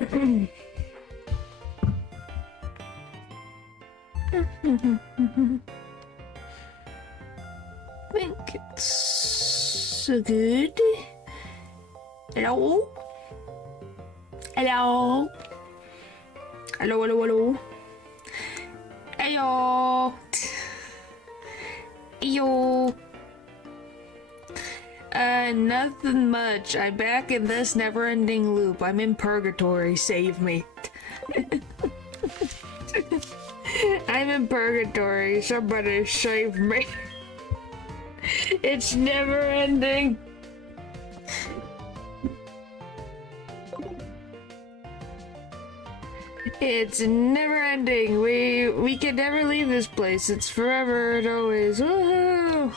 Think it's so good. Hello? Hello? Hello, hello, hello. Heyo. Heyo. Nothing much. I'm back in this never-ending loop. I'm in purgatory. Save me. I'm in purgatory. Somebody save me. It's never-ending. It's never-ending. We can never leave this place. It's forever and always. Woohoo!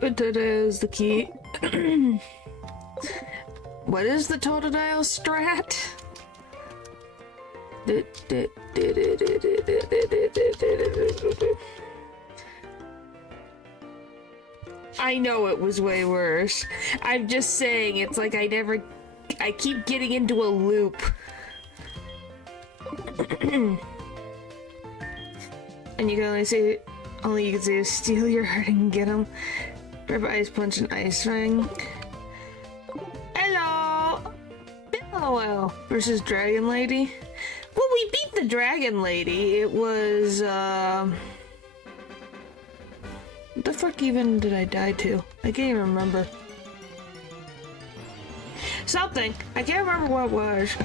But that is the key. What is the Totodile strat? I know it was way worse. I'm just saying, it's like I keep getting into a loop. And you can only you can say is steal your heart and get him. Grab ice punch and ice fang. Hello! Hello versus Dragon Lady. Well, we beat the Dragon Lady. It was, what the fuck even did I die to? I can't even remember. Something. I can't remember what it was.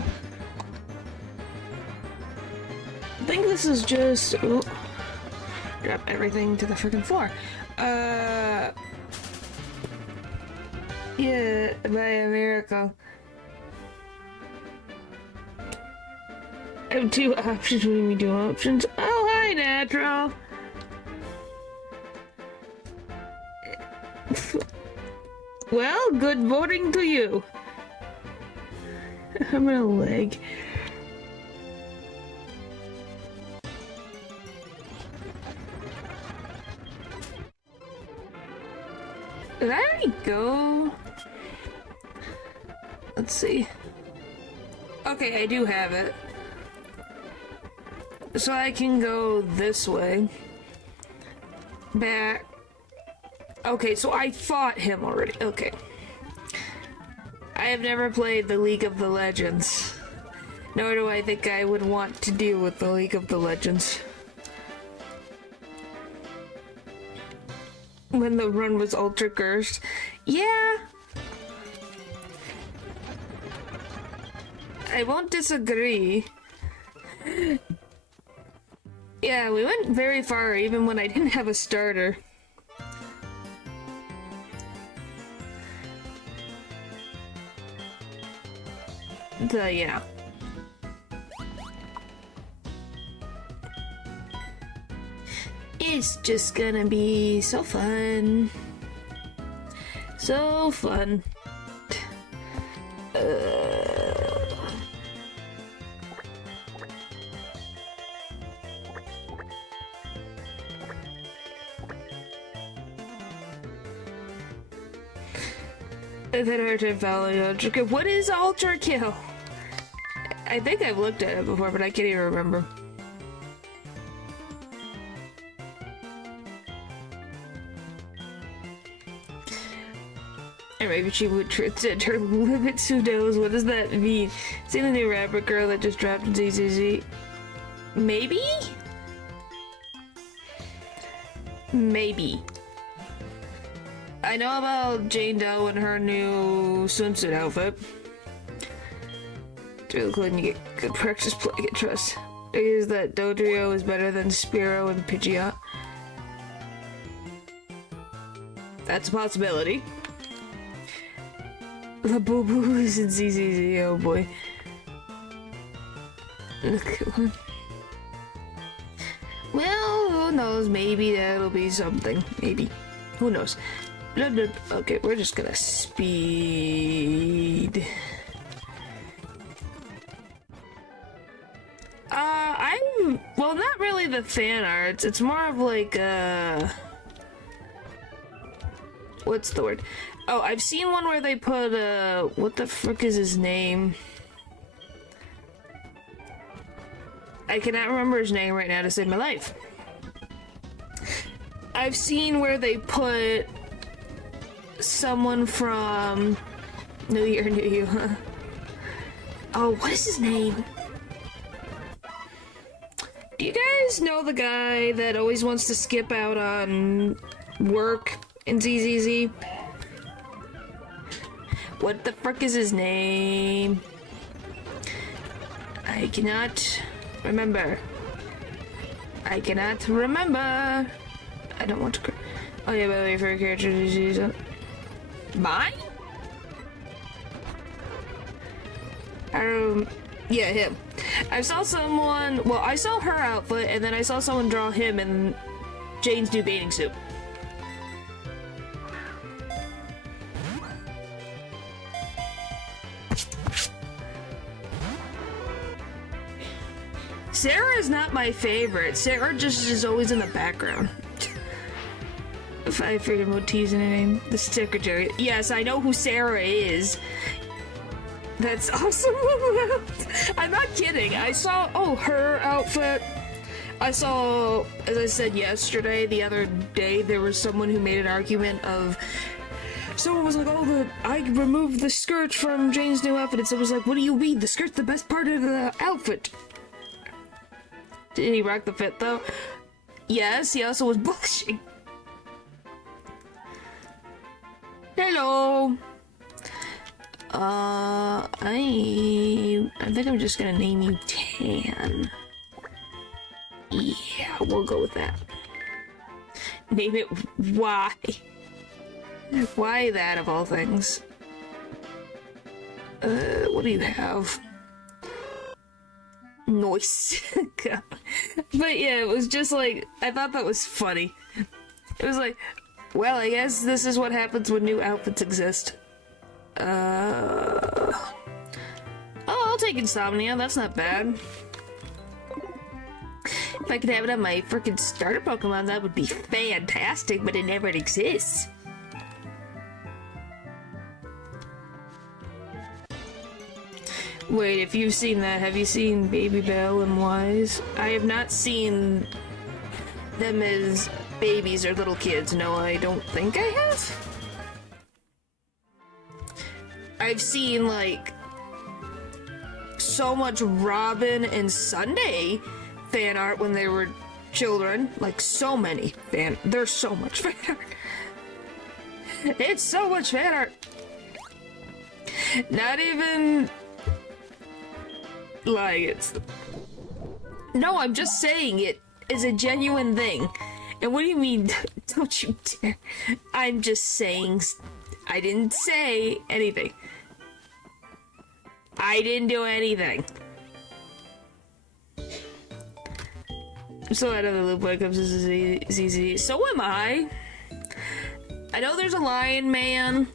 I think this is just... Ooh, drop everything to the freaking floor. Yeah, by a miracle. I have two options. What do you mean two options? Oh, hi, Natural! Well, good voting to you. I'm gonna leg. There we go. Let's see. Okay, I do have it. So I can go this way. Back. Okay, so I fought him already. Okay. I have never played the League of the Legends. Nor do I think I would want to deal with the League of the Legends. When the run was ultra cursed. Yeah. I won't disagree. Yeah, we went very far even when I didn't have a starter. Yeah. It's just gonna be so fun. So fun. That hurt to follow Ultra Kill. What is Ultra Kill? I think I've looked at it before, but I can't even remember. Or maybe she would transcend her limits, who knows? What does that mean? See the new rapper girl that just dropped in ZZZ? Maybe? Maybe. I know about Jane Doe and her new swimsuit outfit. To really cool and you get good practice play, get trust. I use that Dodrio is better than Spearow and Pidgeot. That's a possibility. The Boo Boo is in ZZZ, oh boy. Well, who knows? Maybe that'll be something. Maybe. Who knows? Okay, we're just gonna speed. Well, not really the fan arts. It's more of like, what's the word? Oh, I've seen one where they put, what the frick is his name? I cannot remember his name right now to save my life. I've seen where they put someone from New Year, New You. Oh, what is his name? Do you guys know the guy that always wants to skip out on work in ZZZ? What the frick is his name? I cannot remember. I cannot remember. I don't want to. Oh yeah, by the way, for a character disease. Mine? Yeah, him. I saw someone. Well, I saw her outfit, and then I saw someone draw him in Jane's new bathing suit. Sarah is not my favorite. Sarah just is always in the background. If I forget what T's in her name. The secretary. Yes, I know who Sarah is. That's awesome. I'm not kidding. I saw, her outfit. I saw, as I said yesterday, the other day, there was someone who made an argument of, someone was like, I removed the skirt from Jane's new outfit. And someone was like, what do you mean? The skirt's the best part of the outfit. Did he rock the fit, though? Yes, he also was blushing. Hello. I think I'm just gonna name you Tan. Yeah, we'll go with that. Name it Y. Why that of all things? What do you have? Noise. But yeah, it was just like, I thought that was funny. It was like, well, I guess this is what happens when new outfits exist. Oh, I'll take Insomnia, that's not bad. If I could have it on my freaking starter Pokemon, that would be fantastic, but it never exists. Wait, if you've seen that, have you seen Baby Bell and Wise? I have not seen them as babies or little kids. No, I don't think I have. I've seen, like, so much Robin and Sunday fan art when they were children. Like, so many there's so much fan art. It's so much fan art. Not even like it's. No, I'm just saying it is a genuine thing. And what do you mean? Don't you dare. I'm just saying. I didn't say anything. I didn't do anything. I'm so out of the loop when it comes to ZZ. So am I. I know there's a lion man.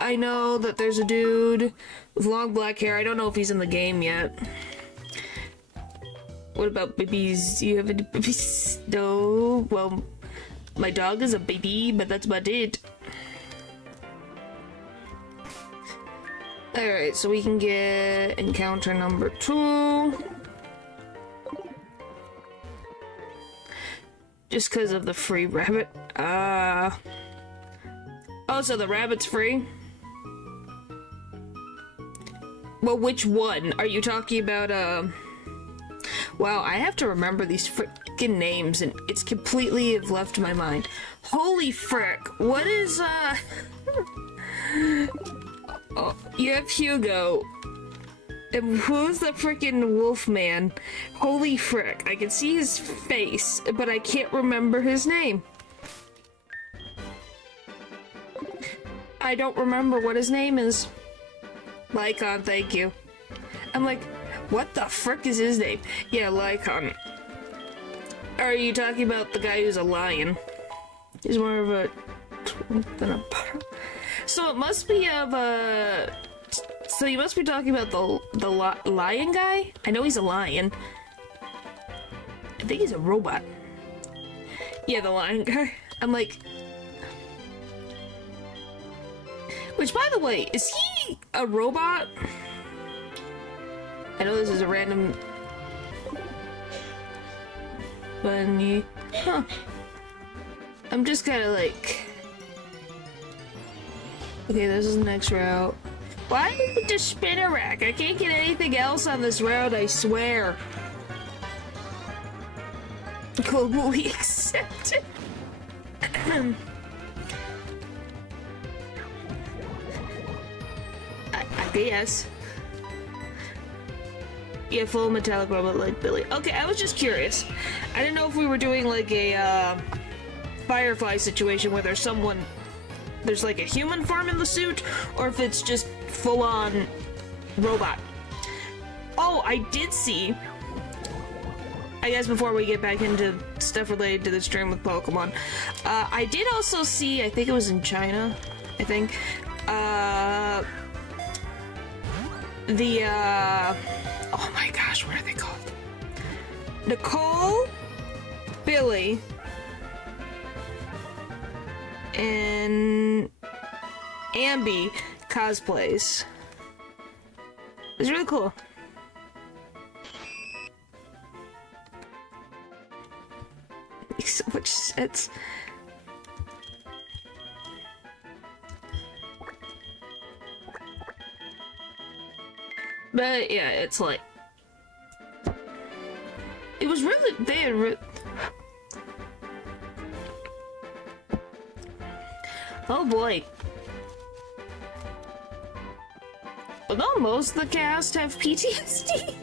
I know that there's a dude with long black hair. I don't know if he's in the game yet. What about babies? You have any babies? No. Well, my dog is a baby, but that's about it. Alright, so we can get encounter number 2. Just because of the free rabbit. Oh, so the rabbit's free? Well, which one? Are you talking about, Wow, I have to remember these freaking names, and it's completely have left my mind. Holy frick. What is, Oh, you have Hugo. And who's the freaking wolf man? Holy frick. I can see his face, but I can't remember his name. I don't remember what his name is. Lycon, thank you. I'm like, what the frick is his name? Yeah, Lycon. Are you talking about the guy who's a lion? He's more of a... than a... So it must be of a... So you must be talking about the lion guy? I know he's a lion. I think he's a robot. Yeah, the lion guy. I'm like... Which, by the way, is he a robot? I know this is a random... Bunny. Huh. I'm just kind of like... Okay, this is the next route. Why would the spinner rack? I can't get anything else on this route, I swear. Globally accepted. I guess. Yeah, full metallic robot like Billy. Okay, I was just curious. I didn't know if we were doing like a Firefly situation where there's like a human form in the suit, or if it's just full-on robot. Oh, I did see, I guess before we get back into stuff related to the stream with Pokemon, I did also see, I think it was in China, I think, oh my gosh, what are they called? Nicole, Billy, and Ambi cosplays. It's really cool. Makes so much sense. But yeah, it's like it was really oh boy. Well, don't most of the cast have PTSD?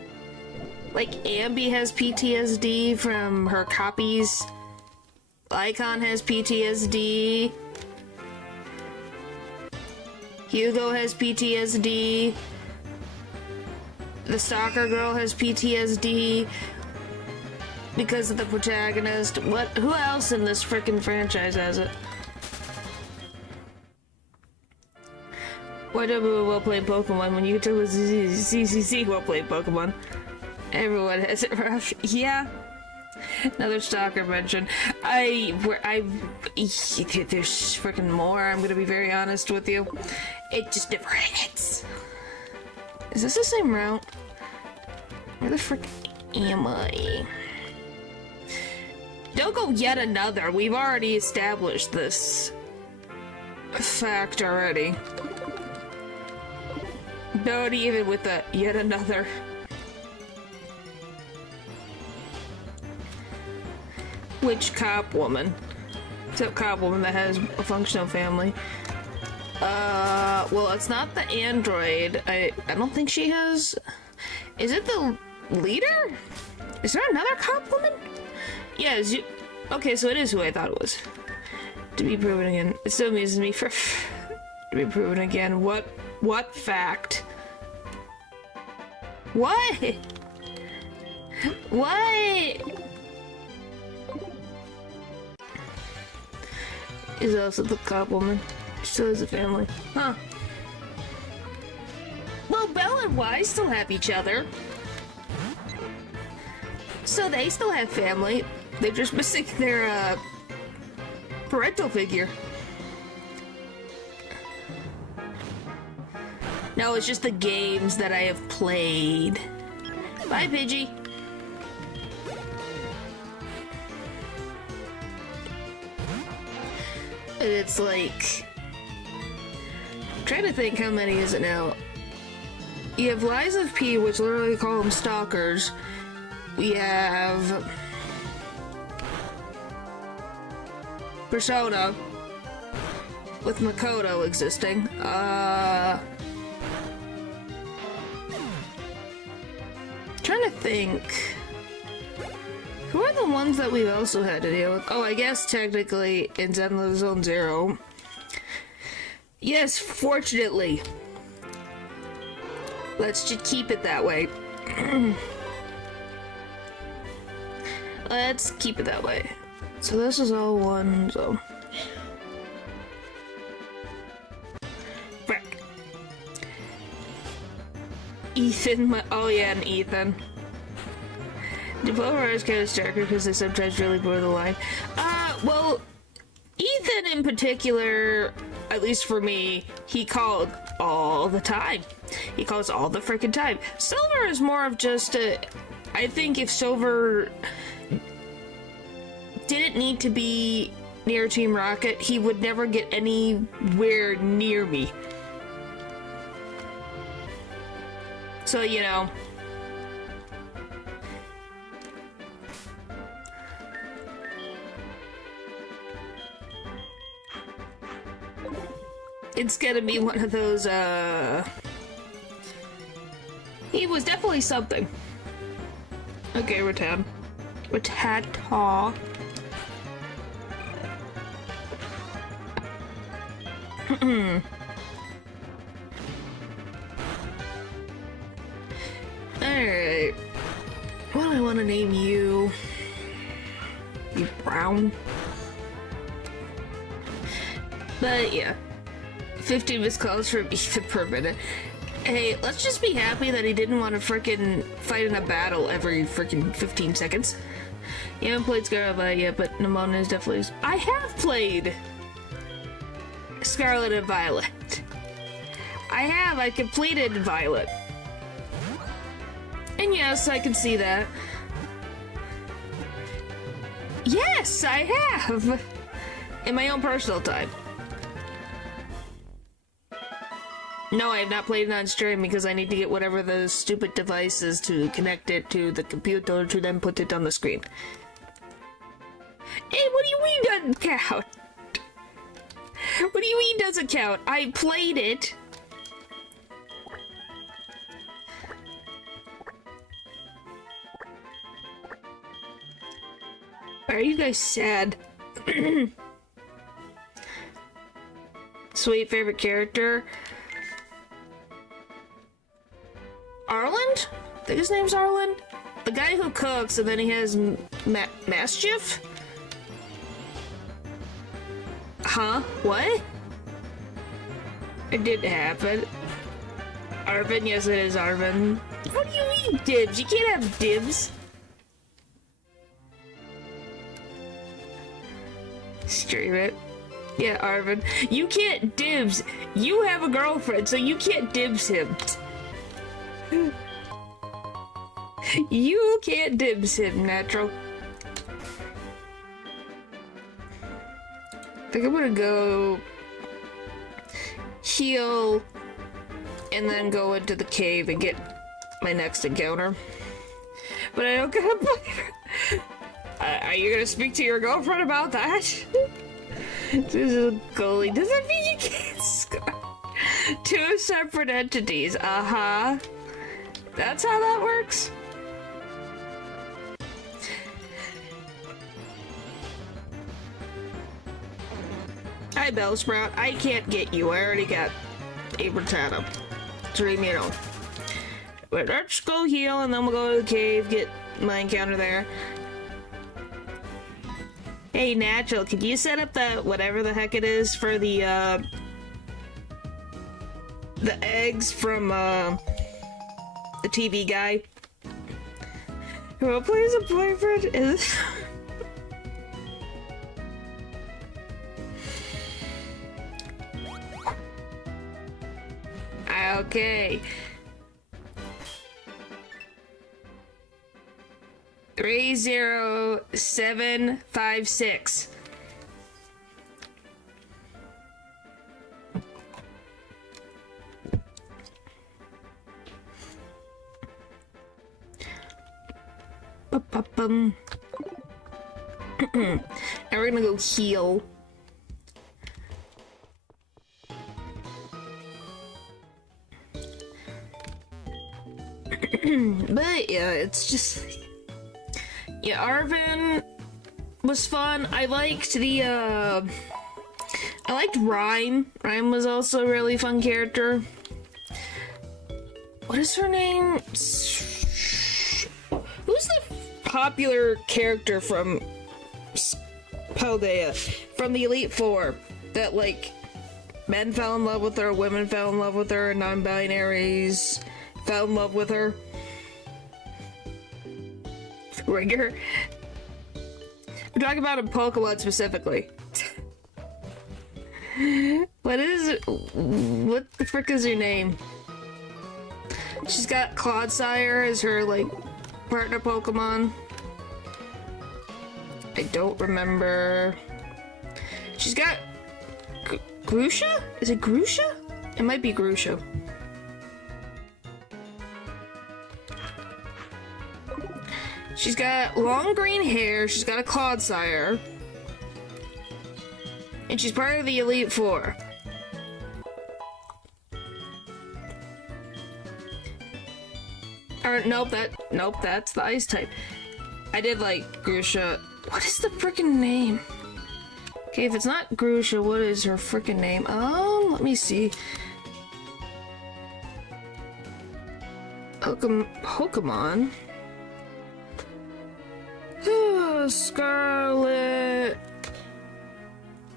Like Ambi has PTSD from her copies. Icon has PTSD. Hugo has PTSD. The stalker girl has PTSD because of the protagonist. What? Who else in this frickin' franchise has it? Why do we well playing Pokemon when you can tell the CCC well playing Pokemon? Everyone has it rough. Yeah. Another stalker mention. There's freaking more. I'm gonna be very honest with you. It just never hits. Is this the same route? Where the frick am I? Don't go yet another. We've already established this fact already. Not even with the yet another. Which cop woman? Except cop woman that has a functional family. Well, it's not the android. I don't think she has... Is it the leader? Is there another cop woman? Yeah, okay, so it is who I thought it was. To be proven again. It still amuses me for... to be proven again. What fact? What? What? Is also the cop woman. She still has a family. Huh. Well, Belle and Y still have each other. So they still have family. They're just missing their, parental figure. No, it's just the games that I have played. Bye, Pidgey. And it's like... I'm trying to think how many is it now. You have Lies of P, which literally call them stalkers. We have... Persona. With Makoto existing. Trying to think. Who are the ones that we've also had to deal with? Oh, I guess technically in Zenless Zone Zero. Yes, fortunately. Let's just keep it that way. Let's keep it that way. So this is all one, so... Frick. Ethan, oh yeah, and Ethan. Developer is kind of starker because they sometimes really blur the line. Well, Ethan in particular, at least for me, he called all the time. He calls all the freaking time. Silver is more of just a... I think if Silver didn't need to be near Team Rocket, he would never get anywhere near me. So, you know... It's gonna be one of those, He was definitely something. Okay, Rattata. Rattata. Alright. What do I want to name you? You Brown? But yeah. 15 missed calls for beef per minute. Hey, let's just be happy that he didn't want to frickin' fight in a battle every frickin' 15 seconds. You haven't played Scarlet Violet yet, but Nimona is definitely... I have played Scarlet and Violet. I completed Violet. And yes, I can see that. Yes, I have! In my own personal time. No, I have not played it on stream because I need to get whatever the stupid device is to connect it to the computer to then put it on the screen. Hey, what do you mean doesn't count? What do you mean doesn't count? I played it. Are you guys sad? Sweet favorite character? Arland? I think his name's Arland? The guy who cooks and then he has mischief? Huh? What? It didn't happen. Arvin? Yes, it is Arvin. What do you mean dibs? You can't have dibs. Stream it. Yeah, Arvin. You can't dibs. You have a girlfriend, so you can't dibs him. You can't dibs him, Natural. I think I'm gonna go heal and then go into the cave and get my next encounter. But I don't get a are you gonna speak to your girlfriend about that? This is a goalie. Does that mean you can't score? Two separate entities. Uh-huh. That's how that works? Hi, Bellsprout. I can't get you. I already got a Rattata. So leave me alone. But let's go heal and then we'll go to the cave, get my encounter there. Hey, Natural, could you set up the whatever the heck it is for the eggs from the TV guy? Who plays a boyfriend is okay. 30756. Now we're gonna go heal. But yeah, it's just... Yeah, Arvin was fun. I liked the, I liked Rhyme. Rhyme was also a really fun character. What is her name? Who's the popular character from Paldea? From the Elite Four? That, like, men fell in love with her, women fell in love with her, non-binaries fell in love with her. Rigger. We're talking about a Pokemon specifically. What is it? What the frick is her name? She's got Clodsire as her, like, partner Pokemon. I don't remember. She's got Grusha? Is it Grusha? It might be Grusha. She's got long green hair, she's got a Clodsire. And she's part of the Elite Four. Or, nope, that's the ice type. I did like Grusha. What is the frickin' name? Okay, if it's not Grusha, what is her frickin' name? Let me see. Pokemon? Scarlet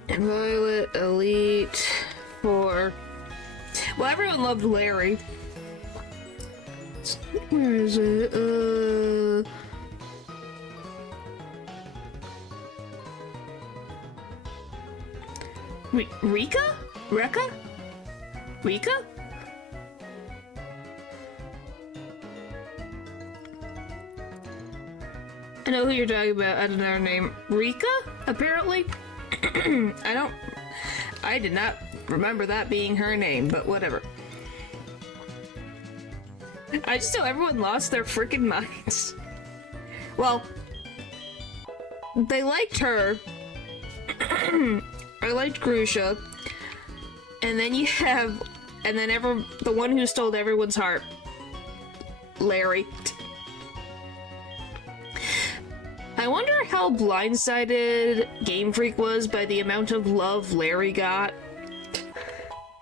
and Violet Elite Four. Well, everyone loved Larry. Where is it? Rika? Rekka? Rika? I know who you're talking about. I don't know her name. Rika? Apparently? I did not remember that being her name, but whatever. I just know everyone lost their freaking minds. Well, they liked her. I liked Grusha. And then you have, the one who stole everyone's heart, Larry. I wonder how blindsided Game Freak was by the amount of love Larry got.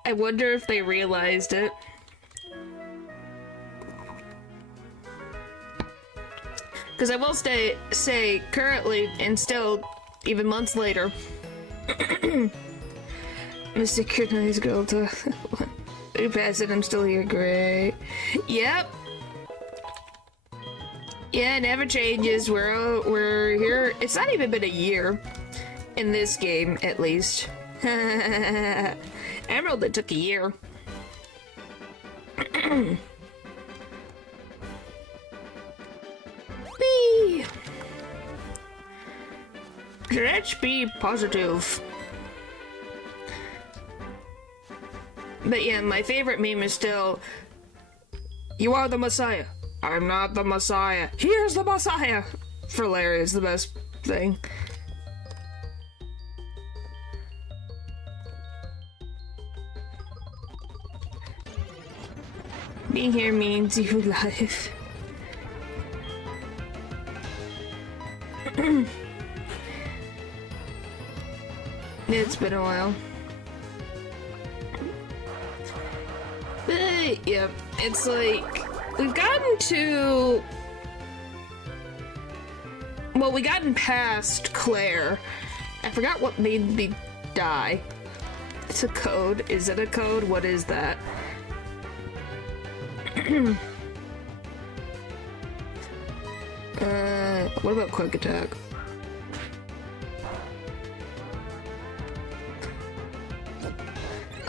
I wonder if they realized it. Because I will say, currently, and still, even months later, Mr. Nice Girl to who passed it, I'm still here, great. Yep. Yeah, it never changes. We're here. It's not even been a year in this game, at least. Emerald, it took a year. Whee! Let's be positive. But yeah, my favorite meme is still, "You are the Messiah. I'm not the Messiah. Here's the Messiah!" For Larry is the best thing. Being here means you live. It's been a while. But, yep, it's like, we've gotten to... Well, we gotten past Claire. I forgot what made me die. It's a code. Is it a code? What is that? What about Quick Attack?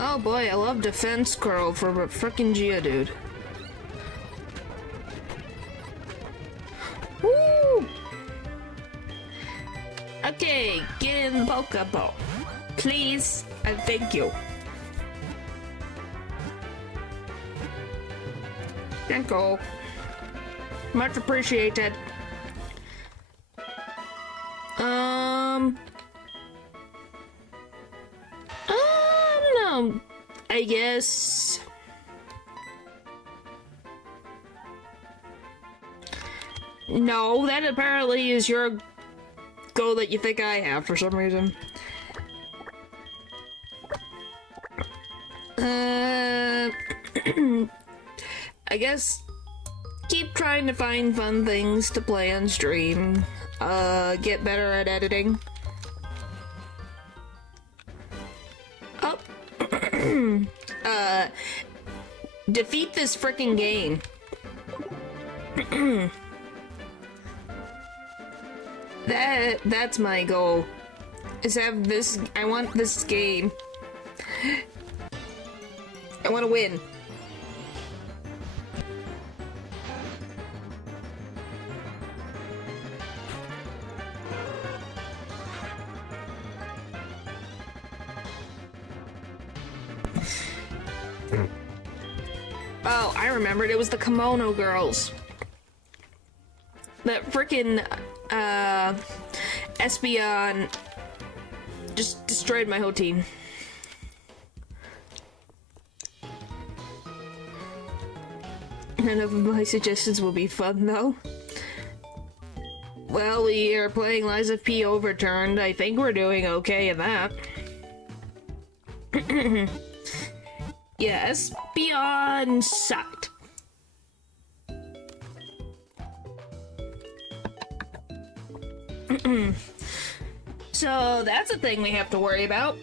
Oh boy, I love Defense Curl for a frickin' Geodude. Woo! Okay, get in the Pokeball. Please, and thank you. Thank you. Much appreciated. I don't know. I guess. No, that apparently is your goal that you think I have for some reason. I guess keep trying to find fun things to play on stream. Get better at editing. Oh. Defeat this frickin' game. That's my goal. Is have this, I want this game I want to win. Oh, I remembered. It was the Kimono Girls. That frickin' Espeon just destroyed my whole team. None of my suggestions will be fun, though. Well, we are playing Lies of P Overturned. I think we're doing okay in that. Yeah, Espeon sucked. So that's a thing we have to worry about.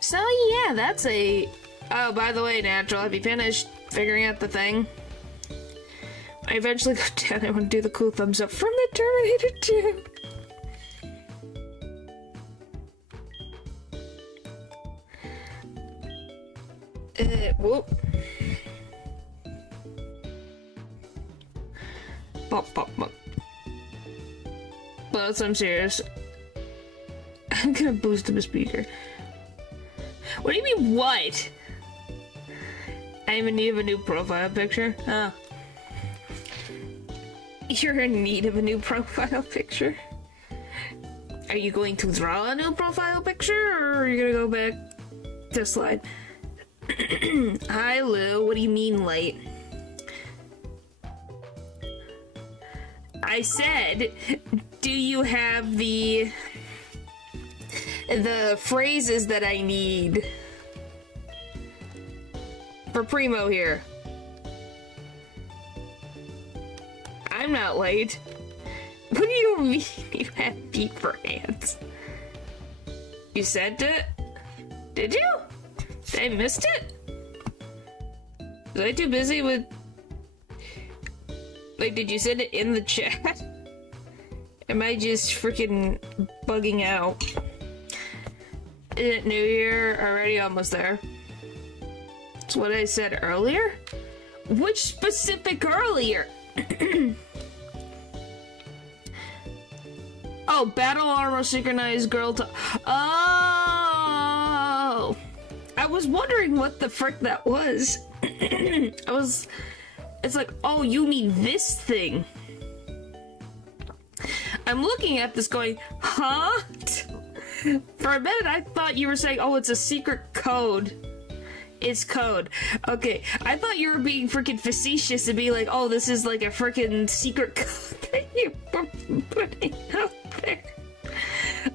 So yeah, that's a... Oh, by the way, Natural, have you finished figuring out the thing? I eventually go down, I want to do the cool thumbs up from the Terminator 2. Whoop. Pop, pop, pop. But I'm serious. I'm gonna boost up a speaker. What do you mean, what? I'm in need of a new profile picture? Oh. You're in need of a new profile picture? Are you going to draw a new profile picture, or are you gonna go back to slide? Hi, Lou. What do you mean, late? I said, do you have the phrases that I need for Primo here? I'm not late. What do you mean you have deeper hands? You sent it? Did you? Did I missed it? Was I too busy with... Like, did you send it in the chat? Am I just freaking bugging out? Is it New Year already? Almost there. That's what I said earlier? Which specific earlier? Oh, battle armor synchronized girl to... Oh! I was wondering what the frick that was. It's like, oh, you mean this thing. I'm looking at this going, huh? For a minute, I thought you were saying, oh, it's a secret code. It's code. Okay, I thought you were being freaking facetious and be like, oh, this is like a freaking secret code that you were putting out there.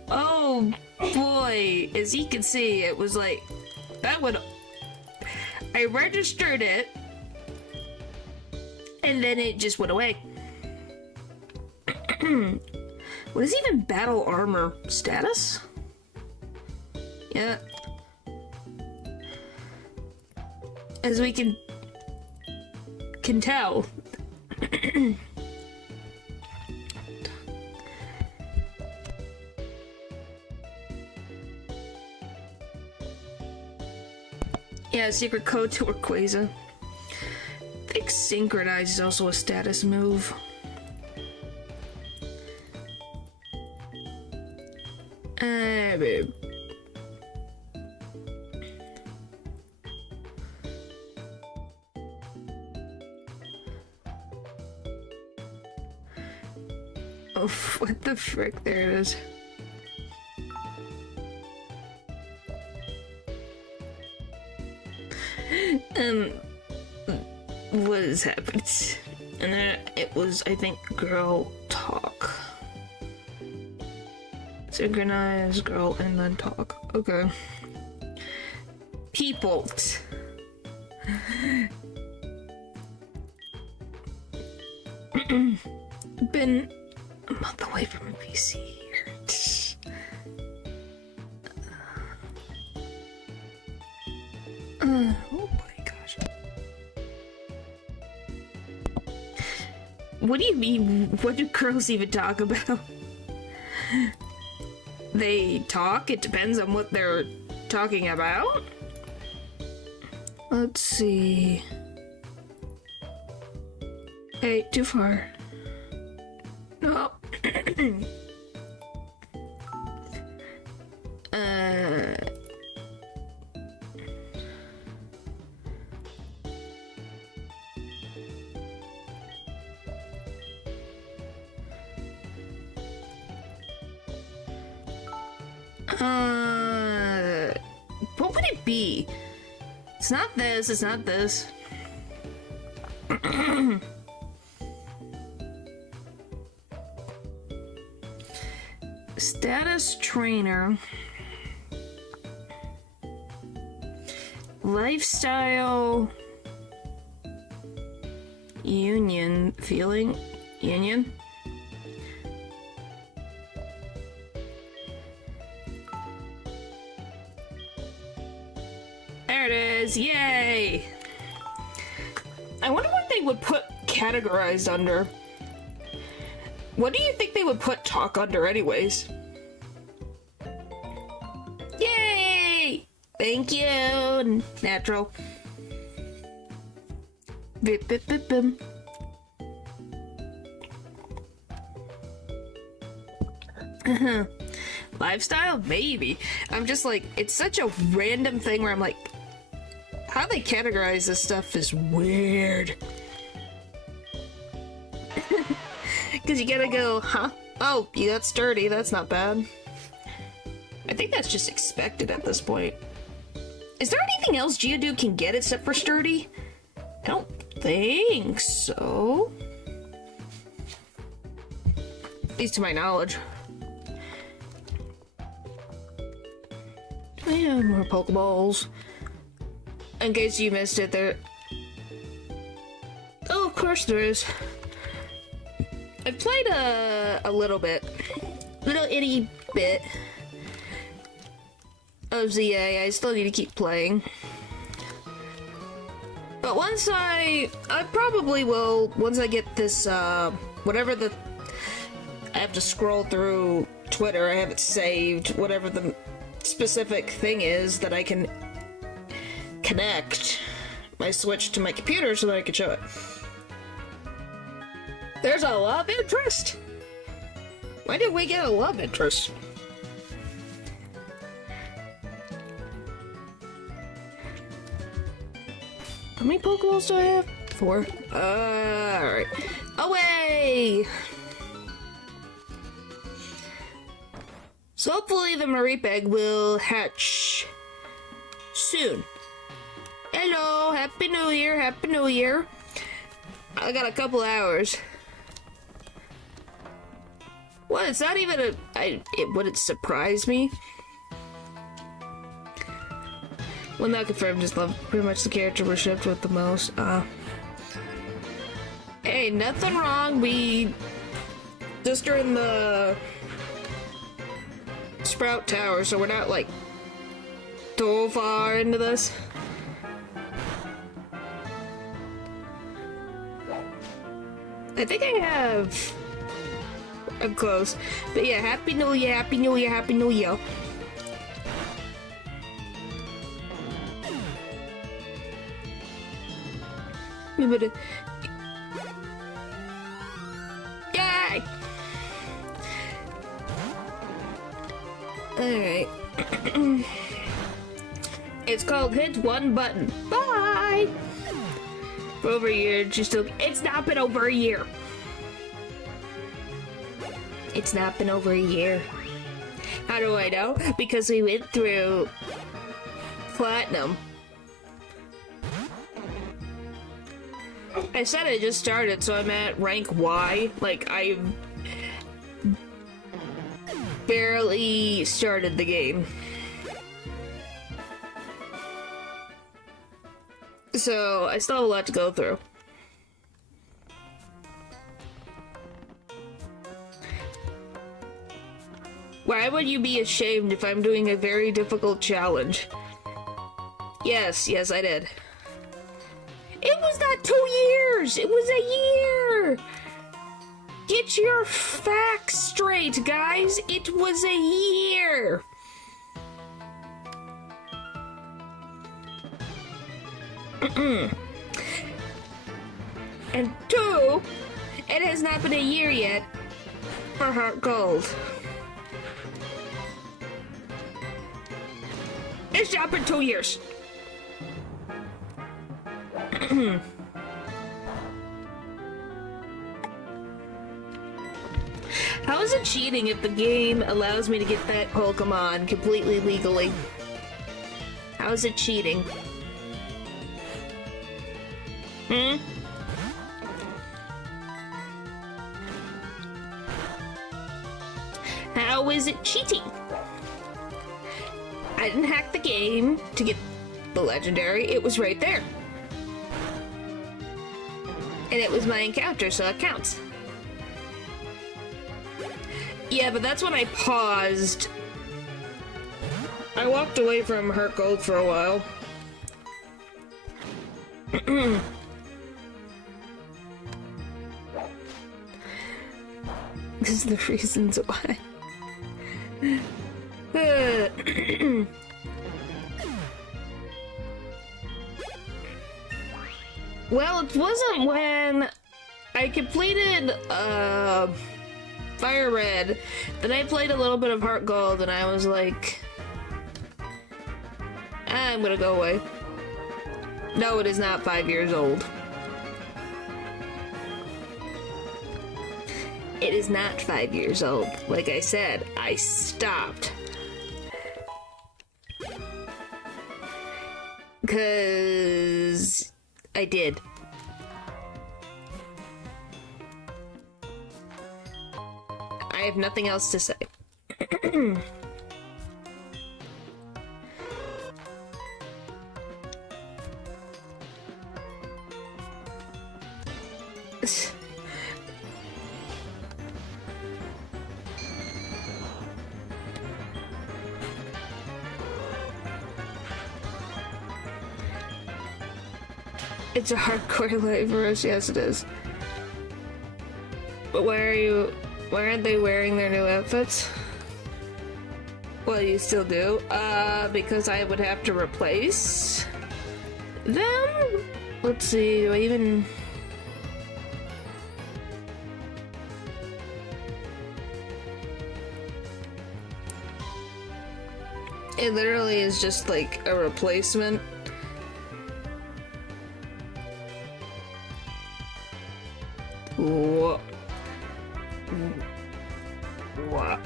Oh, boy. As you can see, it was like, that would... I registered it, and then it just went away. What is even battle armor status? Yeah. As we can tell. Yeah, secret code to Rayquaza. I think synchronize is also a status move. Babe. Oh, what the frick? There it is. What has happened? And then it was, I think, girl talk. Synchronize, girl, and then talk. Okay. People. Been a month away from a PC here. Oh my gosh. What do you mean? What do girls even talk about? They talk? It depends on what they're talking about. Let's see. Hey, too far. No. What would it be? It's not this, it's not this. Status trainer. Lifestyle. Union. Feeling. Union. There it is. Yay! I wonder what they would put categorized under. What do you think they would put talk under anyways? Yay! Thank you, natural. Bip, bip, bip, bim. Lifestyle? Maybe. I'm just like, it's such a random thing where I'm like, how they categorize this stuff is weird. Because you gotta go, huh? Oh, you got sturdy, that's not bad. I think that's just expected at this point. Is there anything else Geodude can get except for sturdy? I don't think so. At least to my knowledge. Do we have more Pokeballs? In case you missed it, there... Oh, of course there is. I've played a little bit. Little itty bit of ZA. I still need to keep playing. But once I probably will, once I get this, whatever the... I have to scroll through Twitter, I have it saved, whatever the specific thing is that I can connect my Switch to my computer so that I can show it. There's a love interest! Why did we get a love interest? How many Pokeballs do I have? 4. Alright. Away! So hopefully the Mareep egg will hatch soon. Hello! Happy New Year! Happy New Year! I got a couple hours. What? It's not even would it surprise me? Well, not confirmed, just love pretty much the character we're shipped with the most. Hey, nothing wrong. We just are in the Sprout Tower, so we're not like too far into this. I think I have. I'm close. But yeah, Happy New Year, Happy New Year, Happy New Year. Yay! Alright. It's called Hit One Button. Bye! For over a year, she's still. It's not been over a year. It's not been over a year. How do I know? Because we went through Platinum. I said I just started, so I'm at rank Y. Like, I barely started the game. So, I still have a lot to go through. Why would you be ashamed if I'm doing a very difficult challenge? Yes, I did. It was not 2 years! It was a year! get your facts straight, guys. It was a year. And 2, it has not been a year yet for HeartGold. It's not been 2 years. How is it cheating if the game allows me to get that Pokémon completely legally? How is it cheating? How is it cheating? I didn't hack the game to get the legendary. It was right there. And it was my encounter, so it counts. Yeah, but that's when I paused. I walked away from HeartGold for a while. This is the reasons why. Well, it wasn't when I completed Fire Red. Then I played a little bit of HeartGold, and I was like, I'm gonna go away. No, it is not 5 years old. It is not 5 years old. Like I said, I stopped. Because I did. I have nothing else to say. It's a hardcore life for us, yes it is. But why aren't they wearing their new outfits? Well, you still do. Because I would have to replace them? Let's see, do I even... It literally is just like a replacement. What? What?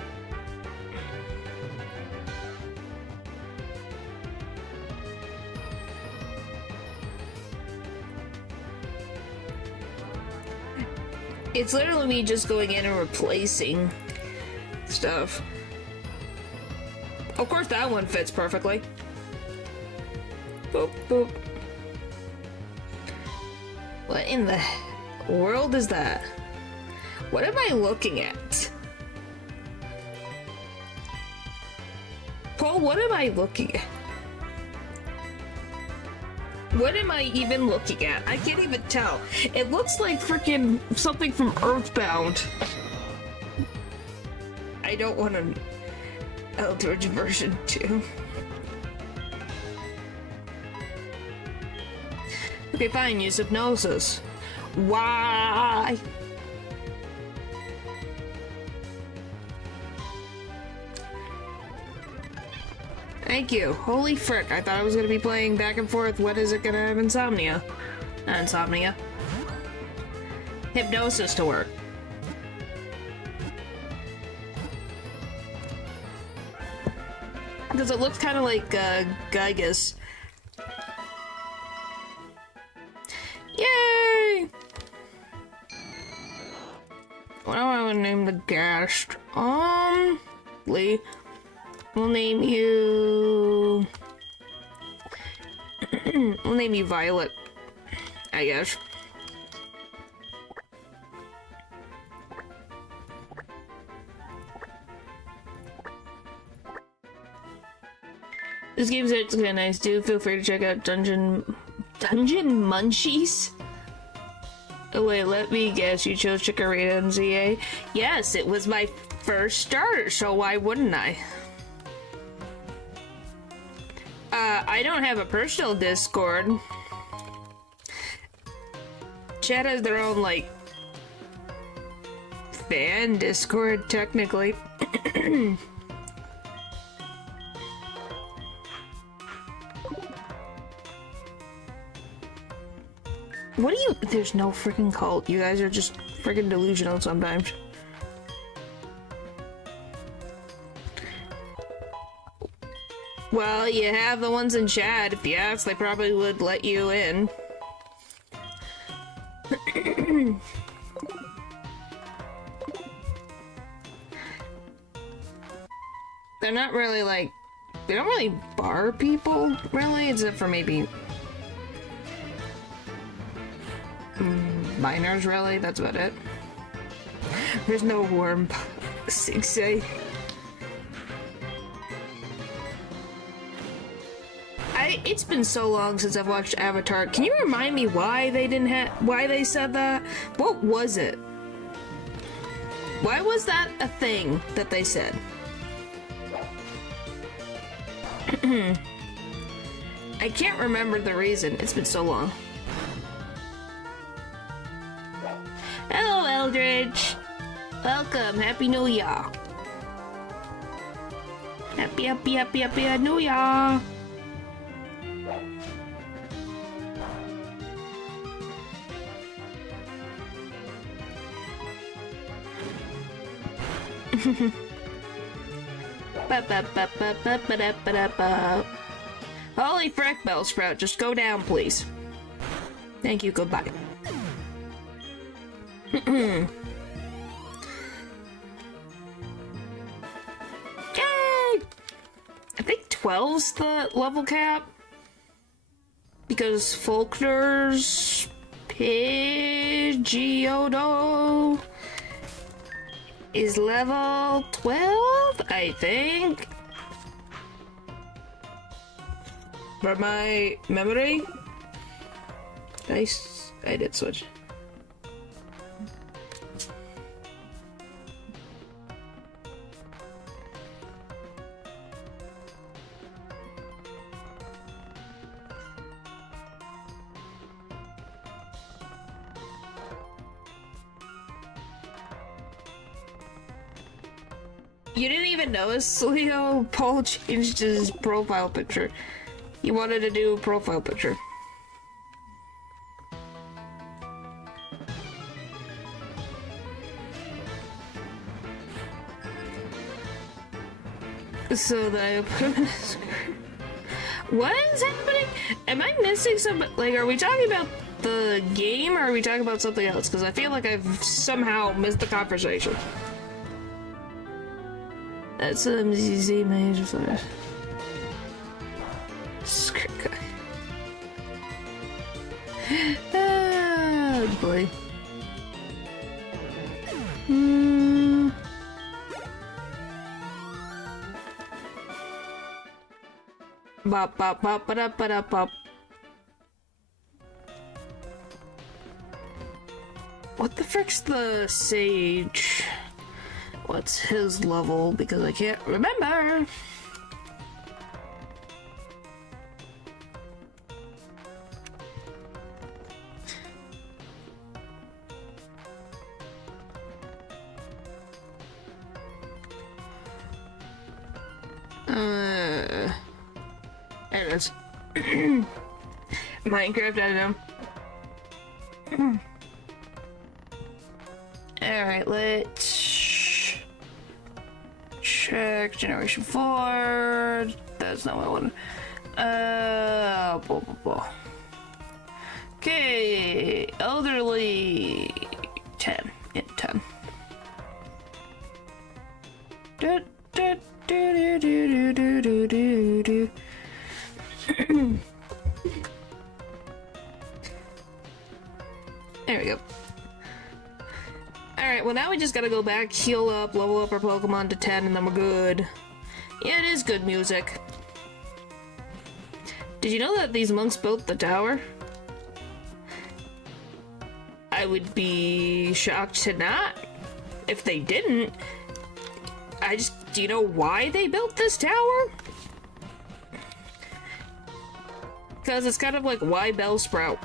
It's literally me just going in and replacing stuff. Of course, that one fits perfectly. Boop, boop. What in the world is that? What am I looking at? Paul, what am I looking at? What am I even looking at? I can't even tell. It looks like freaking something from Earthbound. I don't want an Eldritch version 2. Okay, fine, use hypnosis. Why? Thank you. Holy frick, I thought I was gonna be playing back and forth. What is it gonna have insomnia? Not insomnia. Hypnosis to work. Because it looks kind of like Gygus. Yay! What do I want to name the guest? Lee. We'll name you... we'll name you Violet, I guess. This game's actually nice too. Feel free to check out Dungeon Munchies. Oh wait, let me guess. You chose Chikorita and ZA? Yes, it was my first starter, so why wouldn't I? I don't have a personal Discord. Chat has their own, like, fan Discord, technically. What do you- There's no freaking cult. You guys are just freaking delusional sometimes. Well, you have the ones in chat. If you ask, they probably would let you in. They're not really like... They don't really bar people, really, except for maybe... minors, really. That's about it. There's no warm... Sixay. It's been so long since I've watched Avatar. Can you remind me why they didn't have... Why they said that? What was it? Why was that a thing that they said? I can't remember the reason. It's been so long. Hello, Eldridge. Welcome. Happy New Year. Happy New Year. Holy frick, Bellsprout, just go down, please. Thank you, goodbye. Yay! I think 12's the level cap. Because Faulkner's Pidgeotto is level 12, I think. For my memory. Nice. I did switch. You didn't even notice, Leo? Paul changed his profile picture. He wanted to do a profile picture. So that I put him in his... What is happening? Am I missing something? Like, are we talking about the game or are we talking about something else? Because I feel like I've somehow missed the conversation. That's some ZZ major flash. Oh boy. Bop bop bop ba da ba da bop. What the frick's the sage? What's his level? Because I can't remember. There it is. Minecraft, I don't know. Alright, let's check Generation 4. That's not what I wanted. Blah, blah, blah. Okay, elderly 10. Yeah, 10. Do, do, do, do, do, do, do, do, do. There we go. Alright, well now we just gotta go back, heal up, level up our Pokemon to 10, and then we're good. Yeah, it is good music. Did you know that these monks built the tower? I would be shocked to not if they didn't. Do you know why they built this tower? Because it's kind of like, why Bellsprout?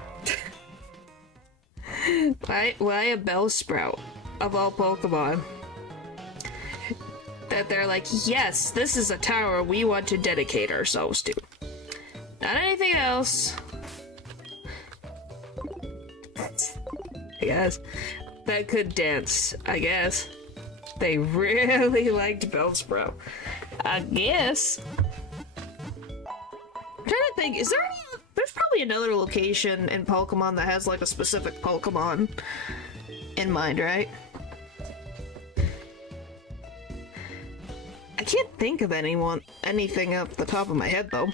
why a Bellsprout of all Pokemon? That they're like, yes, this is a tower we want to dedicate ourselves to. Not anything else. I guess. That could dance, I guess. They really liked Bellsprout. I guess. I'm trying to think, is there any... There's probably another location in Pokemon that has like a specific Pokemon in mind, right? I can't think of anything off the top of my head though.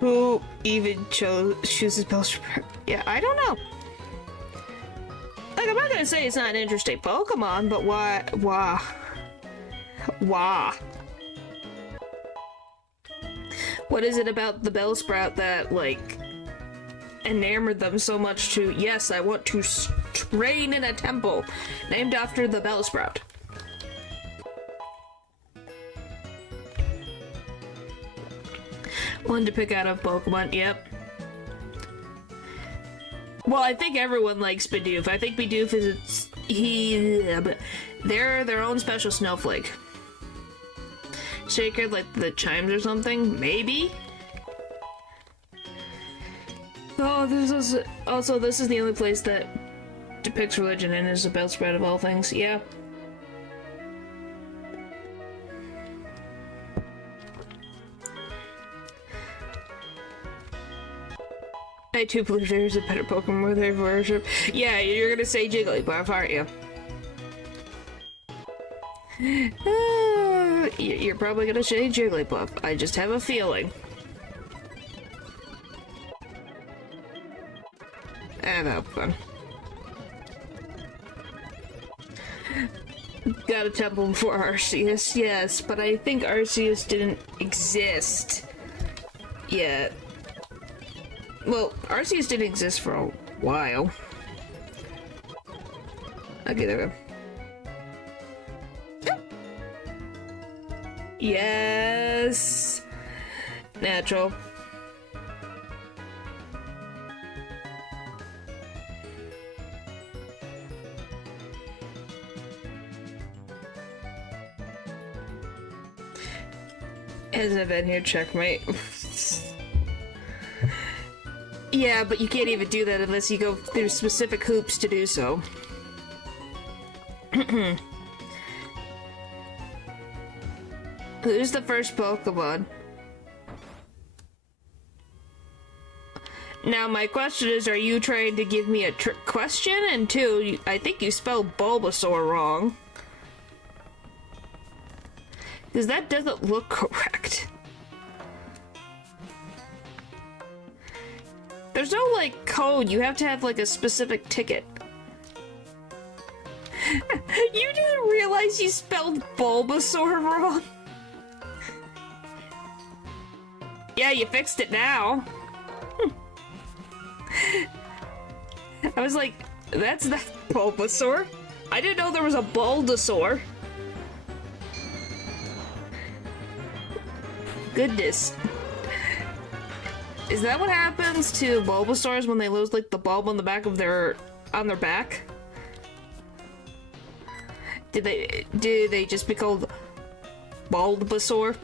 Who even chooses Bellsprout? Yeah, I don't know. Like, I'm not gonna say it's not an interesting Pokemon, but why? What is it about the Bellsprout that, like, enamored them so much to, yes, I want to train in a temple named after the Bellsprout? One to pick out of Pokemon, yep. Well, I think everyone likes Bidoof. I think Bidoof is they're their own special snowflake. Sacred, like the chimes or something, maybe. Oh, this is the only place that depicts religion and is a Bellsprout of all things. Yeah. I do believe there's a better Pokemon where they worship. Yeah, you're gonna say Jigglypuff, aren't you? You're probably gonna say Jigglypuff. I just have a feeling. That'll be fun. Got a temple before Arceus, yes, but I think Arceus didn't exist yet. Well, Arceus didn't exist for a while. Okay, there we go. Yes! Natural. Hasn't been here, checkmate. Yeah, but you can't even do that unless you go through specific hoops to do so. Who's the first Pokemon? Now, my question is, are you trying to give me a trick question? And two, I think you spelled Bulbasaur wrong. Because that doesn't look correct. There's no, like, code. You have to have, like, a specific ticket. You didn't realize you spelled Bulbasaur wrong? Yeah, you fixed it now. I was like, that's not Bulbasaur. I didn't know there was a Bulbasaur. Goodness. Is that what happens to Bulbasaurs when they lose, like, the bulb on the back of on their back? Did they just be called Bulbasaur?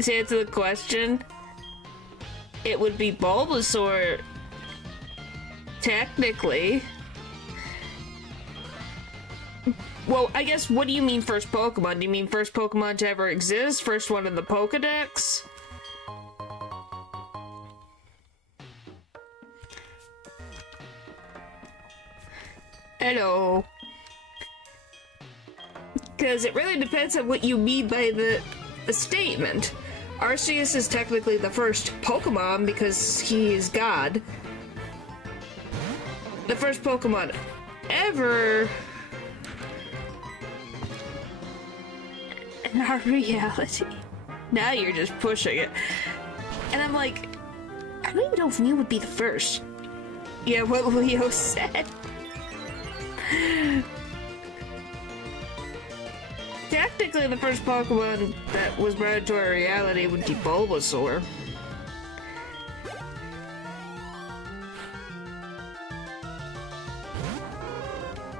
To answer the question, it would be Bulbasaur, technically. Well, I guess, what do you mean first Pokemon? Do you mean first Pokemon to ever exist? First one in the Pokedex? Hello. Because it really depends on what you mean by the statement. Arceus is technically the first Pokemon because he is God. The first Pokemon ever in our reality. Now you're just pushing it. And I'm like, I don't even know if Mew would be the first. Yeah, what Leo said. Technically, the first Pokemon that was brought into our reality would be Bulbasaur.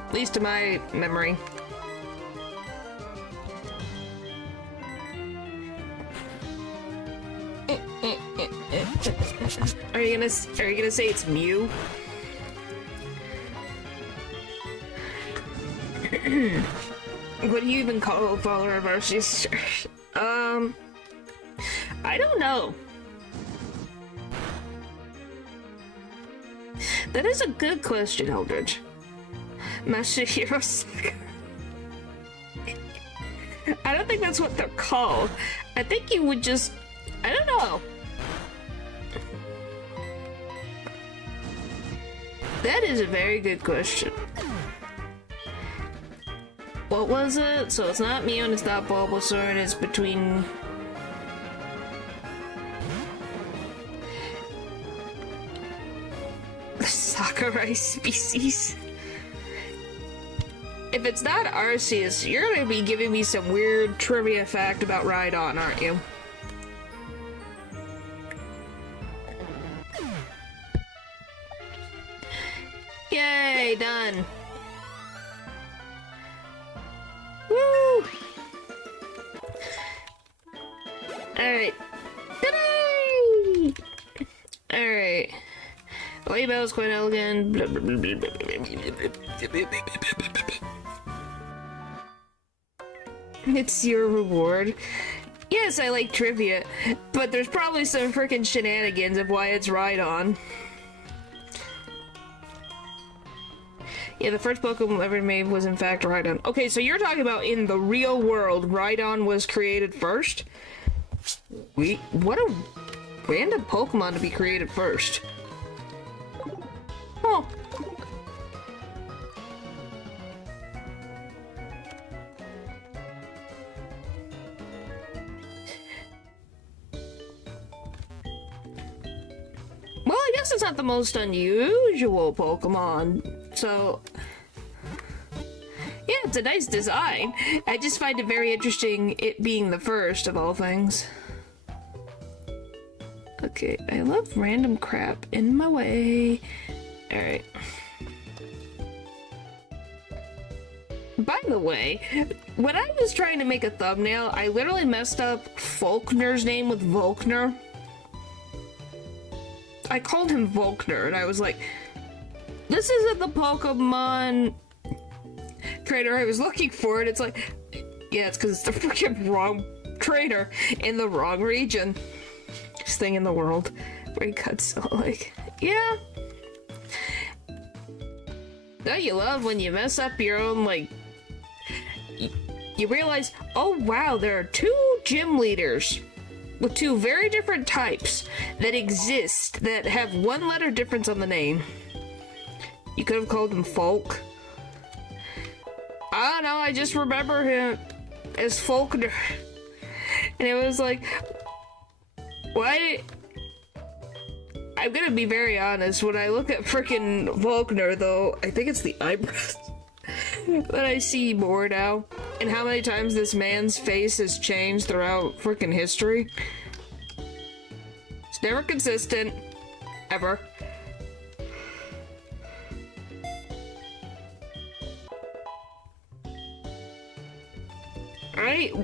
At least to my memory. Are you gonna say it's Mew? What do you even call a follower of our sister? I don't know. That is a good question, Eldridge. Masahiro Saka. I don't think that's what they're called. I think you would just... I don't know. That is a very good question. What was it? So it's not Mew and it's not Bulbasaur and it's between... the Sakurai species. If it's not Arceus, you're gonna be giving me some weird trivia fact about Rhydon, aren't you? Yay, done. Woo! Alright. Alright. Weibel is quite elegant. It's your reward. Yes, I like trivia, but there's probably some freaking shenanigans of why it's Rhydon. Yeah, the first Pokemon ever made was in fact Rhydon. Okay, so you're talking about in the real world, Rhydon was created first? What a random Pokemon to be created first. Oh. Well, I guess it's not the most unusual Pokemon, so... yeah, it's a nice design. I just find it very interesting, it being the first of all things. Okay, I love random crap in my way. Alright. By the way, when I was trying to make a thumbnail, I literally messed up Faulkner's name with Volkner. I called him Volkner, and I was like, this isn't the Pokemon trainer I was looking for, and it's like, yeah, it's because it's the freaking wrong trainer in the wrong region. This thing in the world where he cuts so, like, yeah. Don't you love when you mess up your own, like, you realize, oh wow, there are two gym leaders with two very different types that exist that have one letter difference on the name. You could have called him Folk. I don't know, I just remember him as Faulkner. And it was like, why did... I'm gonna be very honest, when I look at frickin' Volkner, though, I think it's the eyebrows that I see more now, and how many times this man's face has changed throughout frickin' history. It's never consistent, ever. Alright,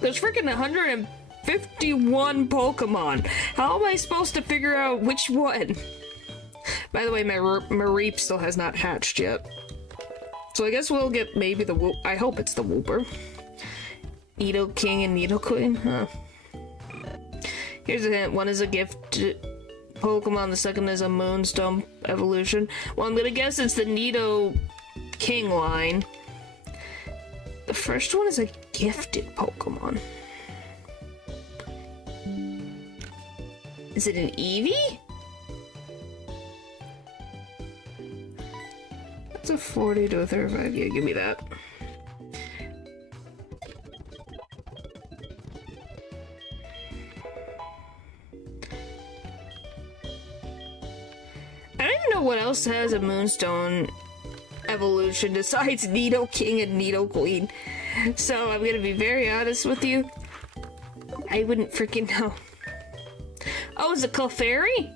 there's frickin' 151 Pokemon. How am I supposed to figure out which one? By the way, my Mareep still has not hatched yet. So I guess we'll get maybe the I hope it's the Wooper. Nidoking and Nidoqueen, huh? Here's a hint. One is a gift Pokemon, the second is a Moonstone evolution. Well, I'm gonna guess it's the Nidoking line. The first one is a gifted Pokemon. Is it an Eevee? That's a 40 to a 35. Yeah, give me that. else has a Moonstone evolution besides Nido King and Nido Queen? So I'm gonna be very honest with you. I wouldn't freaking know. Oh, is it Clefairy?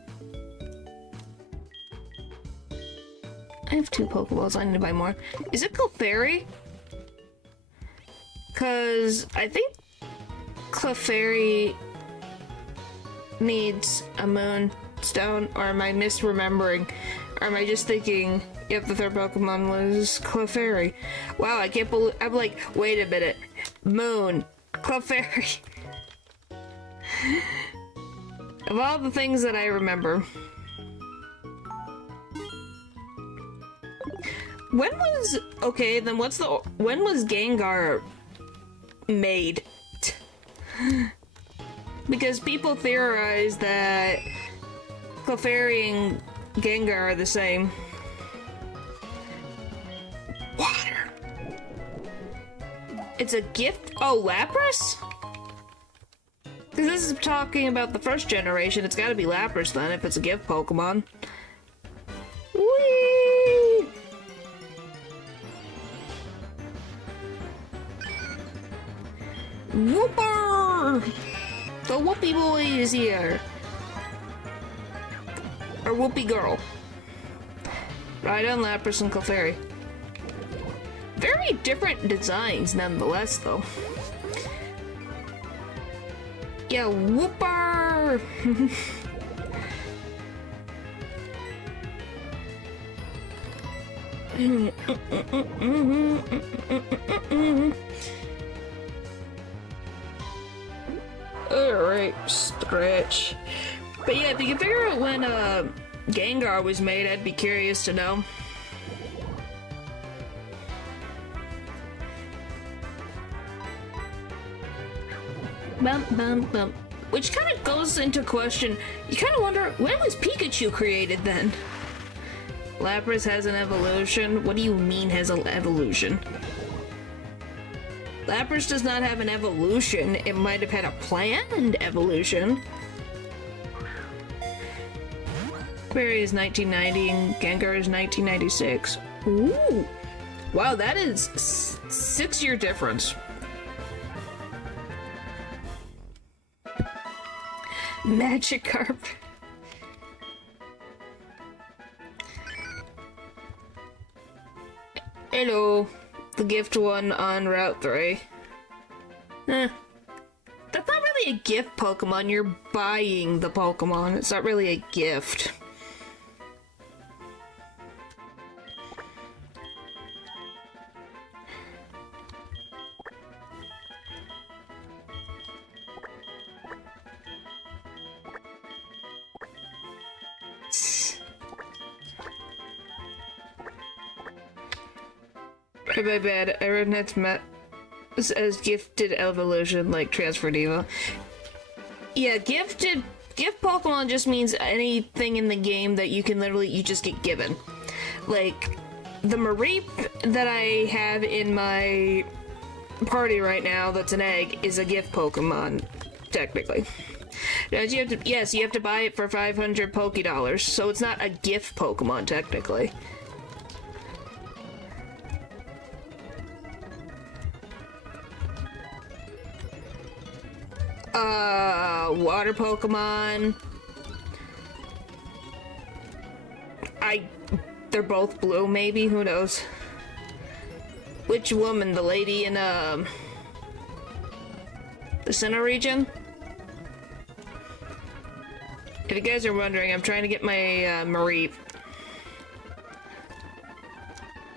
I have 2 Pokeballs, I need to buy more. Is it Clefairy? Cause I think Clefairy needs a Moonstone, or am I misremembering? Or am I just thinking, yep, the 3rd Pokemon was Clefairy. Wow, I can't believe, I'm like, wait a minute. Moon, Clefairy. Of all the things that I remember. When was, okay, then when was Gengar made? Because people theorize that Clefairy and Gengar are the same. Water. It's a gift? Oh, Lapras? Because this is talking about the 1st generation, it's gotta be Lapras then, if it's a gift Pokemon. Whee! Whooper! The Whoopie Boy is here. Or Whoopie Girl. Right on Lapras and Clefairy. Very different designs nonetheless, though. Yeah, Whooper! Alright, stretch. But yeah, if you can figure out when Gengar was made, I'd be curious to know. Bump, bump, bump. Which kind of goes into question, you kind of wonder, when was Pikachu created then? Lapras has an evolution? What do you mean has an evolution? Lapras does not have an evolution. It might have had a planned evolution. Berry is 1990 and Gengar is 1996. Ooh. Wow, that is 6-year difference. Magikarp. Hello. The gift one on Route 3. That's not really a gift Pokemon, you're buying the Pokemon. It's not really a gift. My bad, I read it's met as gifted evolution, like Transfer Diva. Yeah, gift Pokemon just means anything in the game that you can literally, you just get given. Like, the Mareep that I have in my party right now that's an egg is a gift Pokemon, technically. Now, you have to buy it for 500 Pokédollars, so it's not a gift Pokemon, technically. Water Pokemon. They're both blue, maybe? Who knows? Which woman? The lady in, the Sinnoh region? If you guys are wondering, I'm trying to get my, Mareep.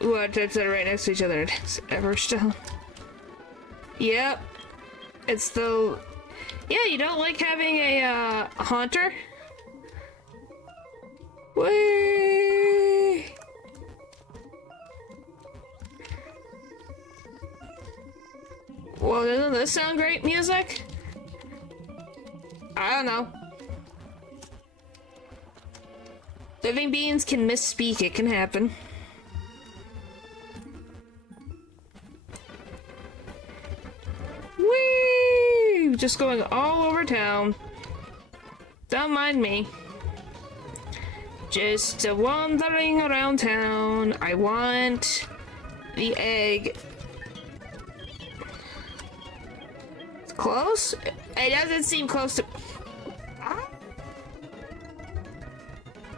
Ooh, our types that are right next to each other. It's Everstone. Yep. It's the... Yeah, you don't like having a, Haunter? Whee! Well, doesn't this sound great music? I don't know. Living beings can misspeak, it can happen. Whee! Just going all over town. Don't mind me. Just wandering around town. I want the egg. It's close? It doesn't seem close to... Ah.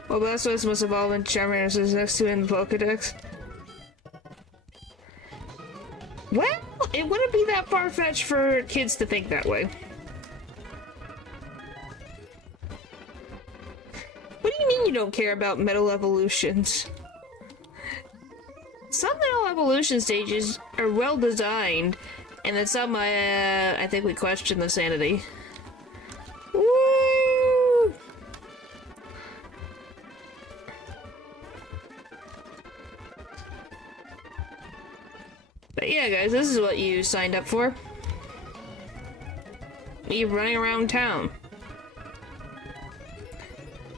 Well, Blastoise must evolve in Charmander is next to in the Pokedex. Well, it wouldn't be that far-fetched for kids to think that way. What do you mean you don't care about metal evolutions? Some metal evolution stages are well designed, and then some, I think we question the sanity. Woo! But yeah, guys, this is what you signed up for. Me running around town.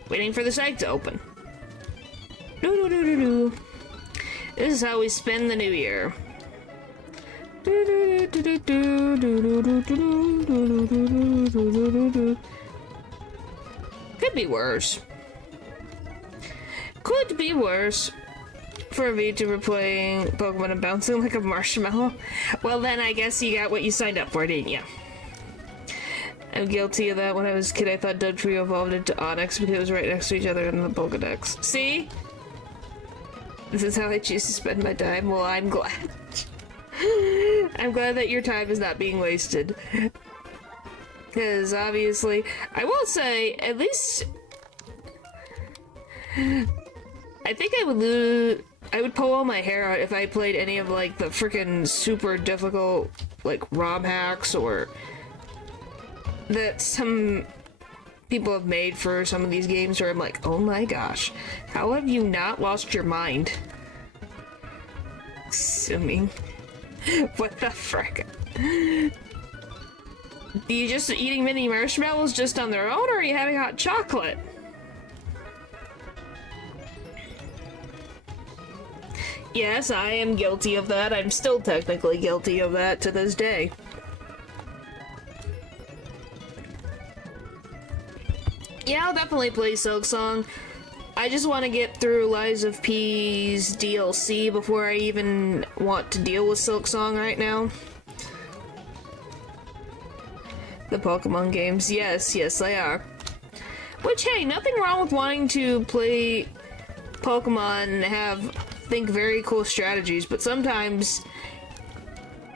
Waiting for the site to open. Doo-doo-doo-doo-doo. This is how we spend the new year. Could be worse. Could be worse. For a VTuber playing Pokemon and bouncing like a marshmallow. Well then, I guess you got what you signed up for, didn't you? I'm guilty of that. When I was a kid, I thought Dugtrio evolved into Onix because it was right next to each other in the Pokedex. See? This is how I choose to spend my time. Well, I'm glad. I'm glad that your time is not being wasted. Because, obviously, I will say, at least... I think I would pull all my hair out if I played any of, like, the freaking super difficult, like, ROM hacks or... that some people have made for some of these games where I'm like, oh my gosh, how have you not lost your mind? Assuming. What the frick? Are you just eating mini marshmallows just on their own, or are you having hot chocolate? Yes, I am guilty of that. I'm still technically guilty of that to this day. Yeah, I'll definitely play Silksong. I just want to get through Lies of P's DLC before I even want to deal with Silksong right now. The Pokemon games, yes, they are. Which, hey, nothing wrong with wanting to play Pokemon and think very cool strategies, but sometimes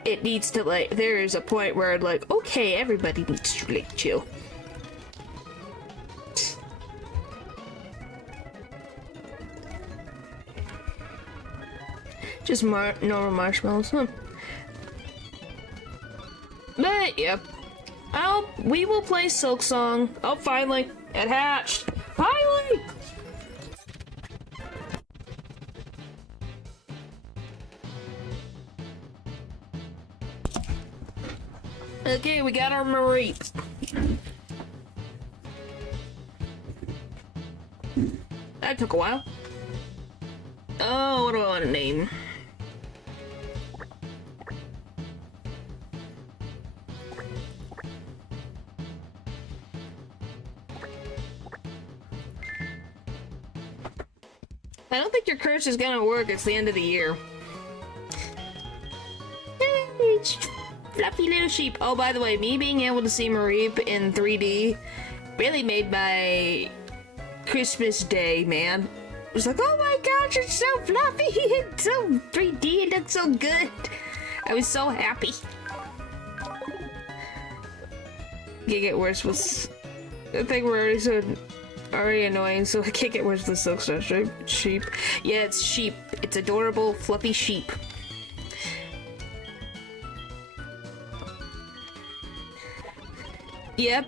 it needs to, like, there's a point where, like, okay, everybody needs to, like, chill. Just normal marshmallows, huh? But, yeah. We will play Silksong. Oh, finally! It hatched! Finally! Okay, we got our Marie. That took a while. Oh, what do I want to name? I don't think your curse is gonna work. It's the end of the year. Fluffy little sheep. Oh, by the way, me being able to see Mareep in 3D really made my Christmas day, man. It was like, oh my gosh, it's so fluffy, it's so 3D, it looks so good. I was so happy. Can't get worse with... I think we're already annoying, so I can't get worse with Silkstar sheep. Yeah, it's sheep. It's adorable, fluffy sheep. Yep.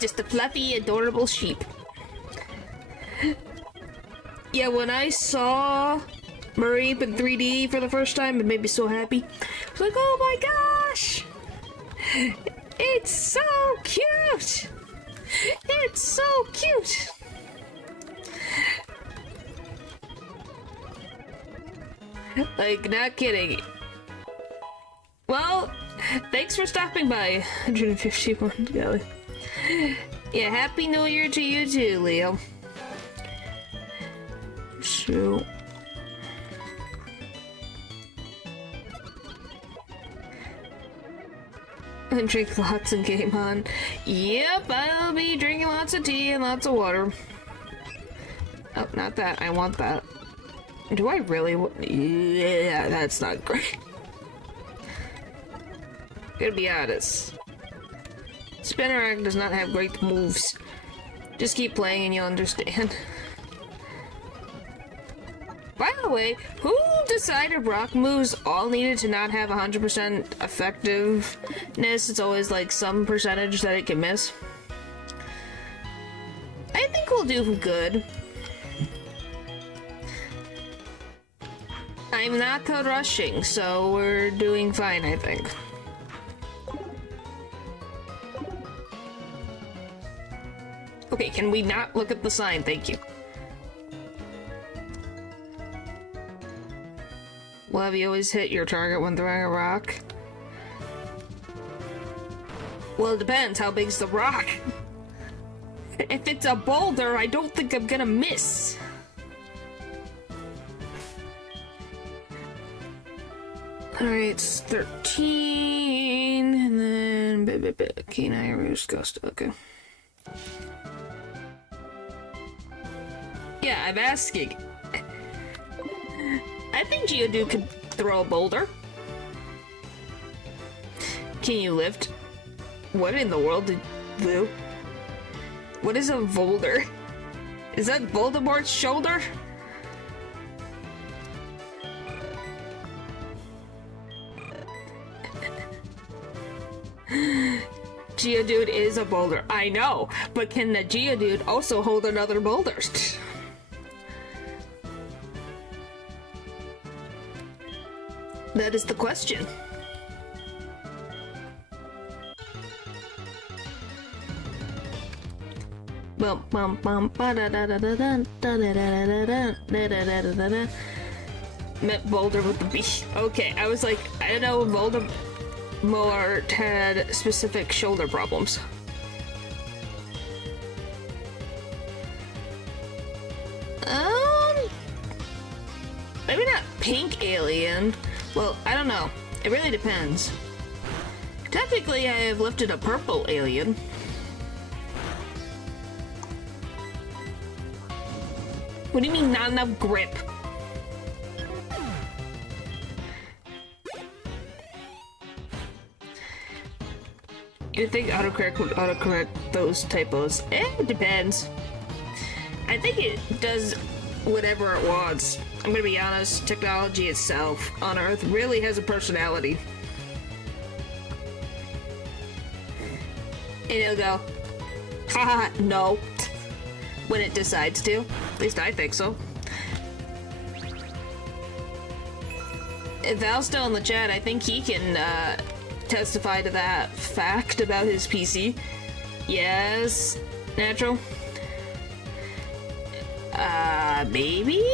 Just a fluffy, adorable sheep. Yeah, when I saw Mareep in 3D for the first time, it made me so happy. I was like, oh my gosh! It's so cute! It's so cute! Like, not kidding. Well, thanks for stopping by, 151 Gally. Yeah, Happy New Year to you too, Leo. shoot. And drink lots and game on. Yep, I'll be drinking lots of tea and lots of water. Oh, not that. I want that. Do I really yeah, that's not great. Gotta be honest. Spinnerack does not have great moves. Just keep playing and you'll understand. By the way, who decided rock moves all needed to not have 100% effectiveness? It's always like some percentage that it can miss. I think we'll do good. I'm not rushing, so we're doing fine, I think. Okay, can we not look at the sign? Thank you. Well, have you always hit your target when throwing a rock? Well, it depends. How big's the rock? If it's a boulder, I don't think I'm gonna miss. Alright, it's 13, and then Kenai Roost Ghost. Okay. Yeah, I'm asking. I think Geodude could throw a boulder. Can you lift? What in the world did Lou? What is a boulder? Is that Voldemort's shoulder? Geodude is a boulder. I know, but can the Geodude also hold another boulder? That is the question. Met boulder with the B. Okay, I was like, I don't know, Voldemort had specific shoulder problems. Maybe not pink alien. Well, I don't know. It really depends. Technically, I have lifted a purple alien. What do you mean not enough grip? You think autocorrect would autocorrect those typos? It depends. I think it does whatever it wants. I'm gonna be honest, technology itself on Earth really has a personality. And it'll go, haha, no, when it decides to. At least I think so. If Val's still in the chat, I think he can testify to that fact about his PC. Yes, Natural? Maybe?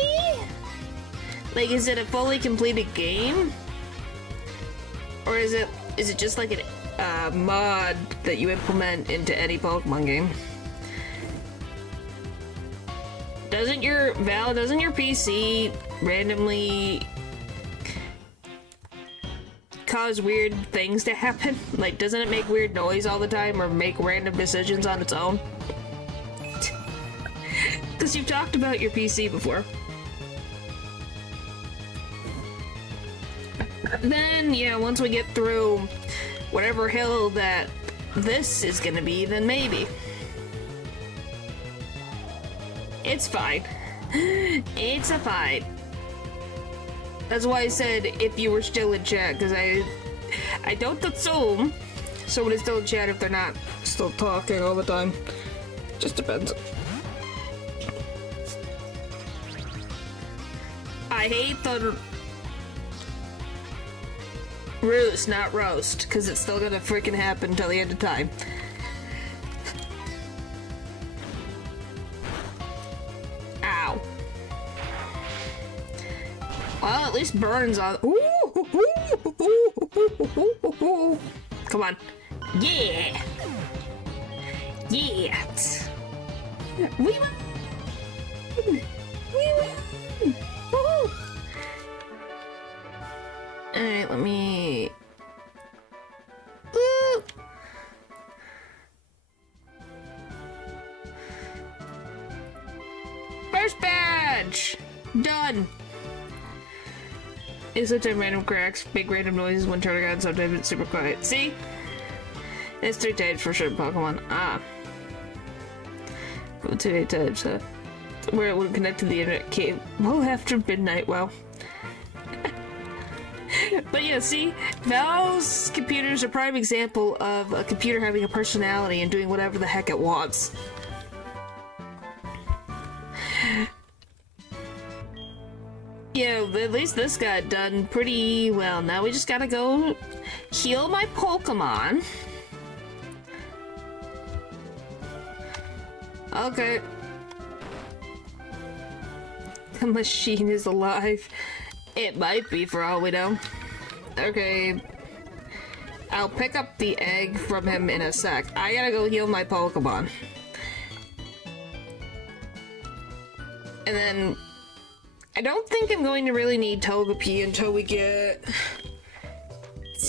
Like, is it a fully completed game? Or is it just like a mod that you implement into any Pokemon game? Doesn't your PC randomly cause weird things to happen? Like, doesn't it make weird noise all the time or make random decisions on its own? Because you've talked about your PC before. Then, yeah, once we get through whatever hill that this is gonna be, then maybe. It's fine. It's a fight. That's why I said if you were still in chat, because I don't assume someone is still in chat if they're not still talking all the time. Just depends. I hate the roost, not roast, because it's still gonna freaking happen till the end of time. Ow. Well, at least burns on. Come on. Yeah. Yeah. We win. We win. Woohoo! Alright, let me... Woo! First badge! Done! It's sometimes random cracks, big random noises when turning on, sometimes it's super quiet. See? It's 3 types for certain Pokemon. Ah. Go to 8 types, huh? Where it would connect to the internet came well after midnight, well. But yeah, see? Valve's computers are a prime example of a computer having a personality and doing whatever the heck it wants. Yeah, at least this got done pretty well. Now we just gotta go heal my Pokemon. Okay. The machine is alive. It might be for all we know. Okay. I'll pick up the egg from him in a sec. I gotta go heal my Pokemon. And then... I don't think I'm going to really need Togepi until we get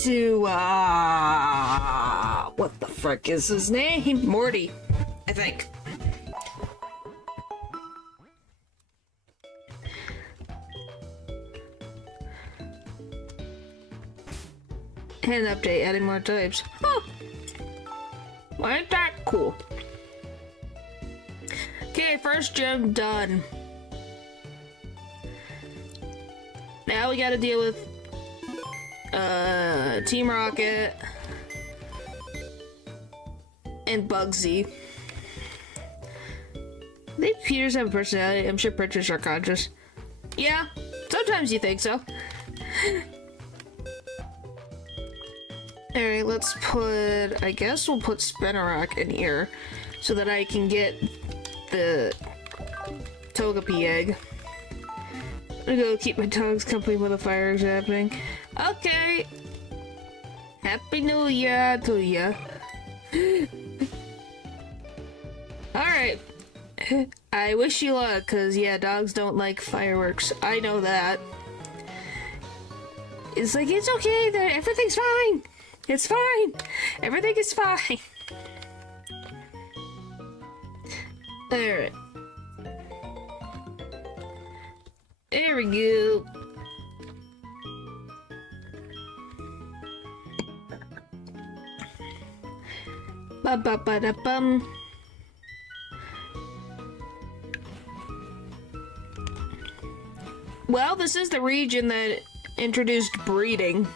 to, what the frick is his name? Morty, I think. And update, adding more types. Huh. Why ain't that cool? Okay, first gym done. Now we gotta deal with Team Rocket and Bugsy. These Peters have a personality. I'm sure Pritchers are conscious. Yeah, sometimes you think so. Alright, let's put... I guess we'll put Spinarak in here so that I can get the Togepi egg. I'm gonna go keep my dogs company when the fire is happening. Okay. Happy New Year to ya. Alright. I wish you luck, cause yeah, dogs don't like fireworks. I know that. It's like, it's okay, everything's fine. It's fine. Everything is fine. Alright. There we go. Ba-ba-ba-da-bum. Well, this is the region that introduced breeding.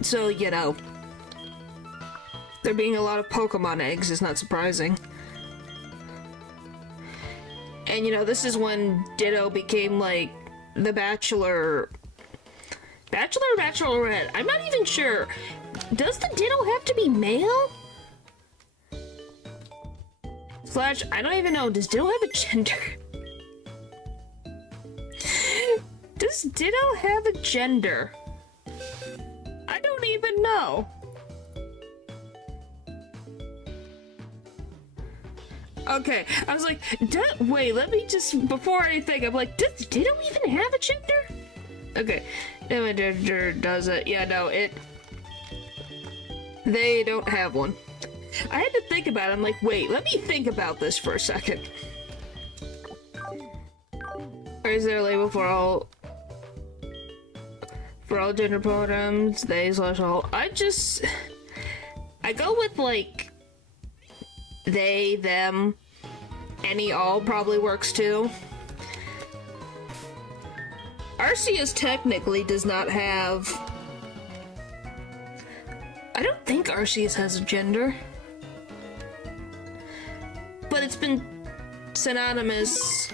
So, you know, there being a lot of Pokemon eggs is not surprising. And, you know, this is when Ditto became, like, the Bachelor... Bachelor or Bachelorette? I'm not even sure. Does the Ditto have to be male? Slash, I don't even know. Does Ditto have a gender? Does Ditto have a gender? I don't even know. Okay, I was like, wait, let me just, before I think, I'm like, does Ditto even have a gender? Okay, no gender does it. Yeah, no, they don't have one. I had to think about it. I'm like, wait, let me think about this for a second. Or is there a label for all gender pronouns, they/all? I go with, like, they, them, any, all probably works too. Arceus technically does not have... I don't think Arceus has a gender. But it's been synonymous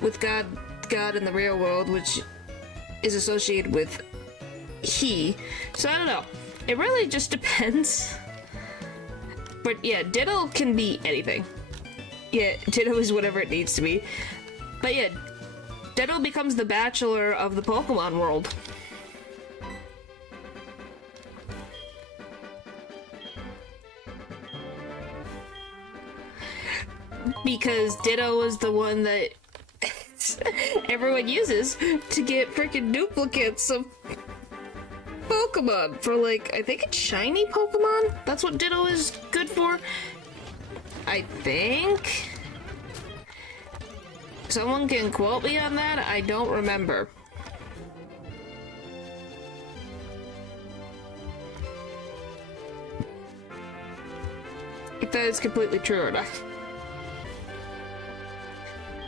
with God in the real world, which is associated with he. So I don't know. It really just depends. But yeah, Ditto can be anything. Yeah, Ditto is whatever it needs to be. But yeah, Ditto becomes the Bachelor of the Pokemon world. Because Ditto is the one that everyone uses to get freaking duplicates of Pokemon for, like, I think it's shiny Pokemon? That's what Ditto is good for? I think? Someone can quote me on that? I don't remember. If that is completely true or not.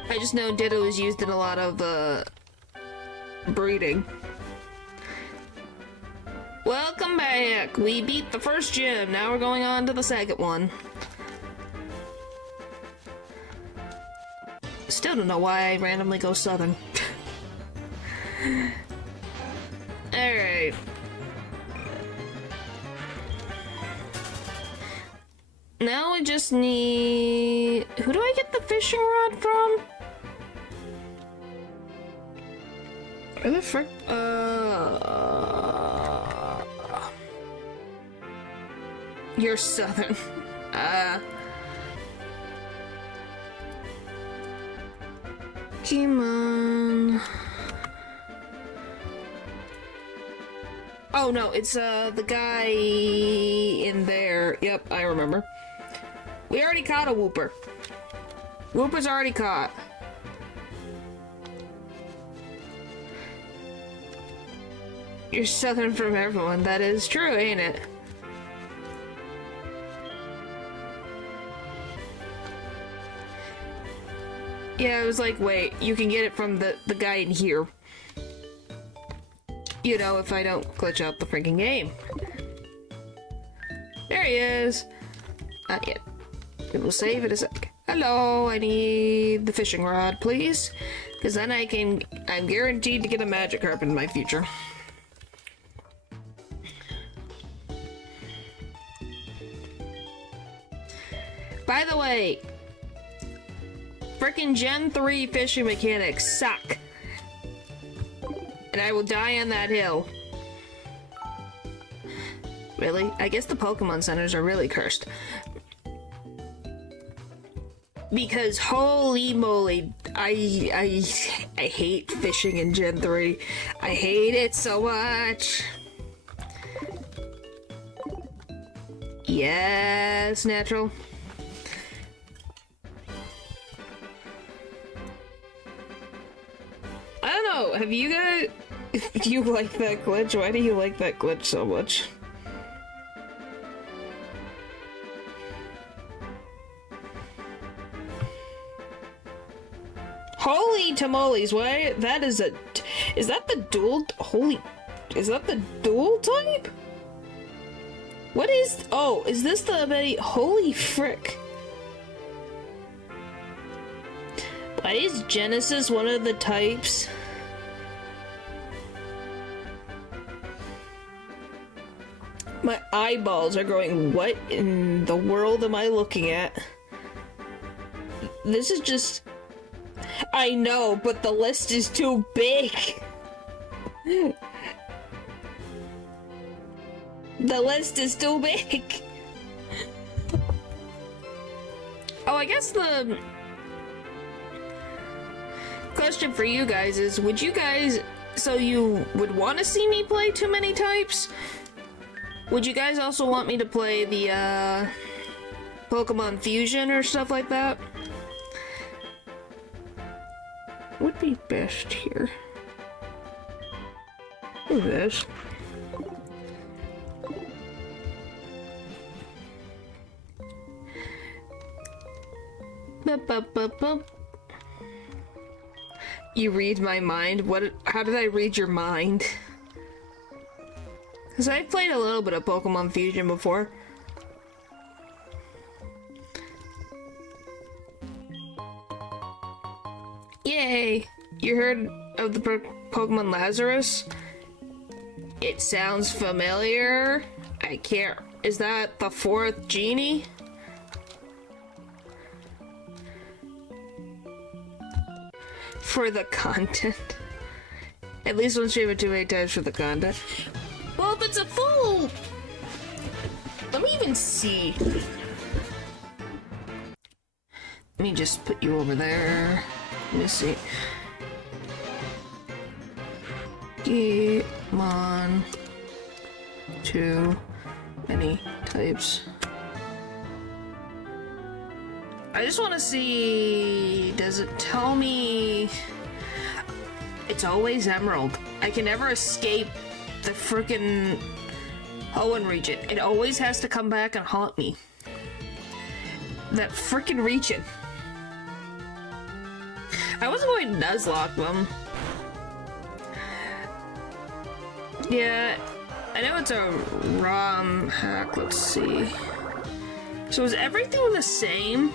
I just know Ditto is used in a lot of, breeding. Welcome back! We beat the first gym, now we're going on to the second one. Still don't know why I randomly go southern. Alright. Now we just need... Who do I get the fishing rod from? Where the frick? You're southern. Come on. Oh no, it's the guy in there. Yep, I remember. We already caught a Wooper. Wooper's already caught. You're southern from everyone. That is true, ain't it? Yeah, I was like, wait, you can get it from the guy in here. You know, if I don't glitch out the freaking game. There he is. Not yet. We'll save it a sec. Hello, I need the fishing rod, please. Because then I'm guaranteed to get a magic carp in my future. By the way, frickin' Gen 3 fishing mechanics suck. And I will die on that hill. Really? I guess the Pokemon centers are really cursed. Because holy moly, I hate fishing in Gen 3. I hate it so much. Yes, natural. I don't know, have you guys... Do you like that glitch? Why do you like that glitch so much? Holy tamales, why? That is a... Is that the dual... Holy... Is that the dual type? What is... Oh, is this the... Holy frick. Why is Genesis one of the types? My eyeballs are going, what in the world am I looking at? This is just... I know, but the list is too big. The list is too big. Oh, I guess the question for you guys is, would you guys... So you would want to see me play too many types? Would you guys also want me to play the, Pokemon Fusion or stuff like that? Would be best here. Who's this? You read my mind? What? How did I read your mind? Because I've played a little bit of Pokemon Fusion before. Yay! You heard of the Pokemon Lazarus? It sounds familiar. I can't... Is that the fourth genie? For the content. At least don't stream it too many times for the content. Well, if it's a full... Let me even see. me just put you over there. Let me see. Pokémon. Too many types. I just want to see, does it tell me? It's always Emerald. I can never escape the frickin' Hoenn region. It always has to come back and haunt me. That frickin' region. I wasn't going to Nuzlocke them. Yeah, I know it's a ROM hack. Let's see. So is everything the same?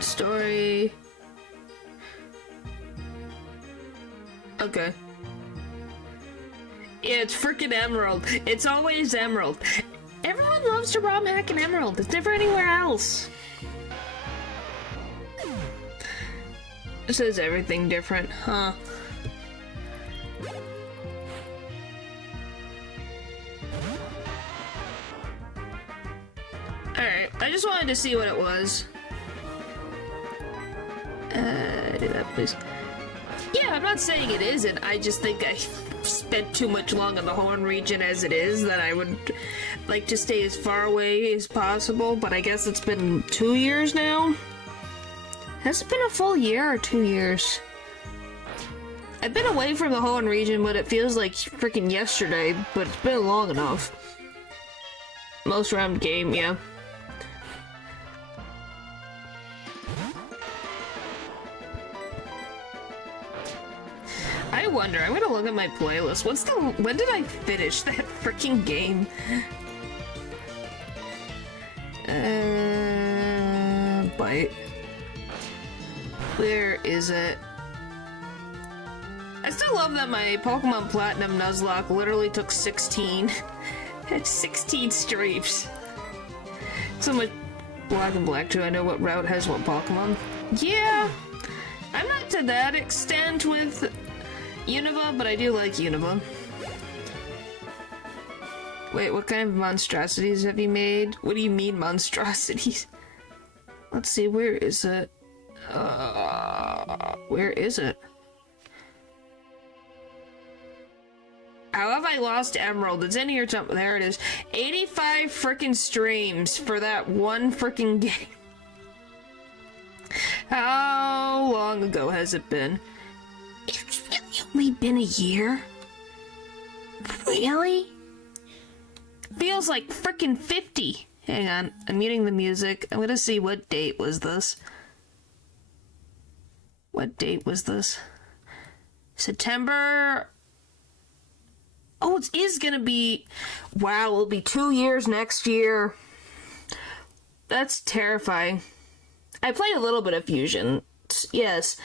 Story. Okay. Yeah, it's freaking Emerald. It's always Emerald. Everyone loves to ROM hack an Emerald. It's never anywhere else. It says everything different, huh? Alright, I just wanted to see what it was. Do that, please. Yeah, I'm not saying it isn't. I just think I spent too much long in the Hoenn region as it is that I would like to stay as far away as possible, but I guess it's been 2 years now? Has it been a full year or 2 years? I've been away from the Hoenn region, but it feels like freaking yesterday, but it's been long enough. Most round game, yeah. I wonder, I'm gonna look at my playlist. When did I finish that freaking game? Bite. Where is it? I still love that my Pokemon Platinum Nuzlocke literally took 16. 16 streams. So much Black and Black too. I know what route has what Pokemon. Yeah, I'm not to that extent with Unova, but I do like Unova. Wait, what kind of monstrosities have you made? What do you mean monstrosities? Let's see, where is it? Where is it? How have I lost Emerald? It's in here. There it is. 85 frickin' streams for that one frickin' game. How long ago has it been? It's really only been a year? Really? Feels like frickin' 50. Hang on, I'm muting the music. I'm gonna see what date was this. What date was this? September. Oh, it is gonna be. Wow, it'll be 2 years next year. That's terrifying. I played a little bit of Fusion. Yes.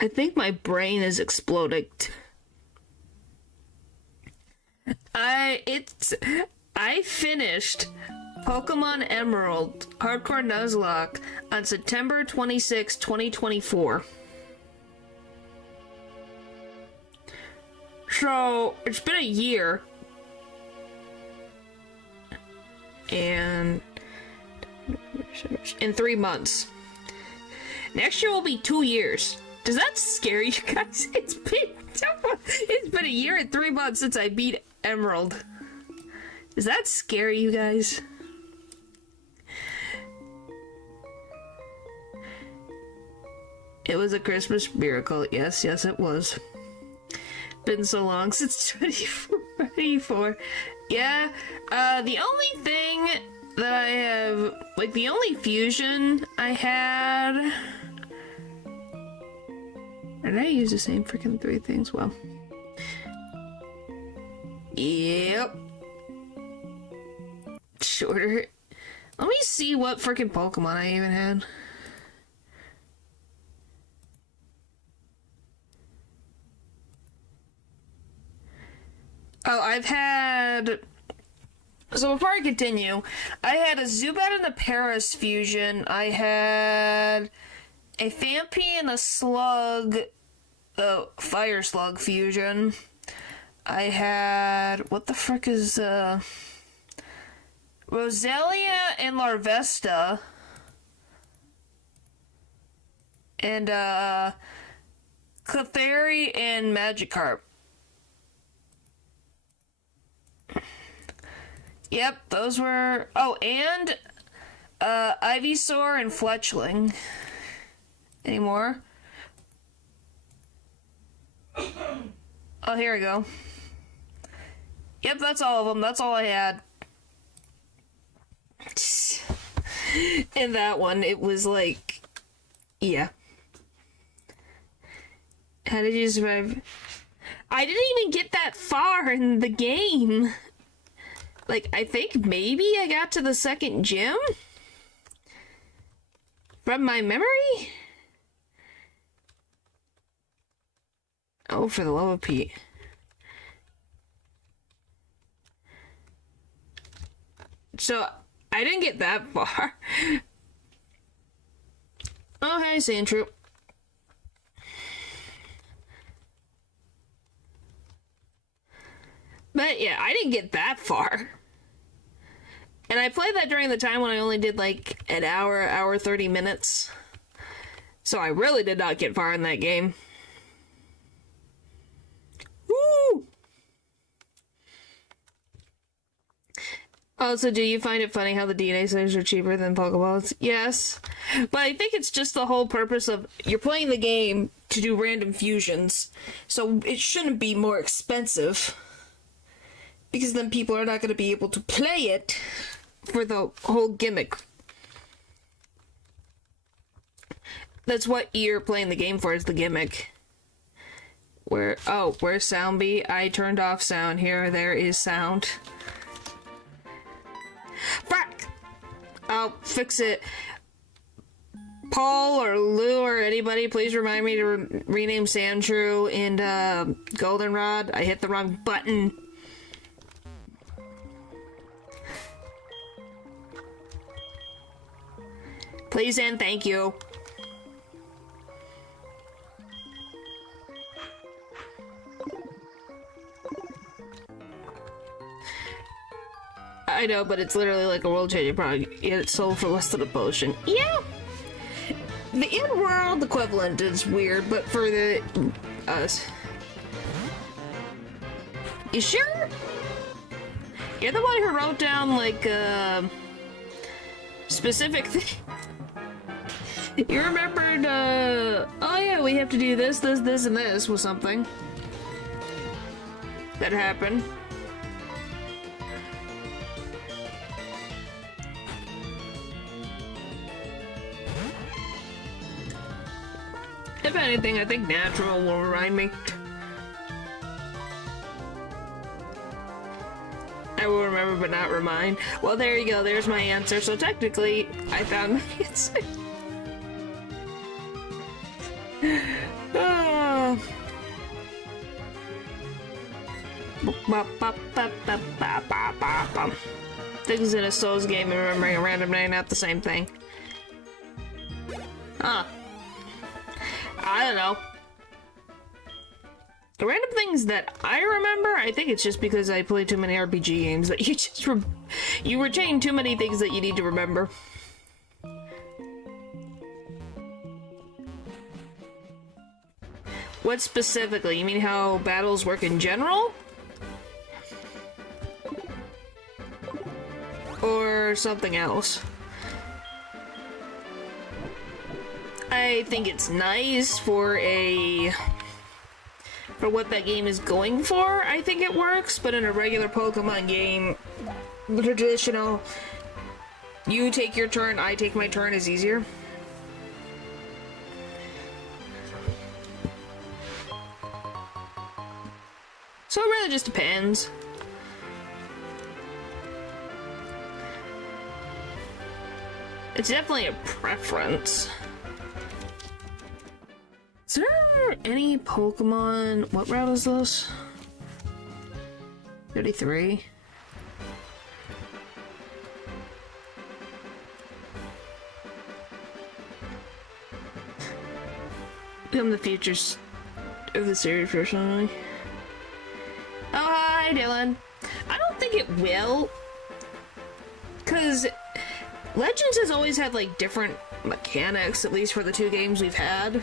I think my brain is exploding. I finished Pokemon Emerald Hardcore Nuzlocke on September 26, 2024. So, it's been a year. And in 3 months. Next year will be 2 years. Does that scare you guys? It's been a year and 3 months since I beat Emerald. Does that scare you guys? It was a Christmas miracle. Yes, yes it was. Been so long since 2024. Yeah, the only thing that I have, like the only fusion I had... Did I use the same freaking 3 things? Well. Yep. Shorter. Let me see what freaking Pokemon I even had. Oh, I've had So before I continue, I had a Zubat and a Paras fusion. I had a Phanpy and a Slug, Fire Slug fusion. I had, what the frick is, Roselia and Larvesta. And, Clefairy and Magikarp. Yep, those were... Oh, and Ivysaur and Fletchling. Any more? Oh, here we go. Yep, that's all of them. That's all I had. In that one, it was like... Yeah. How did you survive? I didn't even get that far in the game. Like, I think maybe I got to the second gym? From my memory? Oh, for the love of Pete. So, I didn't get that far. Oh, hey, Sandtroop. But yeah, I didn't get that far. And I played that during the time when I only did like an hour 30 minutes. So I really did not get far in that game. Woo! Also, do you find it funny how the DNA cells are cheaper than Pokeballs? Yes. But I think it's just the whole purpose of, you're playing the game to do random fusions. So it shouldn't be more expensive. Because then people are not going to be able to play it for the whole gimmick. That's what you're playing the game for, is the gimmick. Where's sound be? I turned off sound. Here, there is sound. Frack! I'll fix it. Paul or Lou or anybody, please remind me to rename Sandshrew and Goldenrod. I hit the wrong button. Please and thank you. I know, but it's literally like a world-changing product. It's sold for less than a potion. Yeah! The in-world equivalent is weird, but for the... us... You sure? You're the one who wrote down, like, specific thing. You remembered, oh yeah, we have to do this, and this was something that happened. If anything, I think natural will remind me. I will remember but not remind. Well, there you go, there's my answer. So technically, I found my answer. Oh. Things in a Souls game and remembering a random name, not the same thing. Huh. I don't know. The random things that I remember, I think it's just because I play too many RPG games that you just you retain too many things that you need to remember. What specifically? You mean how battles work in general? Or something else? I think it's nice for what that game is going for. I think it works, but in a regular Pokemon game, the traditional you take your turn, I take my turn is easier. So it really just depends. It's definitely a preference. Is there any Pokemon? What route is this? 33. become the futures of the series personally. Oh, hi, Dylan. I don't think it will. Because Legends has always had, like, different mechanics, at least for the 2 games we've had.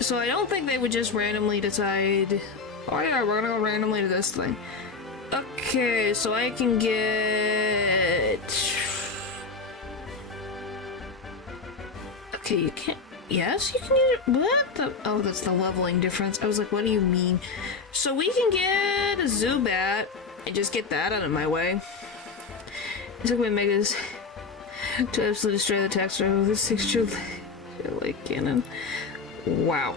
So I don't think they would just randomly decide, oh yeah, we're gonna go randomly to this thing. Okay, so I can get... Okay, you can't... Yes, you can use it. What the... Oh, that's the leveling difference. I was like, what do you mean? So we can get a Zubat and just get that out of my way. It took my Megas to absolutely destroy the texture of this 6-2 like cannon. Wow.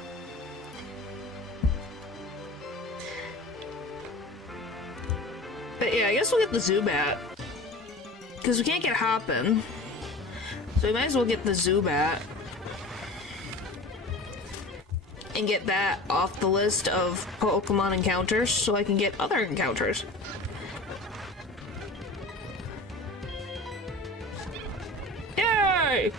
But yeah, I guess we'll get the Zubat. Because we can't get Hoppin'. So we might as well get the Zubat. And get that off the list of Pokemon encounters so I can get other encounters. Yay!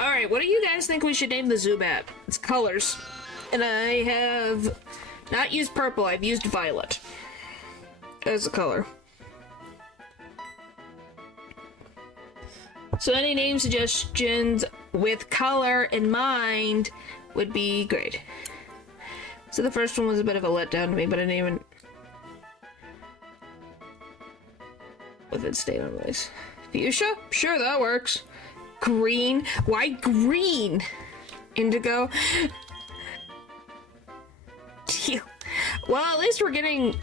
Alright, what do you guys think we should name the Zubat? It's colors. And I have not used purple, I've used violet as a color. So any name suggestions with color in mind would be great. So the first one was a bit of a letdown to me, but I didn't even... With it stayed on place. Fuchsia? Sure, that works. Green? Why green? Indigo? Teal. Well, at least we're getting...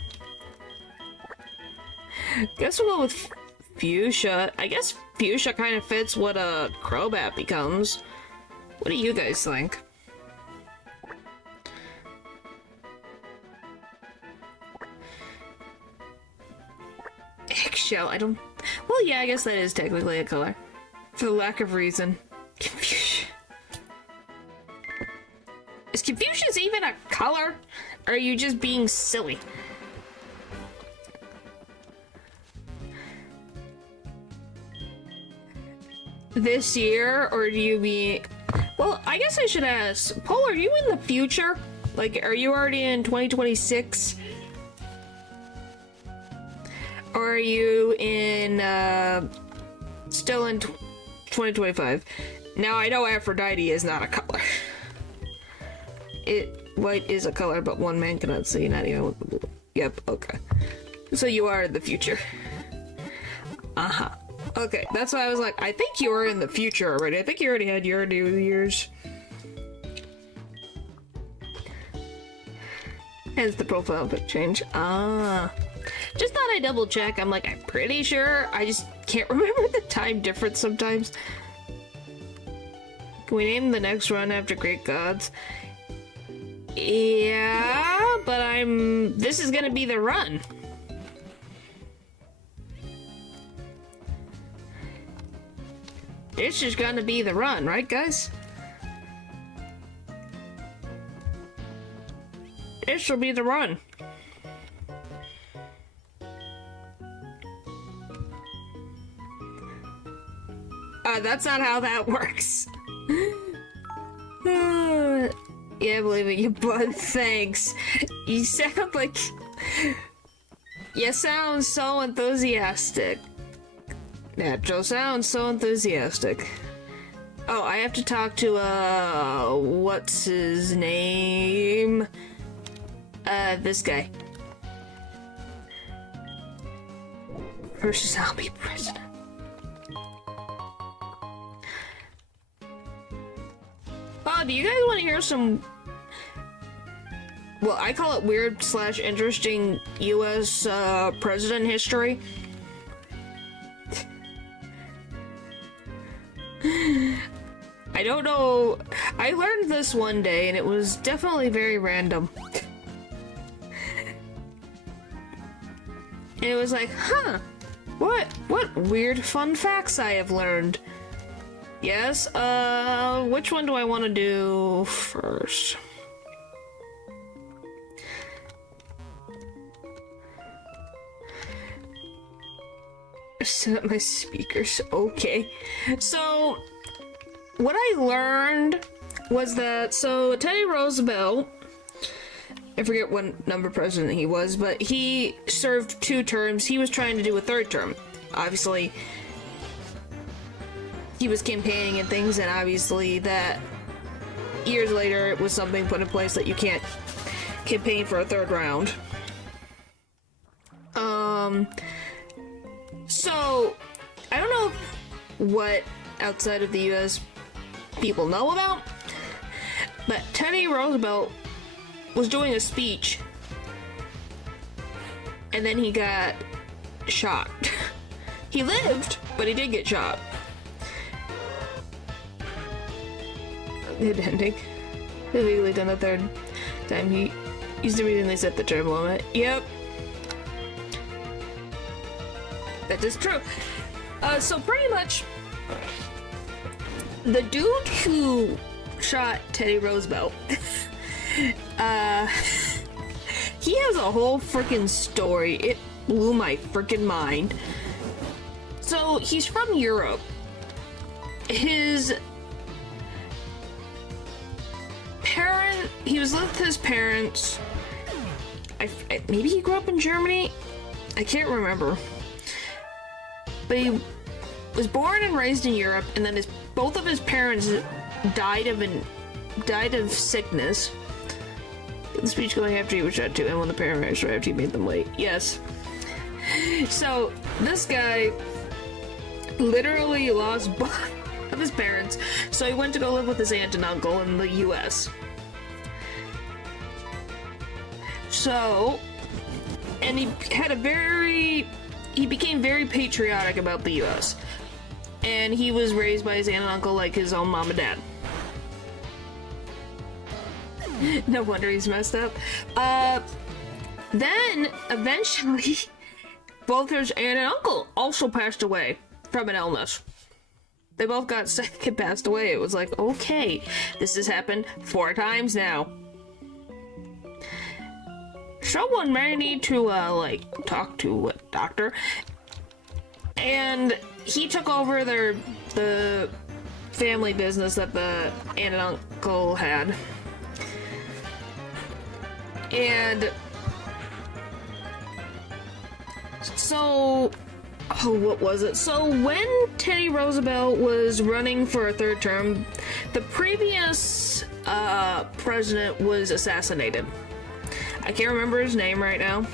Guess we'll go with Fuchsia. I guess Fuchsia kind of fits what a Crobat becomes. What do you guys think? Eggshell, I don't... Well, yeah, I guess that is technically a color. For the lack of reason. Confusion. Is Confucius even a color? Or are you just being silly? This year, or do you mean... Well, I guess I should ask, Paul, are you in the future? Like, are you already in 2026? Or are you in, still in 2025? Now, I know Aphrodite is not a color. White is a color, but one man cannot see, not even with the blue. Yep, okay. So you are in the future. Uh-huh. Okay, that's why I was like, I think you were in the future already. I think you already had your New Year's. Hence the profile pic change. Ah. Just thought I'd double check. I'm like, I'm pretty sure. I just can't remember the time difference sometimes. Can we name the next run after Great Gods? Yeah, but this is gonna be the run. This is gonna be the run, right, guys? This will be the run. That's not how that works. Yeah, I believe it, you bud. Thanks. You sound like... You sound so enthusiastic. Natural sounds so enthusiastic. Oh, I have to talk to, what's his name? This guy. First zombie president. Oh, do you guys want to hear some... Well, I call it weird / interesting US, president history. I don't know. I learned this one day, and it was definitely very random. And it was like, huh, what weird fun facts I have learned. Yes, which one do I want to do first? Set up my speakers. Okay. So, what I learned was that, so Teddy Roosevelt, I forget what number president he was, but he served 2 terms. He was trying to do a 3rd term. Obviously, he was campaigning and things, and obviously that years later it was something put in place that you can't campaign for a 3rd round. So, I don't know what outside of the US people know about, but Teddy Roosevelt was doing a speech, and then he got shot. He lived, but he did get shot. Good ending. Illegally done the 3rd time. He used the reason they set the term limit. Yep. That is true. So pretty much, the dude who shot Teddy Roosevelt, he has a whole freaking story. It blew my freaking mind. So he's from Europe. His he was with his parents. Maybe he grew up in Germany? I can't remember. But he was born and raised in Europe, and then both of his parents died of sickness. The speech going after he was shot too, and when the paramedics were after he made them late. Yes. So this guy literally lost both of his parents, so he went to go live with his aunt and uncle in the US. So, and he became very patriotic about the US. And he was raised by his aunt and uncle like his own mom and dad. No wonder he's messed up. Then, eventually, both his aunt and uncle also passed away from an illness. They both got sick and passed away. It was like, okay, this has happened 4 times now. Someone may need to, talk to a doctor. And he took over the family business that the aunt and uncle had. And so, what was it? So when Teddy Roosevelt was running for a 3rd term, the previous president was assassinated. I can't remember his name right now,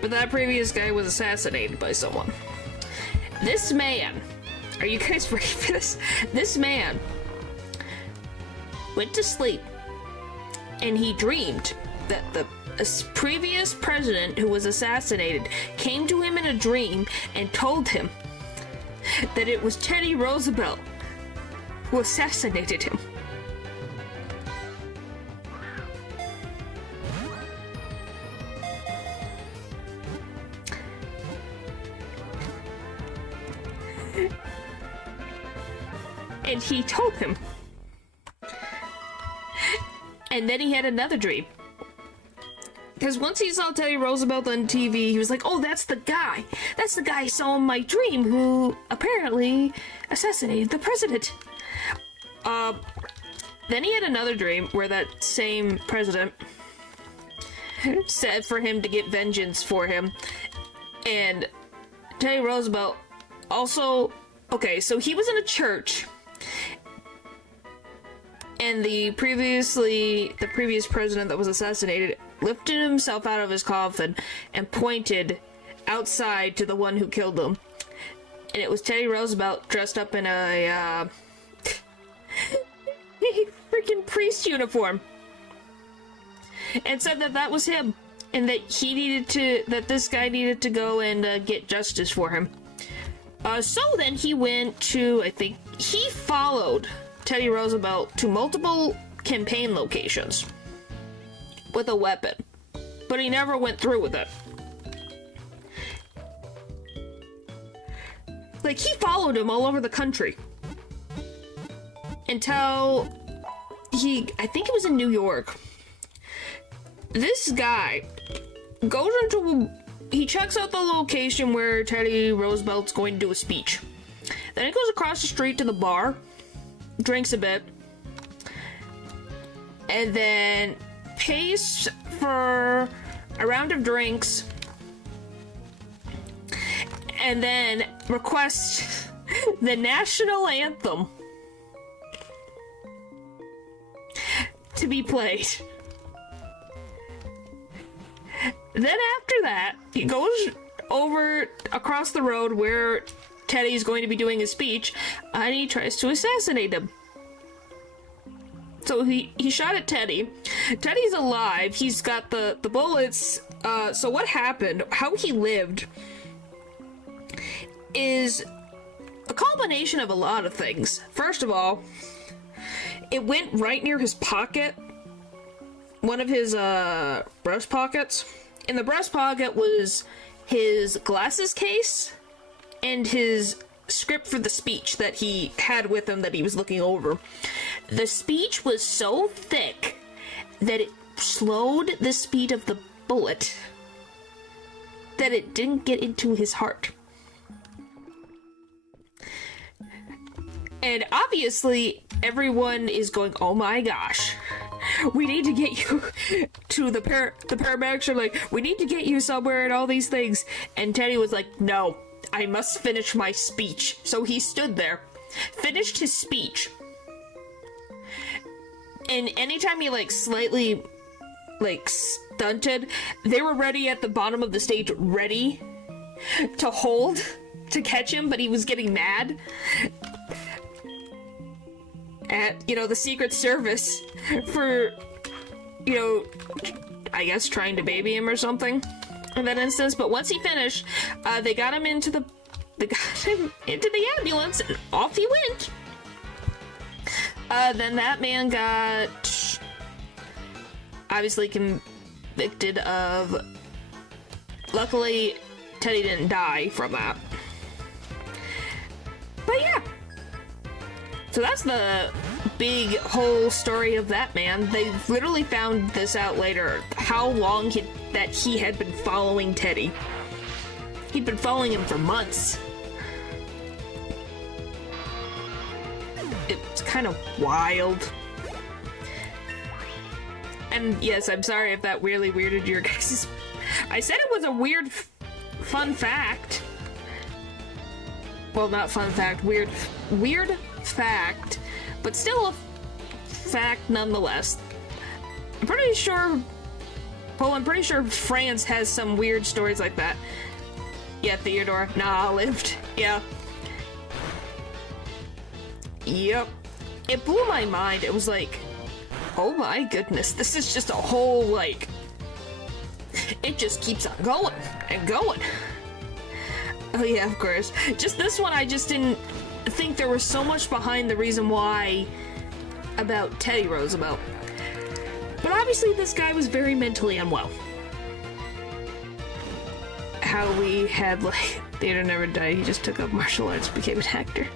but that previous guy was assassinated by someone. This man, are you guys ready for this? This man went to sleep, and he dreamed that the previous president who was assassinated came to him in a dream and told him that it was Teddy Roosevelt who assassinated him. And he told him. And then he had another dream. Because once he saw Teddy Roosevelt on TV, he was like, oh, that's the guy. That's the guy I saw in my dream who apparently assassinated the president. Then he had another dream where that same president said for him to get vengeance for him. And Teddy Roosevelt also... Okay, so he was in a church. And the previous president that was assassinated lifted himself out of his coffin and pointed outside to the one who killed him. And it was Teddy Roosevelt dressed up in a freaking priest uniform. And said that that was him. And that that this guy needed to go and get justice for him. So then he went to, he followed Teddy Roosevelt to multiple campaign locations with a weapon, but he never went through with it. Like, he followed him all over the country until I think it was in New York. This guy goes into he checks out the location where Teddy Roosevelt's going to do a speech. Then he goes across the street to the bar, drinks a bit, and then pays for a round of drinks, and then requests the national anthem to be played. Then after that, he goes over across the road where Teddy's going to be doing his speech, and he tries to assassinate him. So he shot at Teddy. Teddy's alive. He's got the bullets. So what happened, how he lived, is a combination of a lot of things. First of all, it went right near his pocket. One of his breast pockets. In the breast pocket was his glasses case and his script for the speech that he had with him that he was looking over. The speech was so thick that it slowed the speed of the bullet, that it didn't get into his heart. And obviously, everyone is going, oh my gosh, we need to get you to the paramedics are like, we need to get you somewhere and all these things. And Teddy was like, no, I must finish my speech. So he stood there, finished his speech. And anytime he slightly stunted, they were ready at the bottom of the stage, ready to hold, to catch him, but he was getting mad at, the Secret Service for, I guess trying to baby him or something in that instance. But once he finished, they got him into the ambulance, and off he went. Then that man got obviously convicted of, luckily Teddy didn't die from that. But yeah. So that's the big whole story of that man. They literally found this out later, how long that he had been following Teddy. He'd been following him for months. It's kind of wild. And yes, I'm sorry if that really weirded your guys'... I said it was a weird, fun fact. Well, not fun fact, weird fact, but still a fact nonetheless. I'm pretty sure France has some weird stories like that. Yeah, Theodore. Nah, lived. Yeah. Yep. It blew my mind. It was like, oh my goodness, this is just a whole, it just keeps on going and going. Oh yeah, of course. Just this one, I just didn't think there was so much behind the reason why about Teddy Roosevelt. But obviously this guy was very mentally unwell. How we had, Theodore never died, he just took up martial arts, became an actor.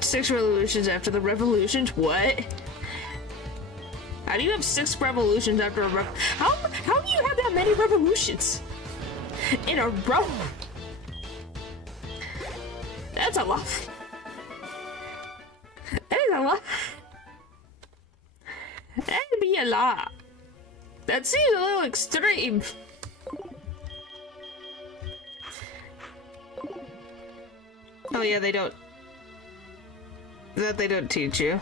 Six revolutions after the revolutions? What? How do you have 6 revolutions after a How do you have that many revolutions in a row? That's a lot. That is a lot. That'd be a lot. That seems a little extreme. Oh yeah, they don't teach you.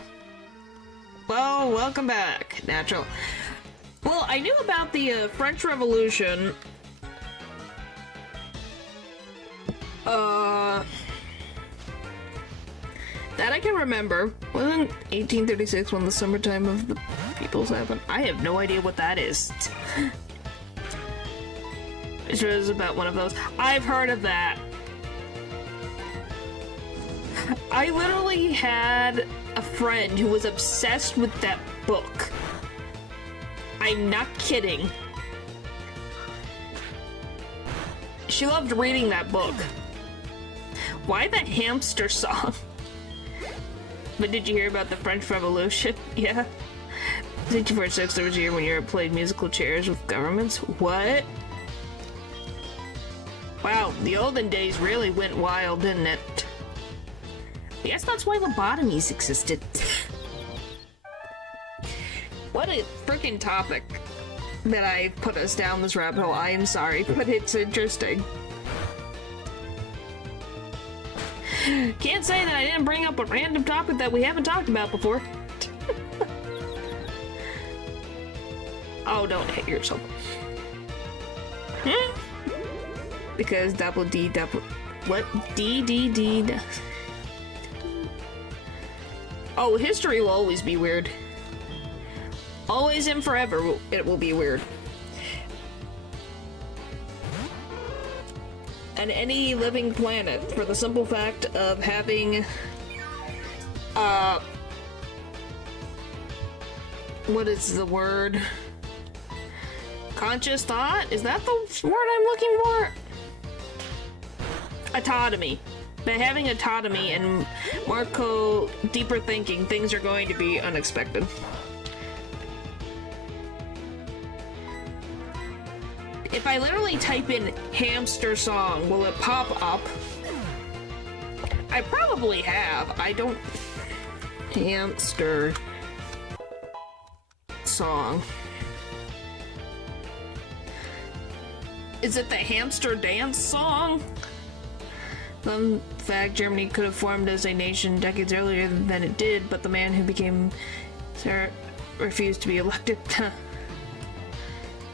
Well, welcome back, Natural. Well, I knew about the French Revolution. That I can remember. Wasn't 1836 when the summertime of the peoples happened? I have no idea what that is. It was about one of those. I've heard of that. I literally had a friend who was obsessed with that book. I'm not kidding. She loved reading that book. Why the hamster song? But did you hear about the French Revolution? Yeah. 1946, there was a year when Europe played musical chairs with governments. What? Wow, the olden days really went wild, didn't it? I guess that's why lobotomies existed. What a freaking topic that I put us down this rabbit hole. I am sorry, but it's interesting. Can't say that I didn't bring up a random topic that we haven't talked about before. Oh, don't hit yourself. Because double D double... What? D. Oh, history will always be weird. Always and forever it will be weird. And any living planet, for the simple fact of having... what is the word? Conscious thought? Is that the word I'm looking for? Autonomy. By having autonomy and Marco deeper thinking, things are going to be unexpected. If I literally type in hamster song, will it pop up? I probably have. I don't... Hamster song. Is it the hamster dance song? Fun fact, Germany could have formed as a nation decades earlier than it did, but the man who became Tsar refused to be elected.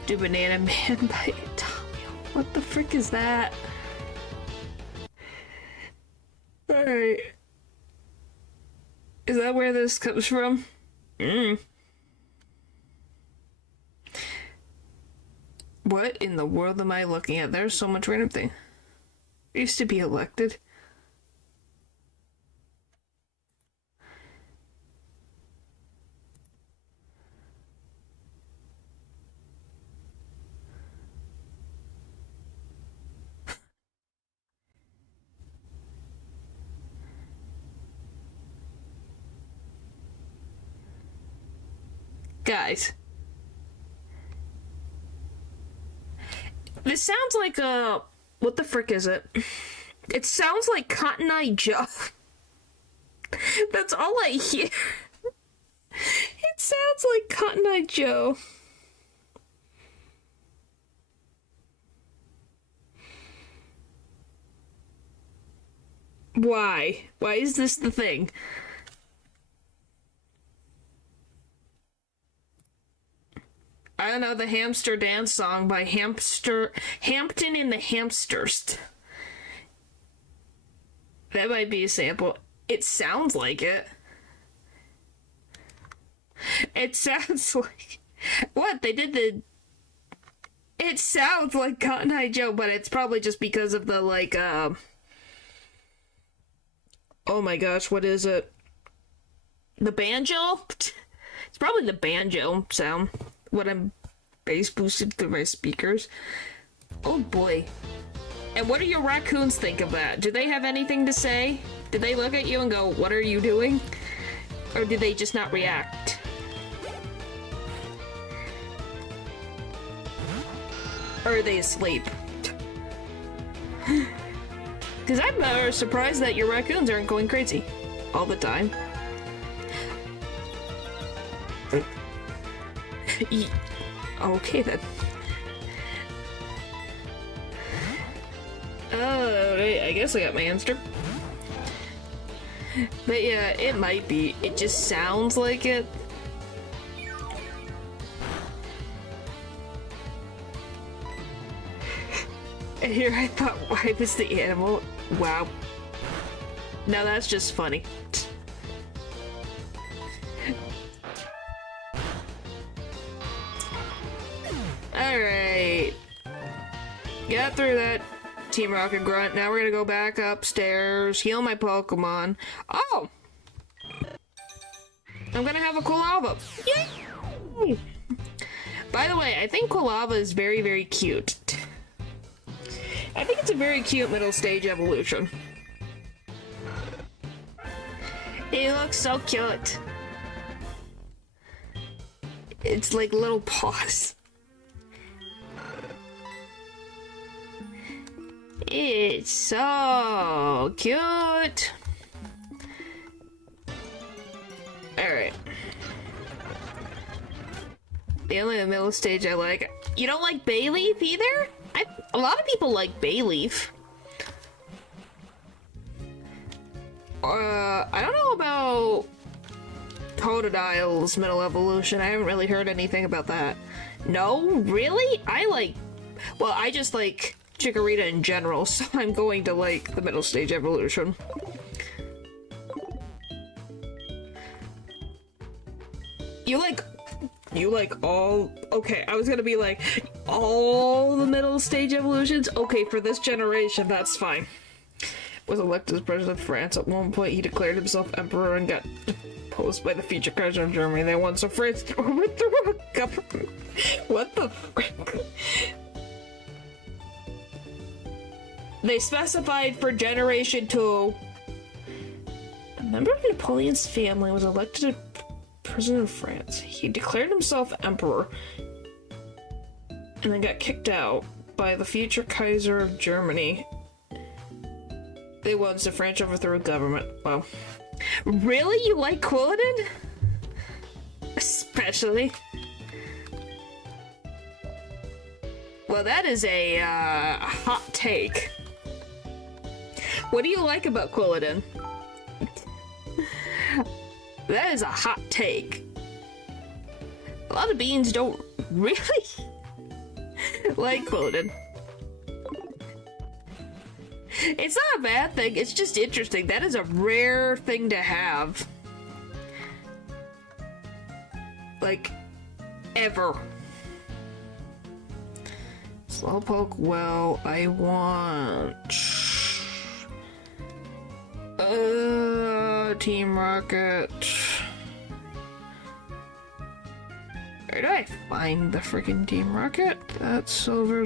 Do banana man by Italia. What the frick is that? Alright. Is that where this comes from? What in the world am I looking at? There's so much random thing. I used to be elected. Guys. This sounds like a... What the frick is it? It sounds like Cotton Eye Joe. That's all I hear. It sounds like Cotton Eye Joe. Why? Why is this the thing? I don't know, the Hamster Dance song by Hampton and the Hamsters. That might be a sample. It sounds like it. It sounds like... What? They did the... It sounds like Cotton Eye Joe, but it's probably just because of the, like, Oh my gosh, what is it? The banjo? It's probably the banjo sound. What I'm bass boosted through my speakers. Oh boy. And what do your raccoons think of that? Do they have anything to say? Did they look at you and go, what are you doing? Or did they just not react? Or are they asleep? Because I'm surprised that your raccoons aren't going crazy all the time. Okay then. Oh, I guess I got my answer. But yeah, it might be. It just sounds like it. And here I thought, why was the animal? Wow. Now that's just funny. Alright. Got through that Team Rocket Grunt. Now we're gonna go back upstairs, heal my Pokemon. Oh! I'm gonna have a Quilava. Yay! By the way, I think Quilava is very, very cute. I think it's a very cute middle stage evolution. he looks so cute. It's like little paws. It's so cute. Alright. The only middle stage I like. You don't like Bayleaf either? A lot of people like Bayleaf. I don't know about Totodile's middle evolution. I haven't really heard anything about that. No? Really? Well, I just like Chikorita in general, so I'm going to like the middle stage evolution. You like all... Okay, I was gonna be like, all the middle stage evolutions? Okay, for this generation, that's fine. Was elected as president of France. At one point, he declared himself emperor and got deposed by the future Kaiser of Germany. They won, so France overthrew a government. What the frick? They specified for Generation 2. A member of Napoleon's family was elected president of France. He declared himself emperor and then got kicked out by the future Kaiser of Germany. They won, so France overthrew a government. Wow. Really? You like Quilladin? Especially. Well, that is a hot take. What do you like about Quilladin? That is a hot take. A lot of beans don't really like Quilladin. It's not a bad thing, it's just interesting. That is a rare thing to have. Like, ever. Slowpoke, well, I want... Team Rocket. Where did I find the freaking Team Rocket? That's silver.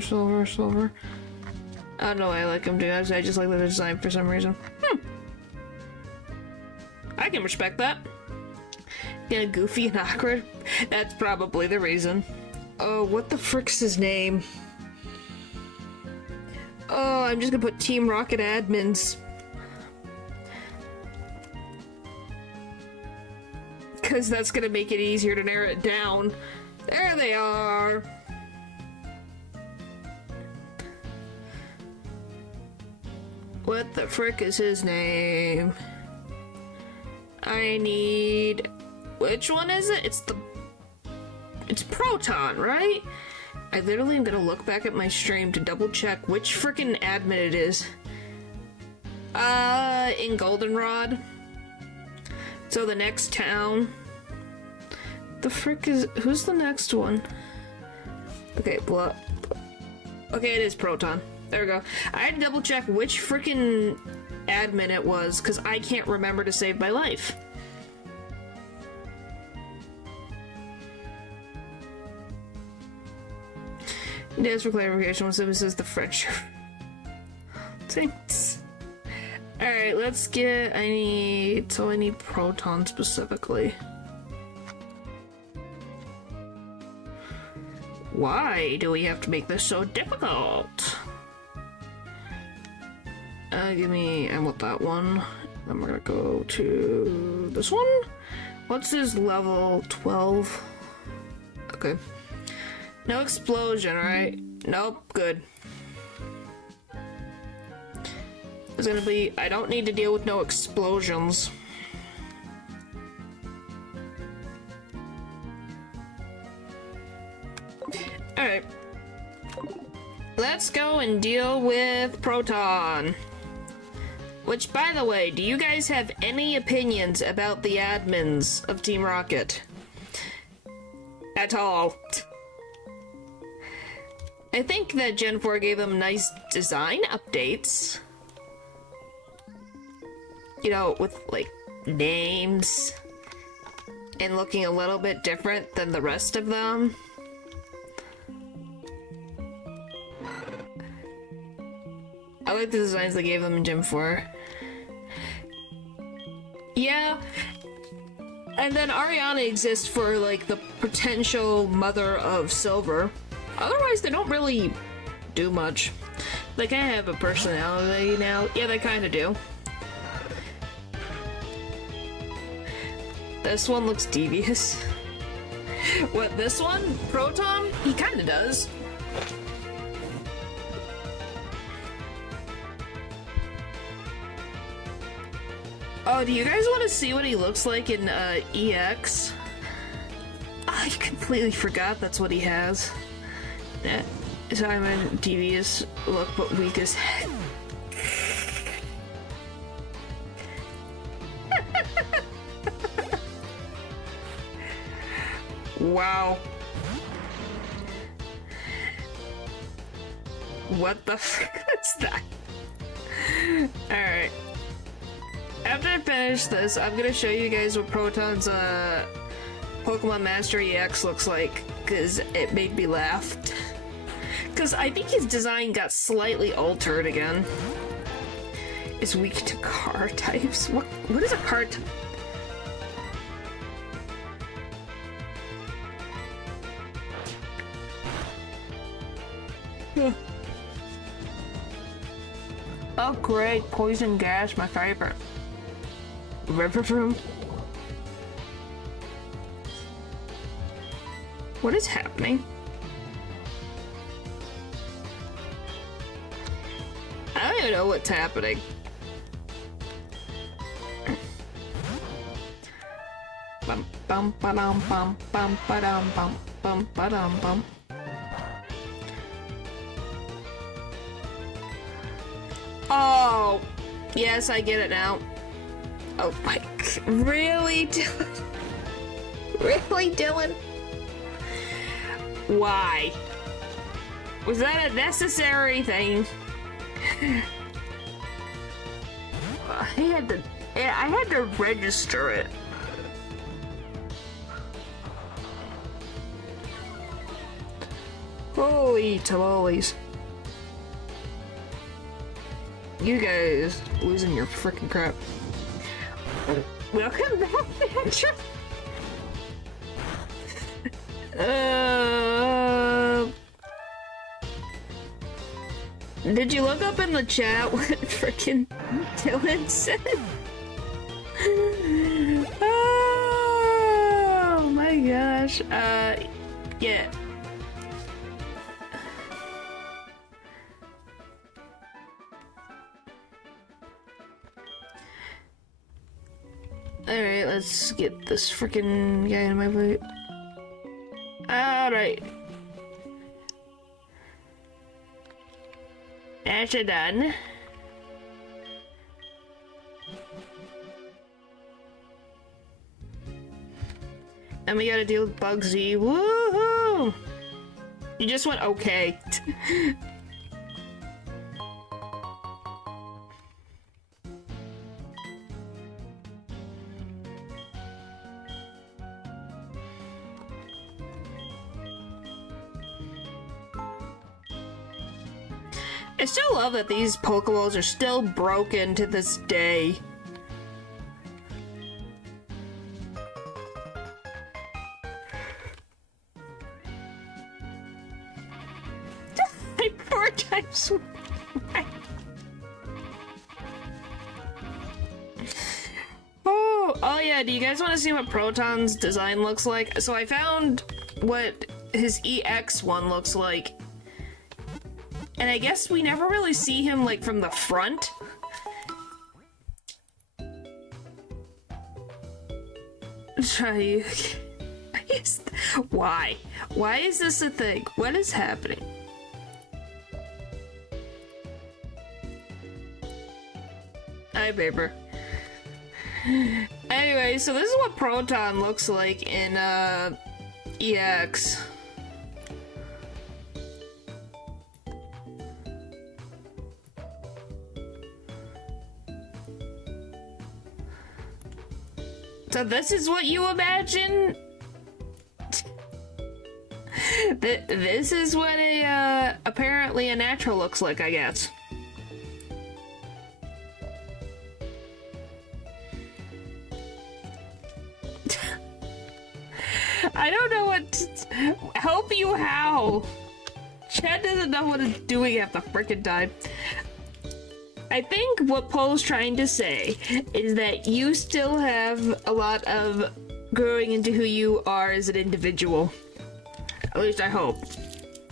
I don't know why I like them too. I just like the design for some reason. I can respect that. Yeah, goofy and awkward. That's probably the reason. Oh, what the frick's his name? Oh, I'm just gonna put Team Rocket admins. Because that's gonna make it easier to narrow it down. There they are! What the frick is his name? I need... Which one is it? It's Proton, right? I literally am gonna look back at my stream to double check which frickin' admin it is. In Goldenrod. So the next town. The frick is... Who's the next one? Okay, okay, it is Proton. There we go. I had to double check which frickin' admin it was, because I can't remember to save my life. Yes, for clarification, once this is the French. Thanks. Alright, let's get... I need Proton specifically. Why do we have to make this so difficult? I want that one. Then we're gonna go to this one. What's his level? 12? Okay. No explosion, right? Nope, good. It's gonna be... I don't need to deal with no explosions. Alright. Let's go and deal with Proton. Which, by the way, do you guys have any opinions about the admins of Team Rocket? At all? I think that Gen 4 gave them nice design updates. You know, with, like, names. And looking a little bit different than the rest of them. I like the designs they gave them in Gen 4. Yeah. And then Ariana exists for, like, the potential mother of Silver. Otherwise, they don't really do much. They kind of have a personality now. Yeah, they kind of do. This one looks devious. What, this one? Proton? He kind of does. Oh, do you guys want to see what he looks like in EX? I completely forgot that's what he has. Simon, devious look, but weak as heck. Wow. What the fuck is that? Alright. After I finish this, I'm gonna show you guys what Proton's Pokemon Master EX looks like, because it made me laugh. Because I think his design got slightly altered again. Is weak to car types. What is a car type? Oh great, poison gas, my favorite. River room. What is happening? I don't even know what's happening. Bum bum ba-dum bum bum ba-dum bum bum ba-dum bum. Oh, yes, I get it now. Oh my god. Really, Dylan? Really, Dylan? Why? Was that a necessary thing? I had to register it. Holy tamales. You guys losing your freaking crap. Welcome back, Andrew. Did you look up in the chat what freaking Dylan said? Oh my gosh. Yeah. Alright, let's get this freaking guy in my way. Alright. That's it done. And we gotta deal with Bugsy. Woohoo! You just went okay. I still love that these Pokeballs are still broken to this day. Like 4 times. Oh yeah, do you guys want to see what Proton's design looks like? So I found what his EX one looks like. And I guess we never really see him, like, from the front. Try. Why? Why is this a thing? What is happening? Hi, paper. Anyway, so this is what Proton looks like in, EX. So this is what you imagine? This is what a, apparently a natural looks like, I guess. I don't know what to help you how. Chad doesn't know what it's doing at the frickin' time. I think what Poe's trying to say is that you still have a lot of growing into who you are as an individual. At least I hope.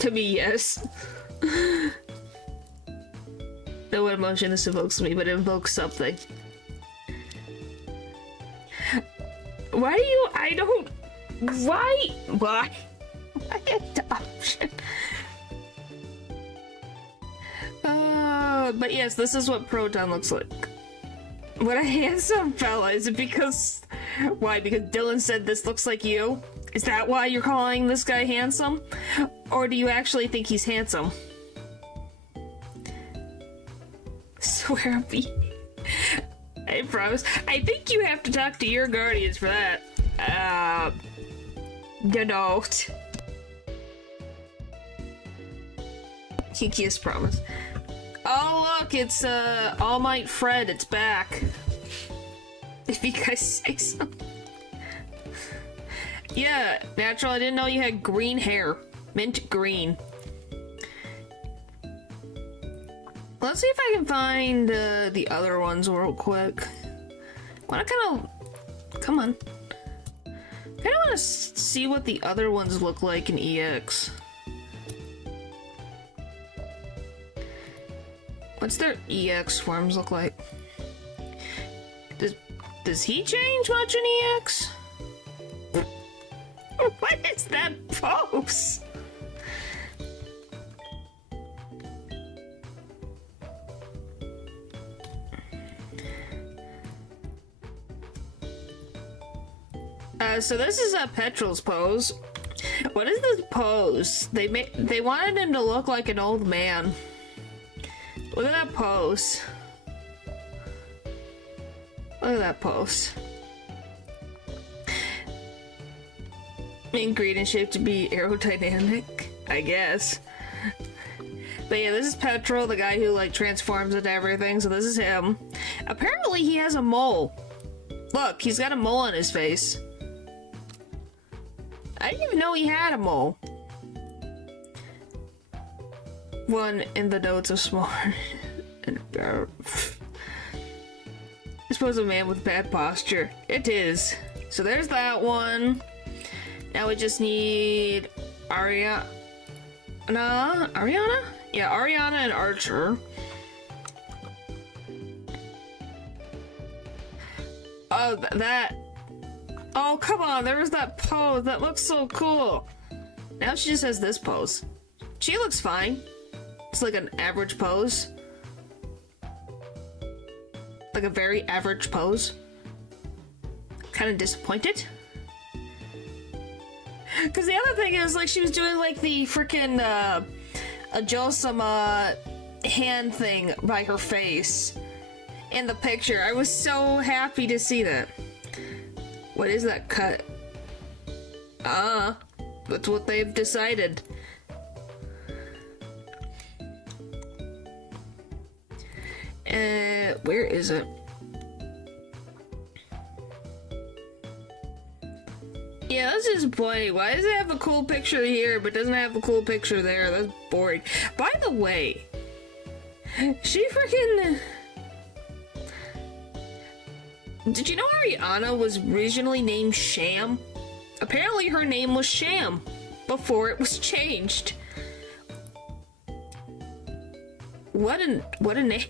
To me, yes. No what emotion this evokes me, but it invokes something. Why do you- I don't- Why? Why adoption? But yes, this is what Proton looks like. What a handsome fella. Is it because... Why? Because Dylan said this looks like you? Is that why you're calling this guy handsome? Or do you actually think he's handsome? Swear me. I promise. I think you have to talk to your guardians for that. You don't. Kinkiest promise. Oh look, it's All Might Fred, it's back. If you guys say so. Yeah, Natural, I didn't know you had green hair. Mint green. Let's see if I can find the other ones real quick. Wanna kinda... Come on. Kinda wanna see what the other ones look like in EX. What's their EX forms look like? Does he change much in EX? What is that pose? So this is Petrol's pose. What is this pose? They wanted him to look like an old man. Look at that pose. Look at that pose. Being green and shaped to be aerodynamic, I guess. But yeah, this is Petrol, the guy who like transforms into everything, so this is him. Apparently he has a mole. Look, he's got a mole on his face. I didn't even know he had a mole. One in the notes of smart. I suppose a man with bad posture. It is. So there's that one. Now we just need Ariana? Yeah, Ariana and Archer. Oh, that. Oh, come on, there was that pose. That looks so cool. Now she just has this pose. She looks fine. It's like an average pose. Like a very average pose. Kind of disappointed. Because the other thing is, like, she was doing, like, the freaking, a Josama hand thing by her face in the picture. I was so happy to see that. What is that cut? That's what they've decided. Where is it? Yeah, that's disappointing. Why does it have a cool picture here, but doesn't have a cool picture there? That's boring. By the way, she freaking... Did you know Ariana was originally named Sham? Apparently her name was Sham before it was changed. What a name.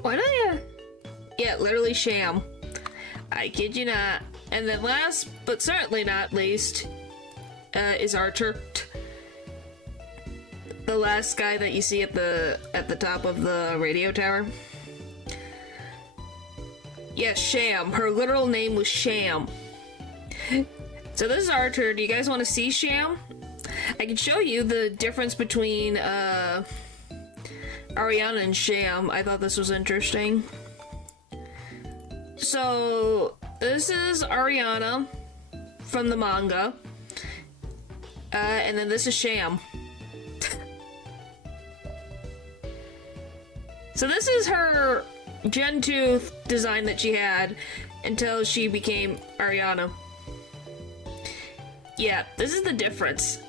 Why don't you? Yeah, literally Sham. I kid you not. And then last, but certainly not least, is Archer. The last guy that you see at the top of the radio tower. Yeah, Sham. Her literal name was Sham. So this is Archer. Do you guys want to see Sham? I can show you the difference between Ariana and Sham. I thought this was interesting. So this is Ariana from the manga. And then this is Sham. So this is her Gen 2 design that she had until she became Ariana. Yeah, this is the difference.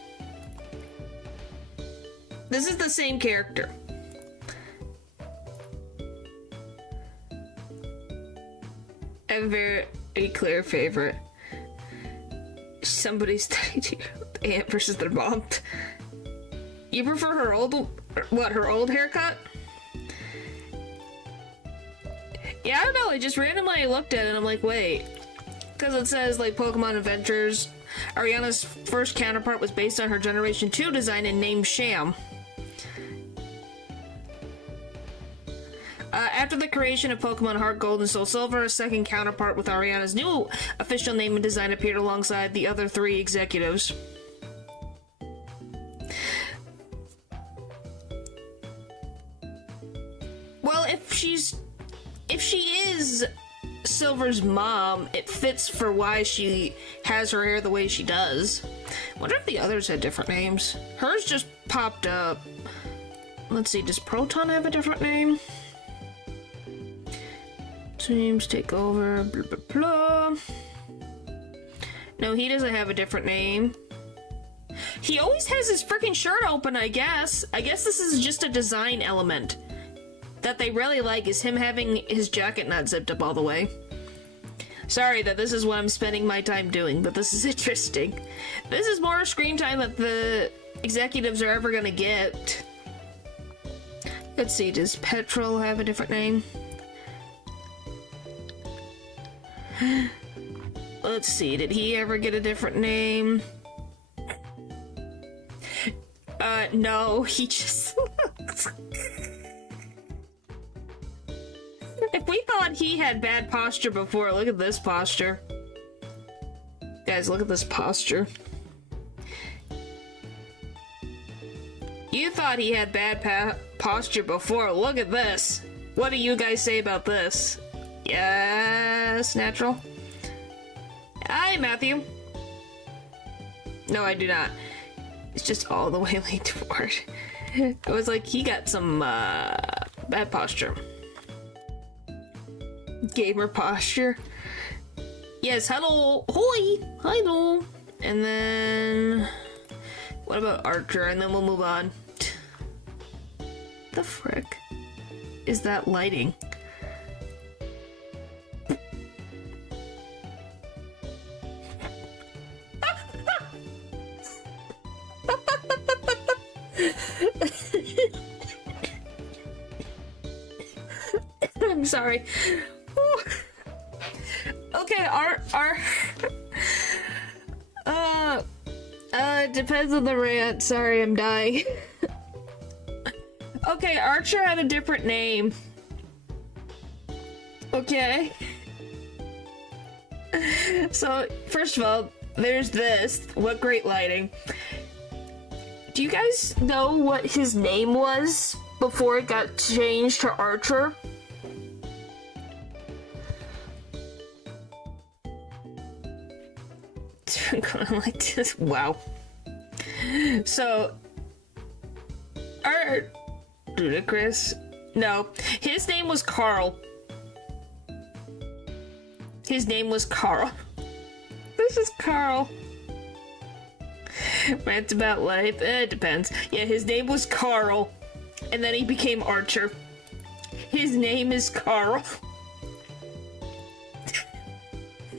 This is the same character. I have a very clear favorite. Somebody's 32-year-old aunt versus their mom. You prefer her old haircut? Yeah, I don't know, I just randomly looked at it and I'm like, wait. Because it says, like, Pokemon Adventures. Ariana's first counterpart was based on her Generation 2 design and named Sham. After the creation of Pokemon HeartGold and Soul Silver, a second counterpart with Ariana's new official name and design appeared alongside the other 3 executives. Well, if she is Silver's mom, it fits for why she has her hair the way she does. Wonder if the others had different names. Hers just popped up. Let's see, does Proton have a different name? Teams take over, blah blah blah. No, he doesn't have a different name. He always has his freaking shirt open, I guess. I guess this is just a design element that they really like, is him having his jacket not zipped up all the way. Sorry that this is what I'm spending my time doing, but this is interesting. This is more screen time that the executives are ever gonna get. Let's see, does Petrol have a different name? Let's see, did he ever get a different name? No, he just looks... If we thought he had bad posture before, look at this posture. Guys, look at this posture. You thought he had bad posture before, look at this. What do you guys say about this? Yes, natural. Hi, Matthew. No, I do not. It's just all the way leaned forward. I was like, he got some bad posture. Gamer posture. Yes, hello. Hoi. Hello. And then... what about Archer? And then we'll move on. The frick is that lighting? I'm sorry. Okay, depends on the rant. Sorry, I'm dying. Okay, Archer had a different name. Okay. So, first of all, there's this. What great lighting. Do you guys know what his name was before it got changed to Archer? Like this. Wow. So, Ludicrous. No, his name was Carl. His name was Carl. This is Carl. Rant about life. It depends. Yeah, his name was Carl, and then he became Archer. His name is Carl.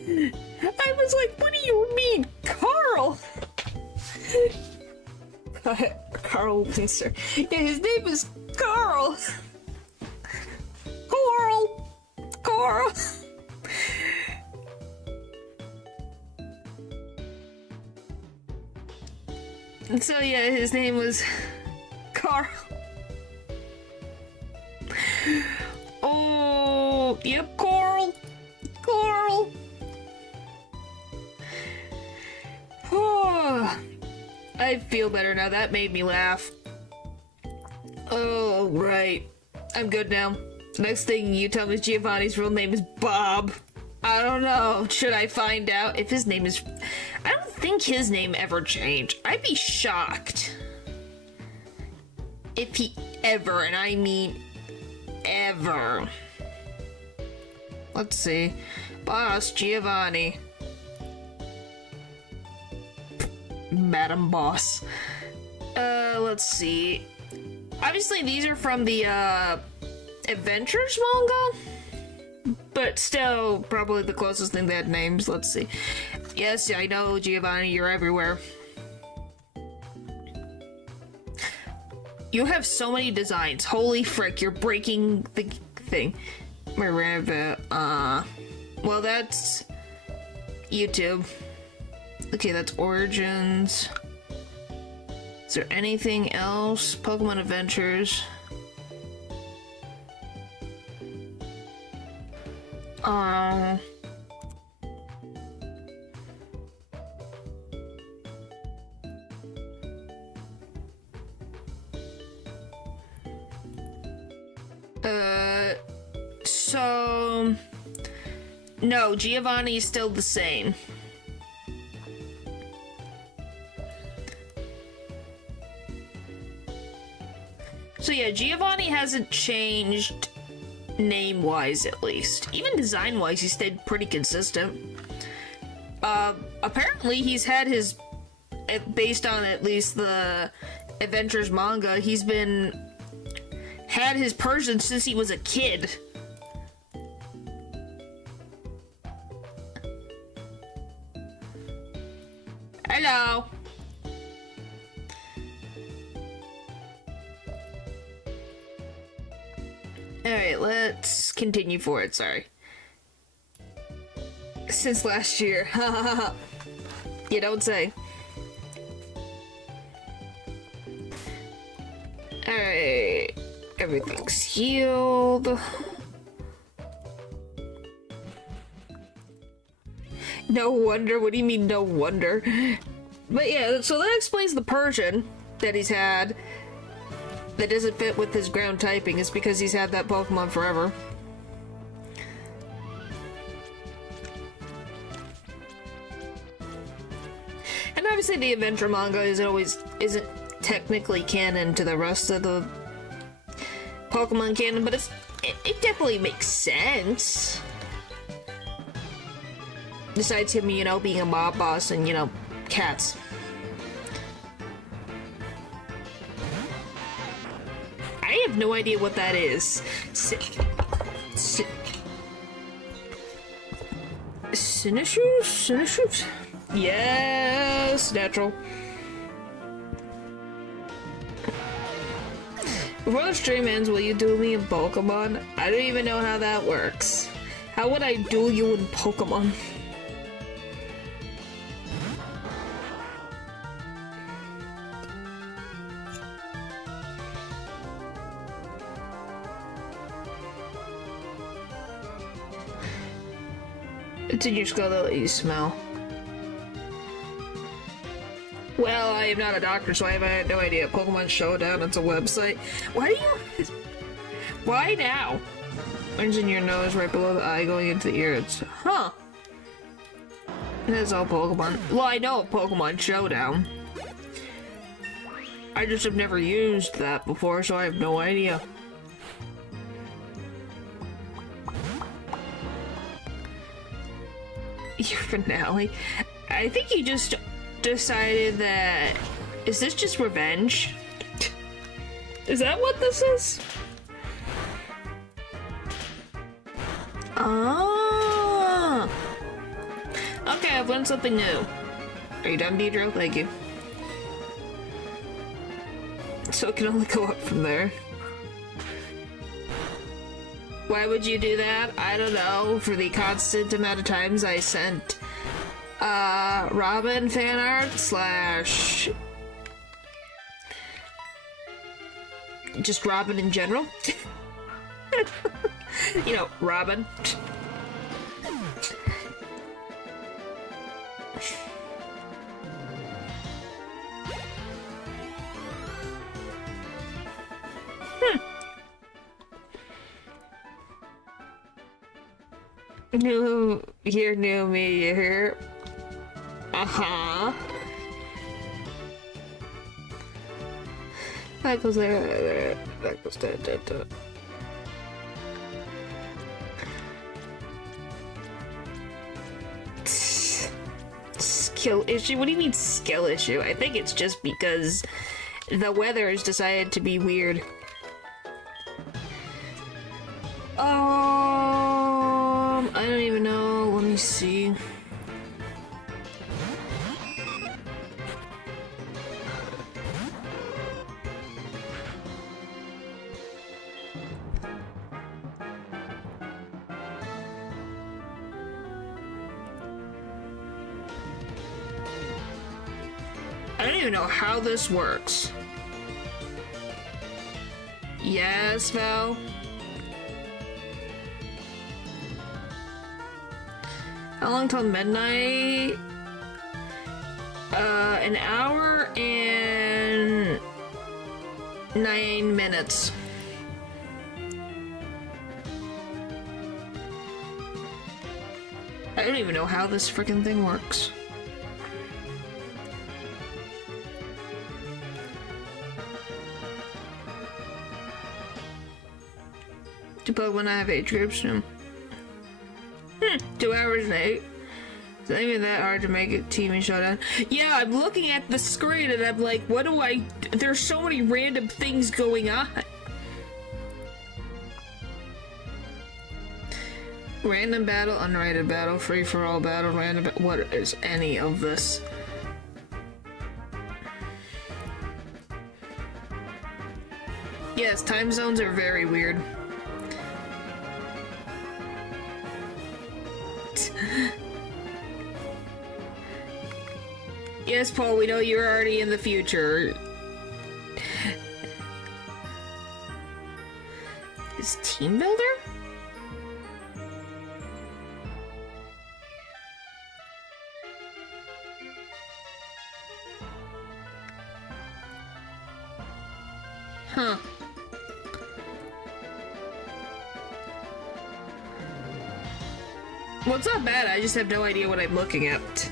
I was like, what do you mean, Carl? Carl Windsor. Yeah, his name is Carl. Carl. And so yeah, his name was Carl. Oh, yep, Carl. Oh, I feel better now. That made me laugh. Oh, right. I'm good now. Next thing you tell me is Giovanni's real name is Bob. I don't know. Should I find out if his name is... I don't think his name ever changed. I'd be shocked if he ever, and I mean ever. Let's see. Boss Giovanni. Madam Boss. Let's see. Obviously, these are from the, Adventures manga? But still, probably the closest thing that names. Let's see. Yes, I know, Giovanni, you're everywhere. You have so many designs. Holy frick, you're breaking the thing. Well, that's YouTube. Okay, that's Origins. Is there anything else? Pokemon Adventures. So... No, Giovanni is still the same. So yeah, Giovanni hasn't changed name-wise, at least. Even design-wise, he stayed pretty consistent. Apparently he's had his... Based on at least the Adventures manga, he's had his Persian since he was a kid. Hello. Alright, let's continue forward, sorry. Since last year. You don't say. Alright. Everything's healed. No wonder? What do you mean, no wonder? But yeah, so that explains the Persian that he's had that doesn't fit with his ground typing. It's because he's had that Pokemon forever. And obviously the adventure manga isn't technically canon to the rest of the Pokemon canon, but it definitely makes sense. Besides him, you know, being a mob boss and, you know, cats. I have no idea what that is. Sinistru? Yes, natural. Before the stream ends, will you duel me in Pokemon? I don't even know how that works. How would I duel you in Pokemon? It's in your skull that let you smell. Well, I am not a doctor, so I have no idea. Pokemon Showdown, it's a website. Why now? Orange in your nose, right below the eye, going into the ear. It's... Huh. That's all Pokemon. Well, I know of Pokemon Showdown. I just have never used that before, so I have no idea. Your finale? I think you just decided that... Is this just revenge? Is that what this is? Ah. Okay, I've learned something new. Are you done, Deidre? Thank you. So it can only go up from there. Why would you do that? I don't know. For the constant amount of times I sent Robin fan art slash just Robin in general. You know, Robin. You're new me, you hear? Uh-huh. That goes there, that goes there. skill issue? What do you mean skill issue? I think it's just because the weather has decided to be weird. I don't even know. Let me see. I don't even know how this works. Yes, Val? How long till midnight? An hour and 9 minutes. I don't even know how this freaking thing works. To play when I have age groups. 2 hours and 8. It's not even that hard to make a team and showdown. Yeah, I'm looking at the screen and I'm like, what do I... There's so many random things going on. Random battle, unrated battle, free-for-all battle, random... What is any of this? Yes, time zones are very weird. Yes, Paul, we know you're already in the future. Is team builder? Huh. Well, it's not bad, I just have no idea what I'm looking at.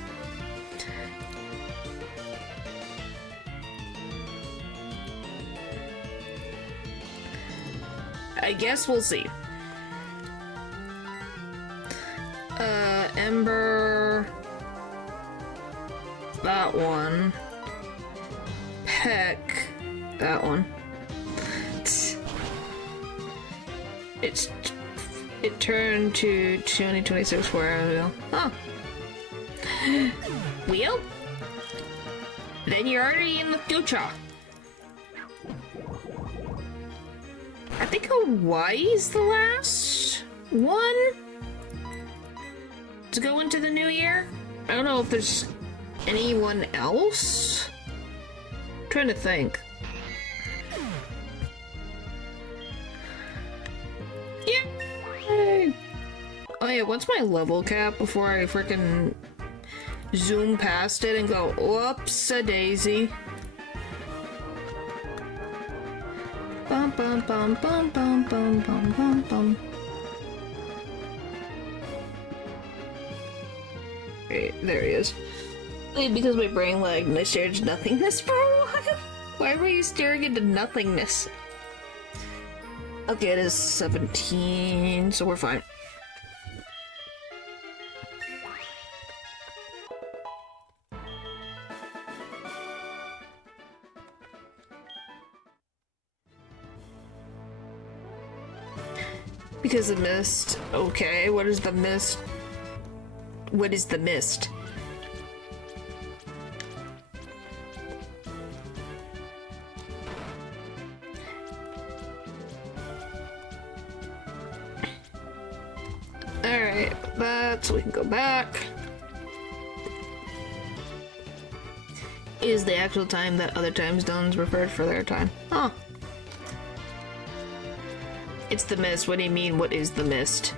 I guess we'll see. Ember... That one. Peck... That one. It turned to 2026 4 hours ago. Huh. Wheel? Then you're already in the future. I think Hawaii's the last one to go into the new year. I don't know if there's anyone else. I'm trying to think. Yay! Oh yeah, what's my level cap before I freaking zoom past it and go, whoops-a-daisy. Bum bum bum bum bum bum bum bum bum. Right, there he is. Wait, because my brain lagged and I stared into nothingness for a while. Why were you staring into nothingness? Okay, it is 17, so we're fine. Because the mist. Okay, what is the mist? What is the mist? Alright, so we can go back. Is the actual time that other time zones referred for their time. Huh. It's the mist. What do you mean, what is the mist?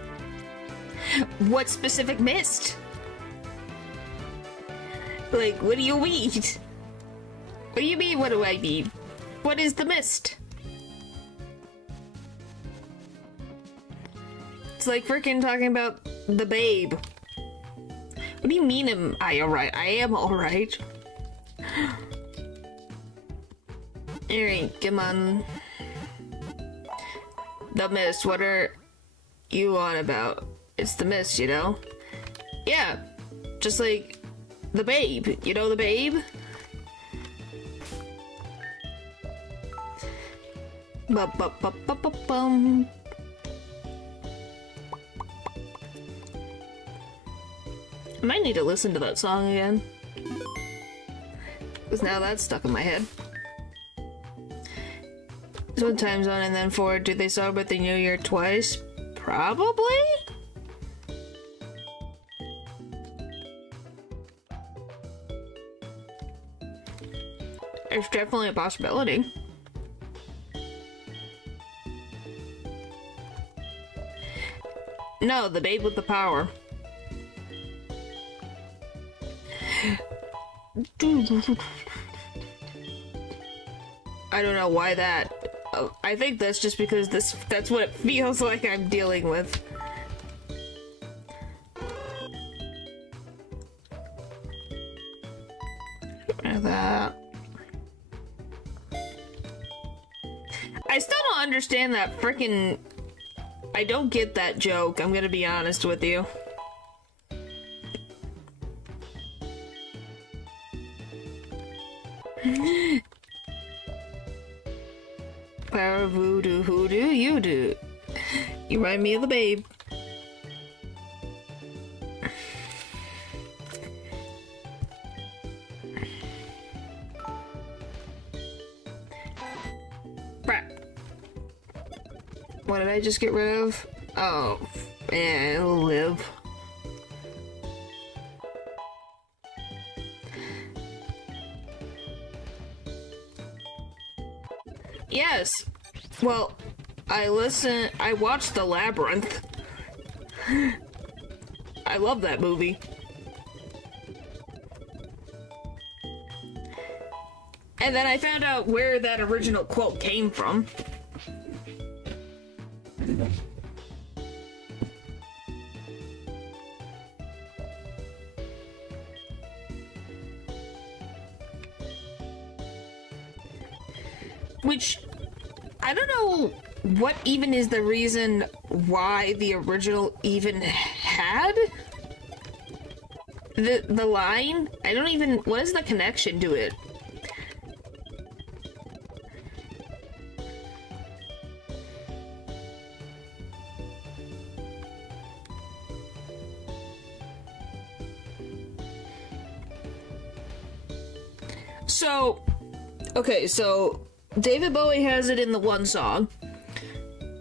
What specific mist? Like, what do you mean? What do you mean, what do I mean? What is the mist? It's like freaking talking about the babe. What do you mean am I alright? I am alright. Alright, come on. The mist, what are you on about? It's the mist, you know? Yeah, just like The Babe. You know The Babe? Ba-ba-ba-ba-ba-bum. I might need to listen to that song again. Because now that's stuck in my head. So what time zone and then forward, do they celebrate the New Year twice? Probably? It's definitely a possibility. No, the Babe with the Power. I don't know why that. I think that's just because that's what it feels like I'm dealing with. That. I still don't understand that frickin'. I don't get that joke, I'm gonna be honest with you. Power voodoo, who do you do? You remind me of the Babe. What did I just get rid of? Oh, yeah, it'll live. Yes. Well, I watched The Labyrinth. I love that movie. And then I found out where that original quote came from. Which, I don't know what even is the reason why the original even had the line. I don't even, what is the connection to it? So, okay, so David Bowie has it in the one song.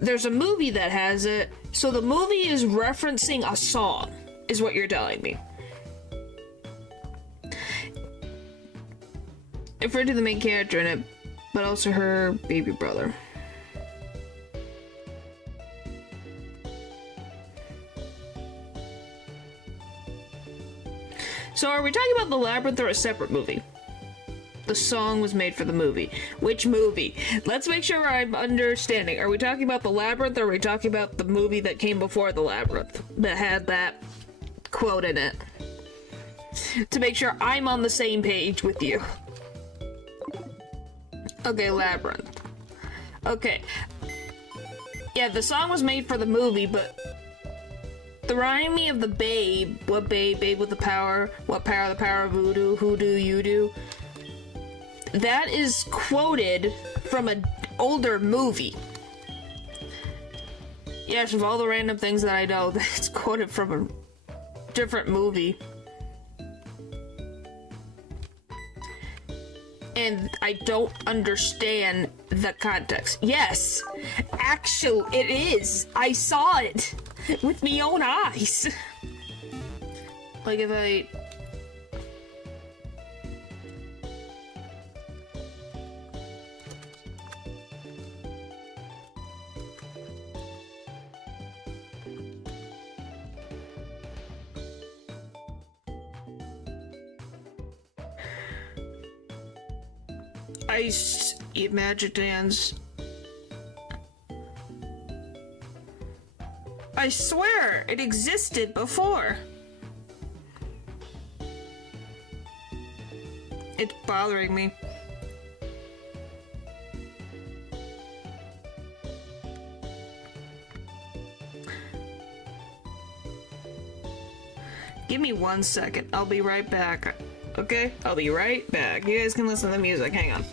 There's a movie that has it. So the movie is referencing a song, is what you're telling me. Referred to the main character in it, but also her baby brother. So are we talking about The Labyrinth or a separate movie? The song was made for the movie. Which movie? Let's make sure I'm understanding. Are we talking about The Labyrinth or are we talking about the movie that came before The Labyrinth that had that quote in it? To make sure I'm on the same page with you. Okay, Labyrinth. Okay. Yeah, the song was made for the movie, but the remind me of the Babe. What babe? Babe with the power. What power? The power of voodoo. Who do you do? That is quoted from an older movie. Yes, of all the random things that I know, it's quoted from a different movie. And I don't understand the context. Yes, actually, it is. I saw it with my own eyes. Like if I... Imagitans. I swear it existed before. It's bothering me. Give me 1 second. I'll be right back. Okay? I'll be right back. You guys can listen to the music. Hang on.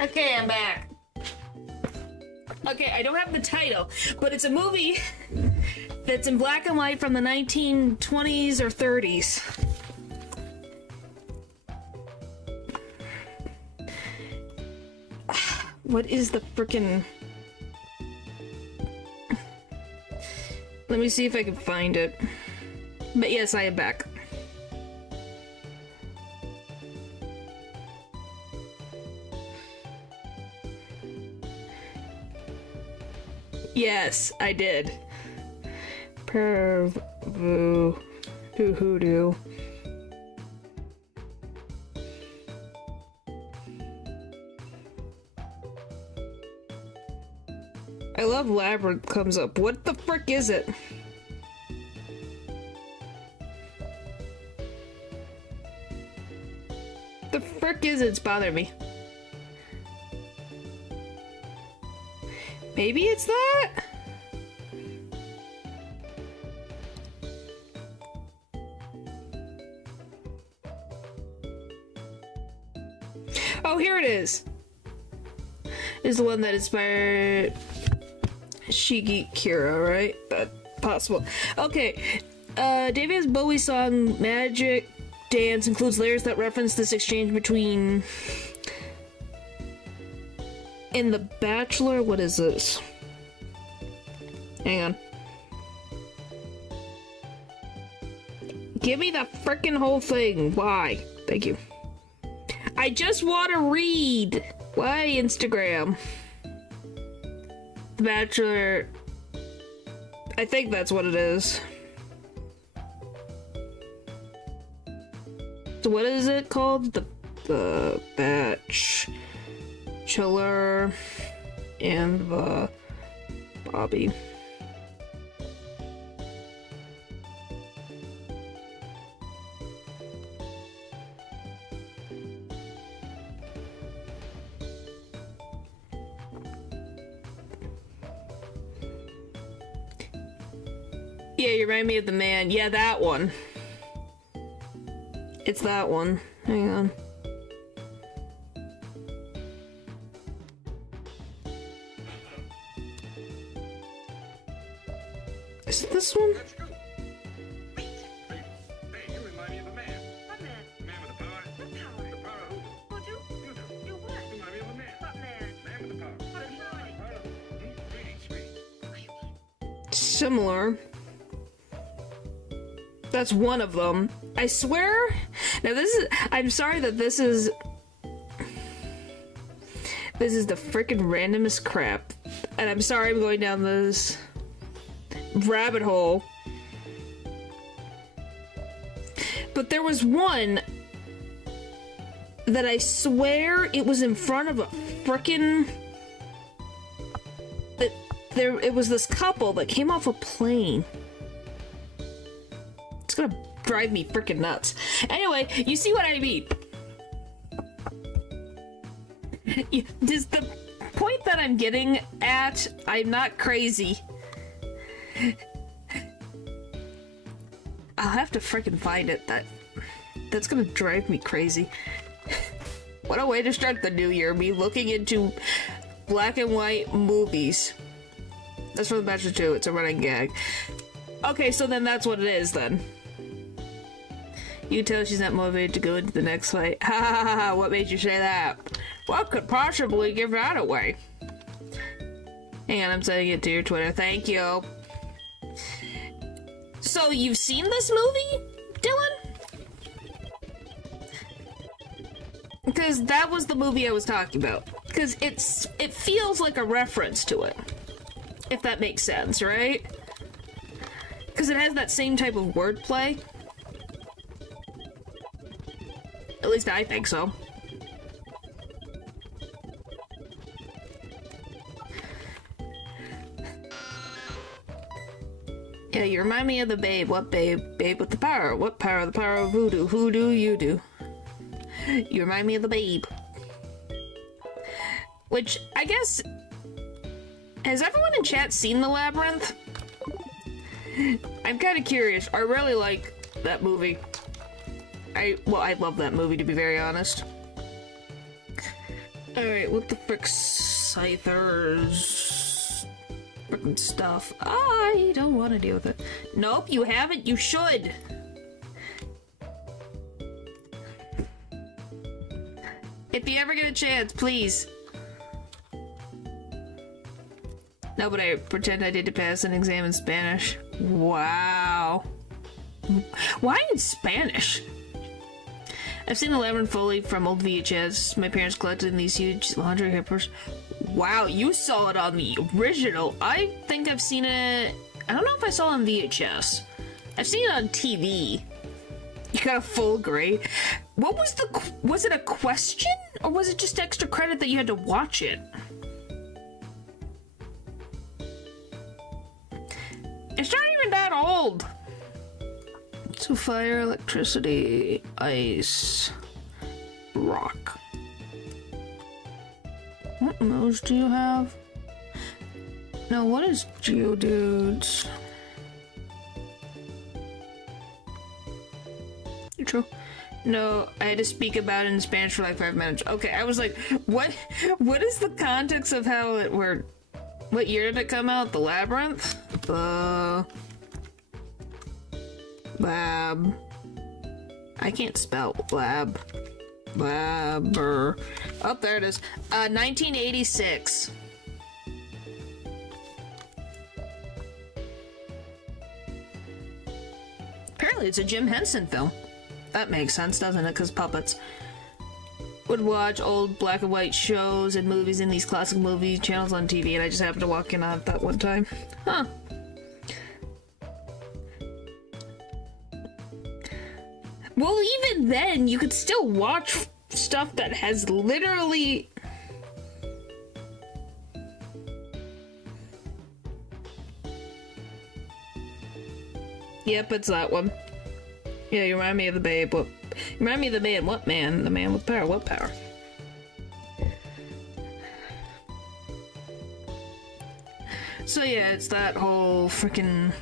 Okay, I'm back. Okay, I don't have the title, but it's a movie that's in black and white from the 1920s or 30s. What is the frickin'... Let me see if I can find it. But yes, I am back. Yes, I did. Pervu hoodoo. I love Labyrinth comes up. What the frick is it? The frick is it? It's bothering me. Maybe it's that? Oh, here it is. Is the one that inspired Shigi Kira, right? That's possible. Okay. David Bowie's song Magic Dance includes layers that reference this exchange between... In The Bachelor, what is this? Hang on. Give me the frickin' whole thing. Why? Thank you. I just want to read. Why Instagram? The Bachelor. I think that's what it is. So what is it called? The Bachelor and the Bobby. Yeah, you remind me of the man. Yeah, that one. It's that one. Hang on. Is it this one? Similar. That's one of them. I swear. Now this is. I'm sorry that this is. This is the freaking randomest crap, and I'm sorry I'm going down this rabbit hole. But there was one that I swear it was in front of a frickin' it was this couple that came off a plane. It's gonna drive me freaking nuts. Anyway, you see what I mean. Does the point that I'm getting at, I'm not crazy. I'll have to freaking find it. That's gonna drive me crazy. What a way to start the new year, me looking into black and white movies. That's from The Bachelor 2, it's a running gag. Okay, so then that's what it is then. You tell she's not motivated to go into the next fight. Ha ha ha ha, what made you say that? What could possibly give that away? Hang on, I'm sending it to your Twitter, thank you. So you've seen this movie, Dylan? Because that was the movie I was talking about. Because it feels like a reference to it. If that makes sense, right? Because it has that same type of wordplay. At least I think so. Yeah, you remind me of the babe. What babe? Babe with the power. What power? The power of voodoo. Who do you do? You remind me of the babe. Which, I guess... Has everyone in chat seen The Labyrinth? I'm kind of curious. I really like that movie. I love that movie, to be very honest. Alright, what the frick, Scythers? Frickin' stuff. I don't want to deal with it. Nope, you haven't. You should. If you ever get a chance, please. No, but I pretend I did to pass an exam in Spanish. Wow. Why in Spanish? I've seen The Labyrinth fully from old VHS. My parents collected in these huge laundry hampers. Wow, you saw it on the original. I think I've seen it... I don't know if I saw it on VHS. I've seen it on TV. You got a full grade. What was the... Was it a question? Or was it just extra credit that you had to watch it? It's not even that old. So fire, electricity, ice, rock. What modes do you have? Now what is Geodudes? True. No, I had to speak about it in Spanish for like 5 minutes. Okay, I was like, what is the context of how it worked? What year did it come out? The Labyrinth? The... Lab... I can't spell lab. Labber... Oh, there it is. 1986. Apparently it's a Jim Henson film. That makes sense, doesn't it? Because puppets. Would watch old black and white shows and movies in these classic movie channels on TV, and I just happened to walk in on it that one time. Huh. Well, even then, you could still watch stuff that has literally... Yep, it's that one. Yeah, you remind me of the babe. What? You remind me of the man. What man? The man with power. What power? So yeah, it's that whole freaking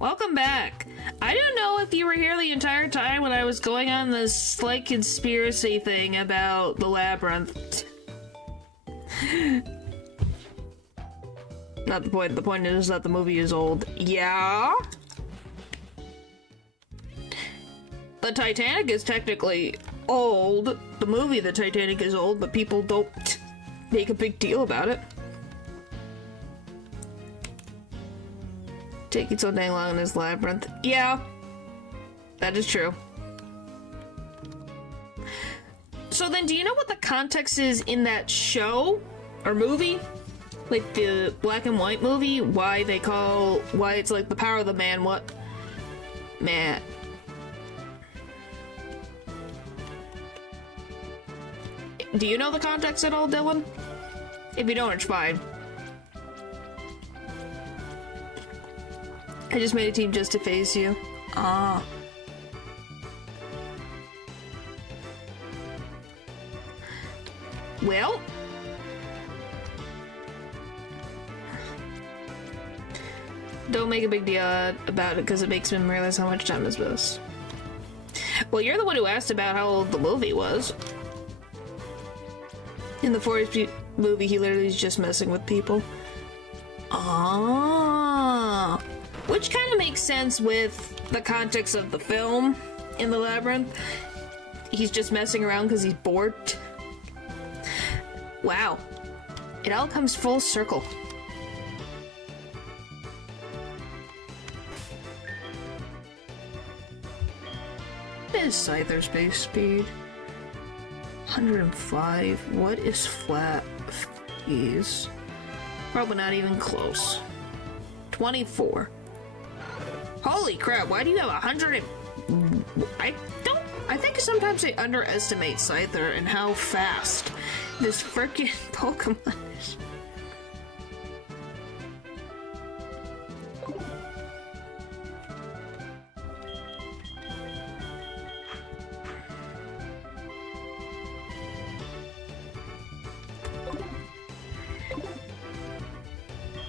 Welcome back. I don't know if you were here the entire time when I was going on this slight conspiracy thing about the labyrinth. Not the point. The point is that the movie is old. Yeah? The Titanic is technically old. The movie The Titanic is old, but people don't make a big deal about it. Taking so dang long in this labyrinth. Yeah, that is true. So then, do you know what the context is in that show or movie? Like the black and white movie? Why it's like the power of the man, what? Man. Do you know the context at all, Dylan? If you don't, it's fine. I just made a team just to face you. Ah. Well. Don't make a big deal about it because it makes him realize how much time has passed. Well, you're the one who asked about how old the movie was. In the 40s movie, he literally is just messing with people. Ah. Which kind of makes sense with the context of the film in the labyrinth. He's just messing around because he's bored. Wow. It all comes full circle. What is Scyther's base speed? 105. What is flat fees? Probably not even close. 24. Holy crap, why do you have 100 and... I think sometimes I underestimate Scyther and how fast this frickin' Pokemon is.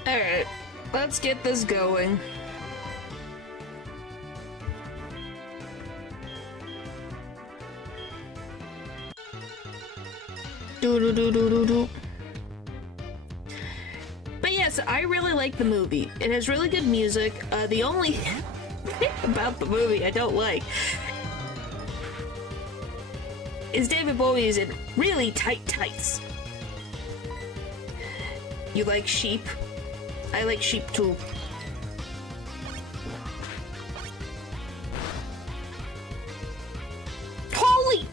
Alright, let's get this going. But yes, I really like the movie. It has really good music. The only thing about the movie I don't like is David Bowie is in really tight tights. You like sheep? I like sheep too. Holy!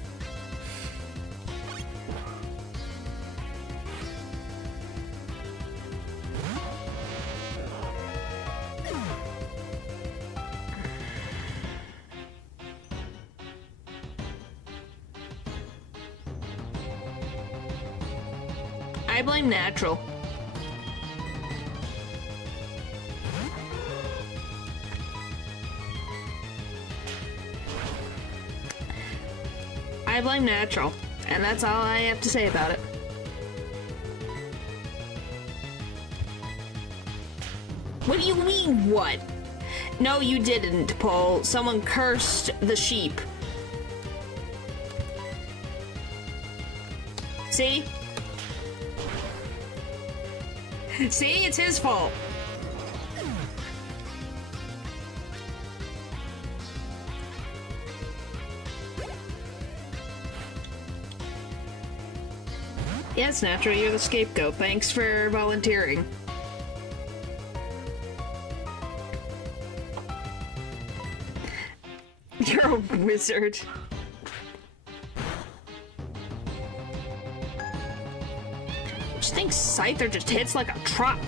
I blame natural. I blame natural, and that's all I have to say about it. What do you mean, what? No, you didn't, Paul. Someone cursed the sheep. See? See? It's his fault. Yes, Natural, you're the scapegoat. Thanks for volunteering. You're a wizard. Just think Scyther just hits like a truck.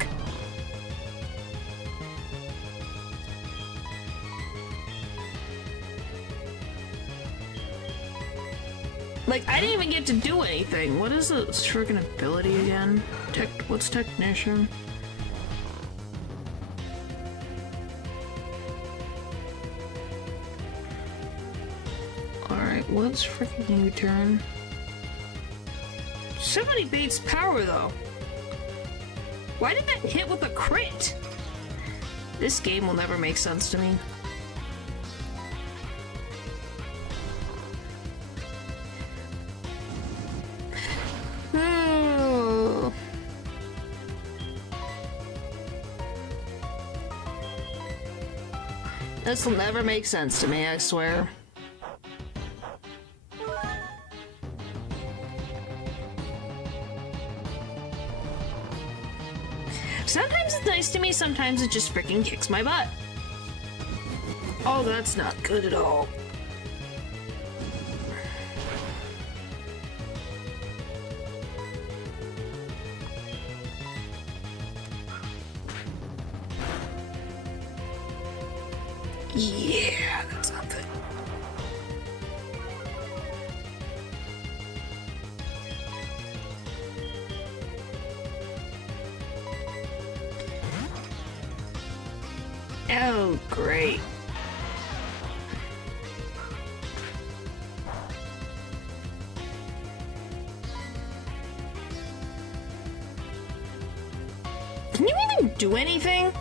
Like, I didn't even get to do anything. What is this freaking ability again? What's Technician? Alright, what's freaking U-turn? Somebody beats power though. Why did that hit with a crit? This game will never make sense to me. Oh. This will never make sense to me, I swear. Sometimes it's nice to me, sometimes it just freaking kicks my butt. Oh, that's not good at all. Yeah, that's not good. Oh, great. Can you even do anything?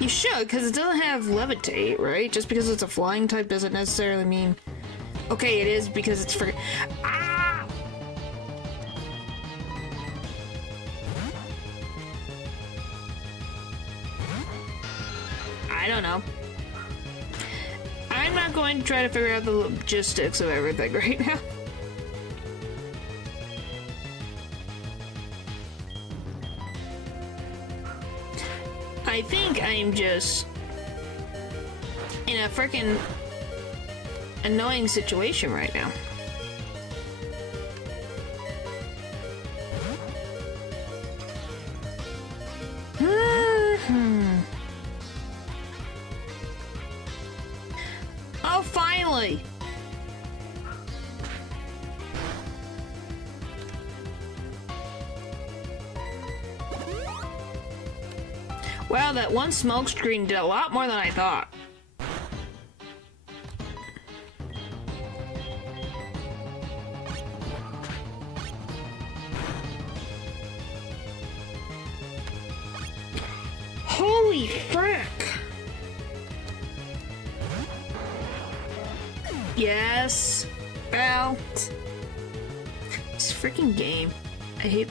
You should, because it doesn't have levitate, right? Just because it's a flying type doesn't necessarily mean... Okay, it is because it's for... Ah! I don't know. I'm not going to try to figure out the logistics of everything right now. I think I'm just in a freaking annoying situation right now. Oh, finally! Wow, that one smoke screen did a lot more than I thought. Holy frick! Yes. Well, this freaking game. I hate.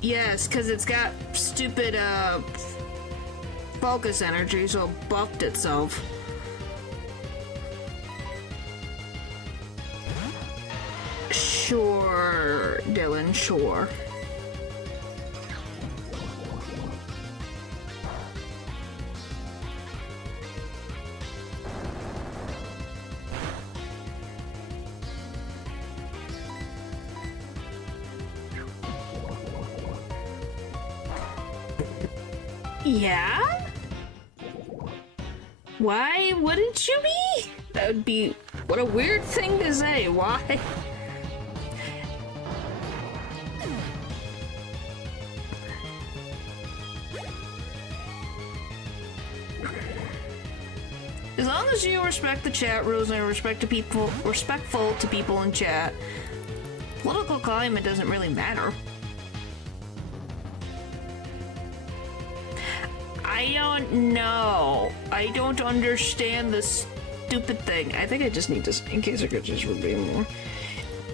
Yes, because it's got stupid focus energy, so it buffed itself. Sure, Dylan, sure. Yeah? Why wouldn't you be? That would be... What a weird thing to say. Why? As long as you respect the chat rules and respectful to people in chat, political climate doesn't really matter. I don't know. I don't understand this stupid thing. I think I just need to, in case I could just reveal more.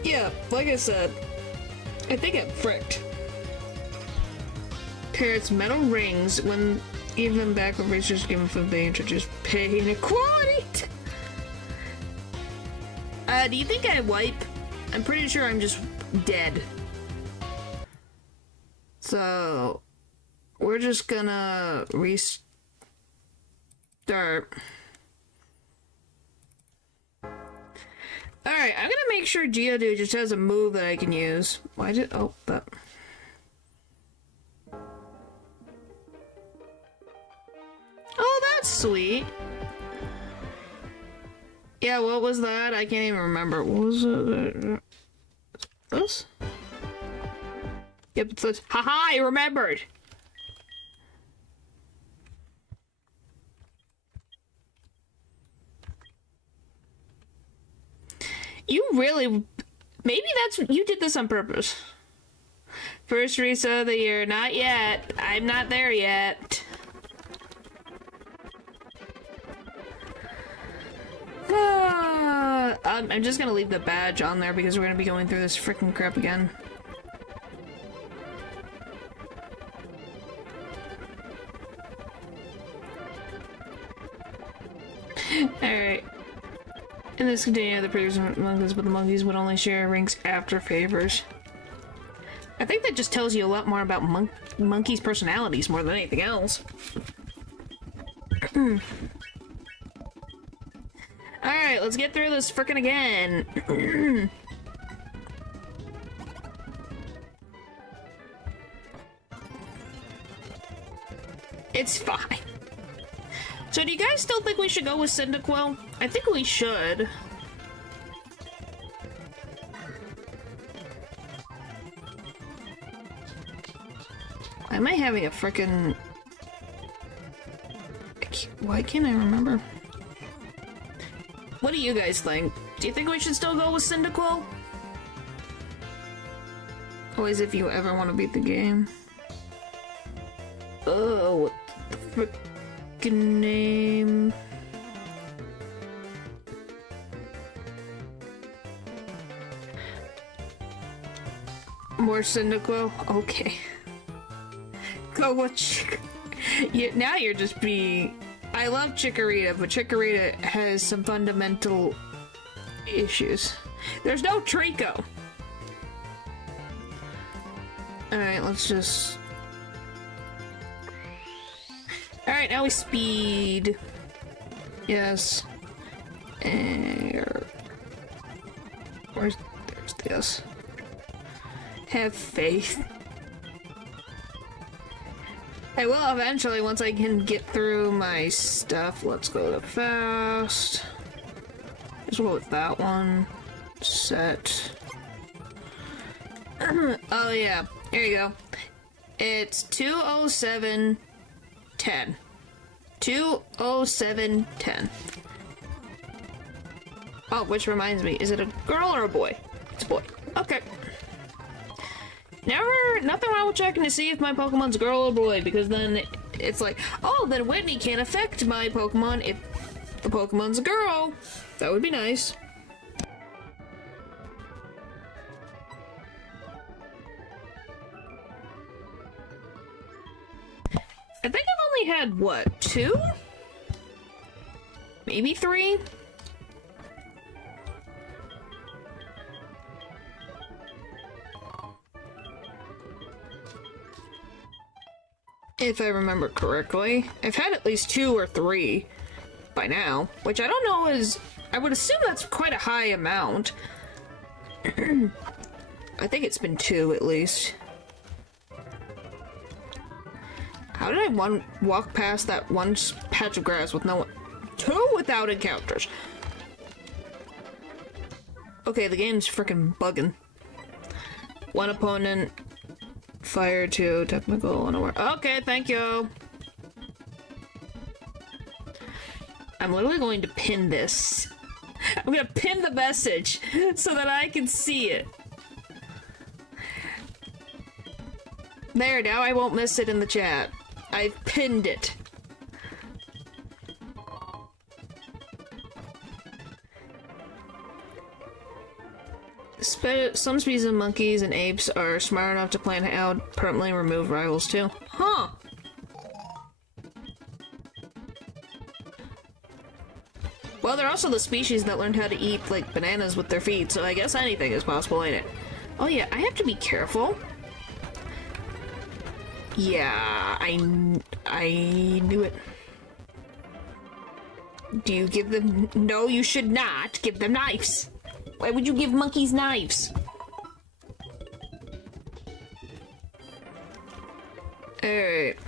Yeah, like I said, I think I'm fricked. Parrots metal rings when give them back when research given from they introduce pay inequality. Do you think I wipe? I'm pretty sure I'm just dead. So we're just gonna restart. Alright, I'm gonna make sure Geodude just has a move that I can use. Why did... Oh, that... Oh, that's sweet. Yeah, what was that? I can't even remember. What was it? This? Yep, it's this. Haha, I remembered! You really... Maybe that's... You did this on purpose. First reset of the year. Not yet. I'm not there yet. I'm just gonna leave the badge on there because we're gonna be going through this freaking crap again. Alright. In this continue the previous monkeys, but the monkeys would only share ranks after favors. I think that just tells you a lot more about monkeys' personalities more than anything else. Alright, let's get through this frickin' again. It's fine. So do you guys still think we should go with Cyndaquil? I think we should. Why am I having a frickin'... Why can't I remember? What do you guys think? Do you think we should still go with Cyndaquil? Always if you ever want to beat the game. Oh, what the frickin' name? More Cyndaquil? Okay. Go with now you're just being... I love Chikorita, but Chikorita has some fundamental issues. There's no Trico! Alright, let's just... Alright, now we speed. Yes. And... There's this. Have faith. I will eventually once I can get through my stuff. Let's go to fast. Let's go with that one. Set. Oh yeah, here you go. It's 20710. 20710. Oh, which reminds me, is it a girl or a boy? It's a boy. Okay. Nothing wrong with checking to see if my Pokemon's a girl or boy, because then it's like, oh, then Whitney can't affect my Pokemon if the Pokemon's a girl. That would be nice. I think I've only had, what, 2? Maybe 3? If I remember correctly. I've had at least 2 or 3 by now, which I don't know is... I would assume that's quite a high amount. I think it's been 2 at least. How did I walk past that one patch of grass with no one? 2 without encounters. Okay, the game's freaking bugging. 1 opponent... Fire 2, technical, unaware. Okay, thank you. I'm literally going to pin this. I'm gonna pin the message so that I can see it. There, now I won't miss it in the chat. I've pinned it. Some species of monkeys and apes are smart enough to plan how to permanently remove rivals too. Huh. Well, they're also the species that learned how to eat, like, bananas with their feet, so I guess anything is possible, ain't it? Oh yeah, I have to be careful. Yeah, I knew it. Do you give them... No, you should not give them knives. Why would you give monkeys knives? Alright.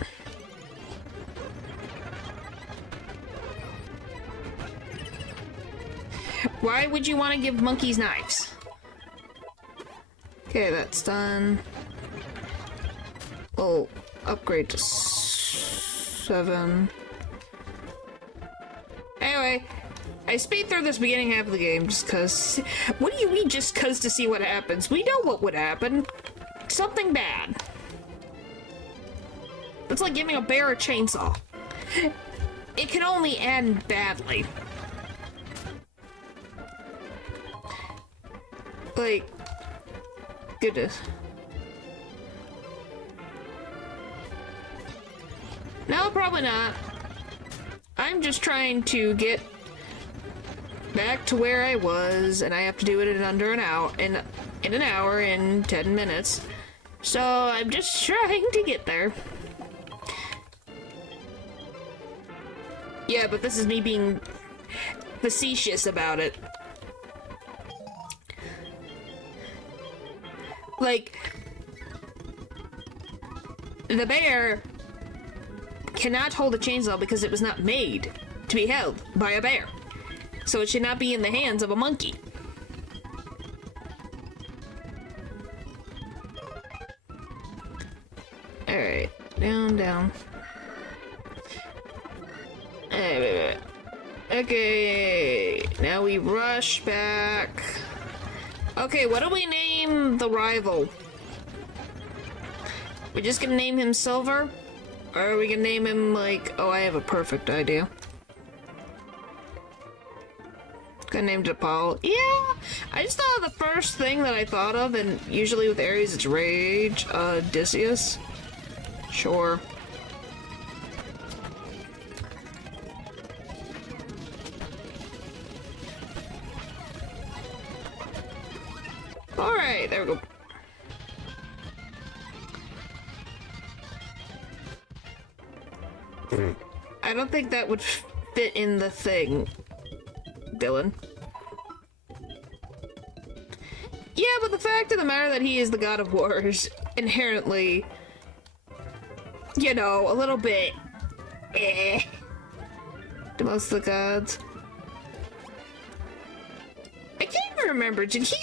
Why would you want to give monkeys knives? Okay, that's done. Oh, upgrade to 7. Anyway, I speed through this beginning half of the game just cause... What do you mean just cause to see what happens? We know what would happen. something bad. It's like giving a bear a chainsaw. It can only end badly. Like, goodness. No, probably not. I'm just trying to get back to where I was, and I have to do it in under an hour, in an hour and 10 minutes. So I'm just trying to get there. Yeah, but this is me being facetious about it. Like, the bear cannot hold a chainsaw because it was not made to be held by a bear. So it should not be in the hands of a monkey. Alright, down. Okay, now we rush back. Okay, what do we name the rival? We're just gonna name him Silver? Or are we gonna name him like... Oh, I have a perfect idea. Gonna name it Paul. Yeah! I just thought of the first thing that I thought of, and usually with Aries it's Rage. Odysseus. Sure. Alright, there we go. I don't think that would fit in the thing, Dylan. Yeah, but the fact of the matter that he is the god of war is inherently, you know, a little bit to most of the gods. I can't even remember, did he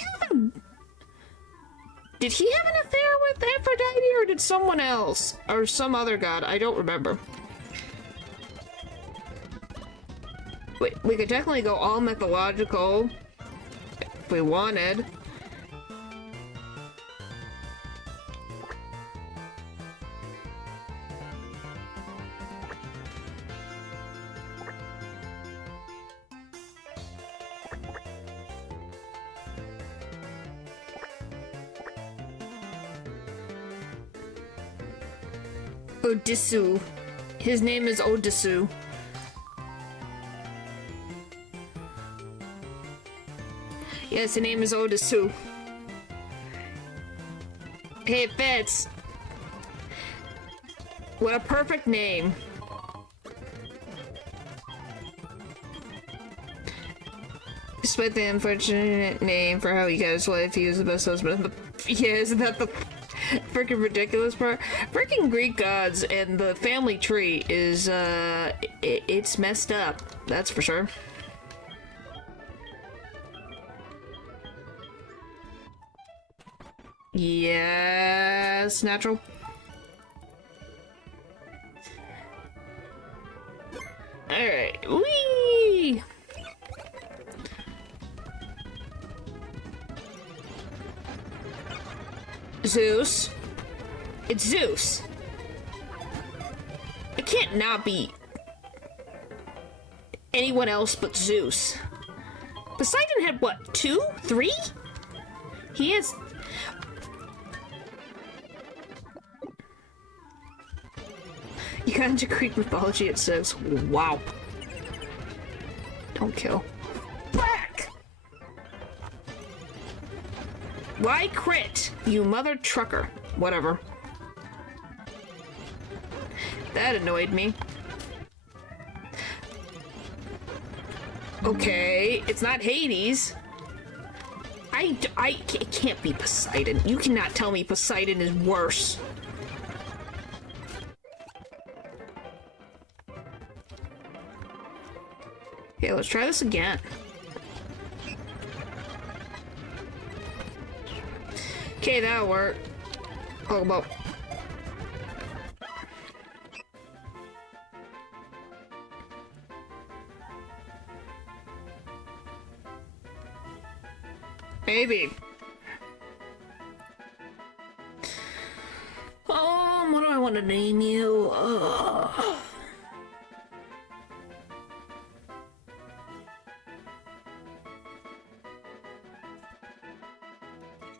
have an affair with Aphrodite, or did someone else? Or some other god? I don't remember. Wait, we could technically go all mythological if we wanted. Odysseus. His name is Odysseus. Yes, his name is Odysseus. Hey, it fits. What a perfect name. Despite the unfortunate name for how he got his wife, he was the best husband. Yeah, isn't that the freaking ridiculous part? Freaking Greek gods and the family tree is, it's messed up. That's for sure. Yes, natural. Alright, whee! Zeus. It's Zeus. It can't not be anyone else but Zeus. Poseidon had what, 2? 3? He has... You got into Greek mythology, it says. Wow. Don't kill. Back! Why crit, you mother trucker? Whatever. That annoyed me. Okay, it's not Hades. It can't be Poseidon. You cannot tell me Poseidon is worse. Okay, let's try this again. Okay, that'll work. Pokeball. Maybe. want to name you.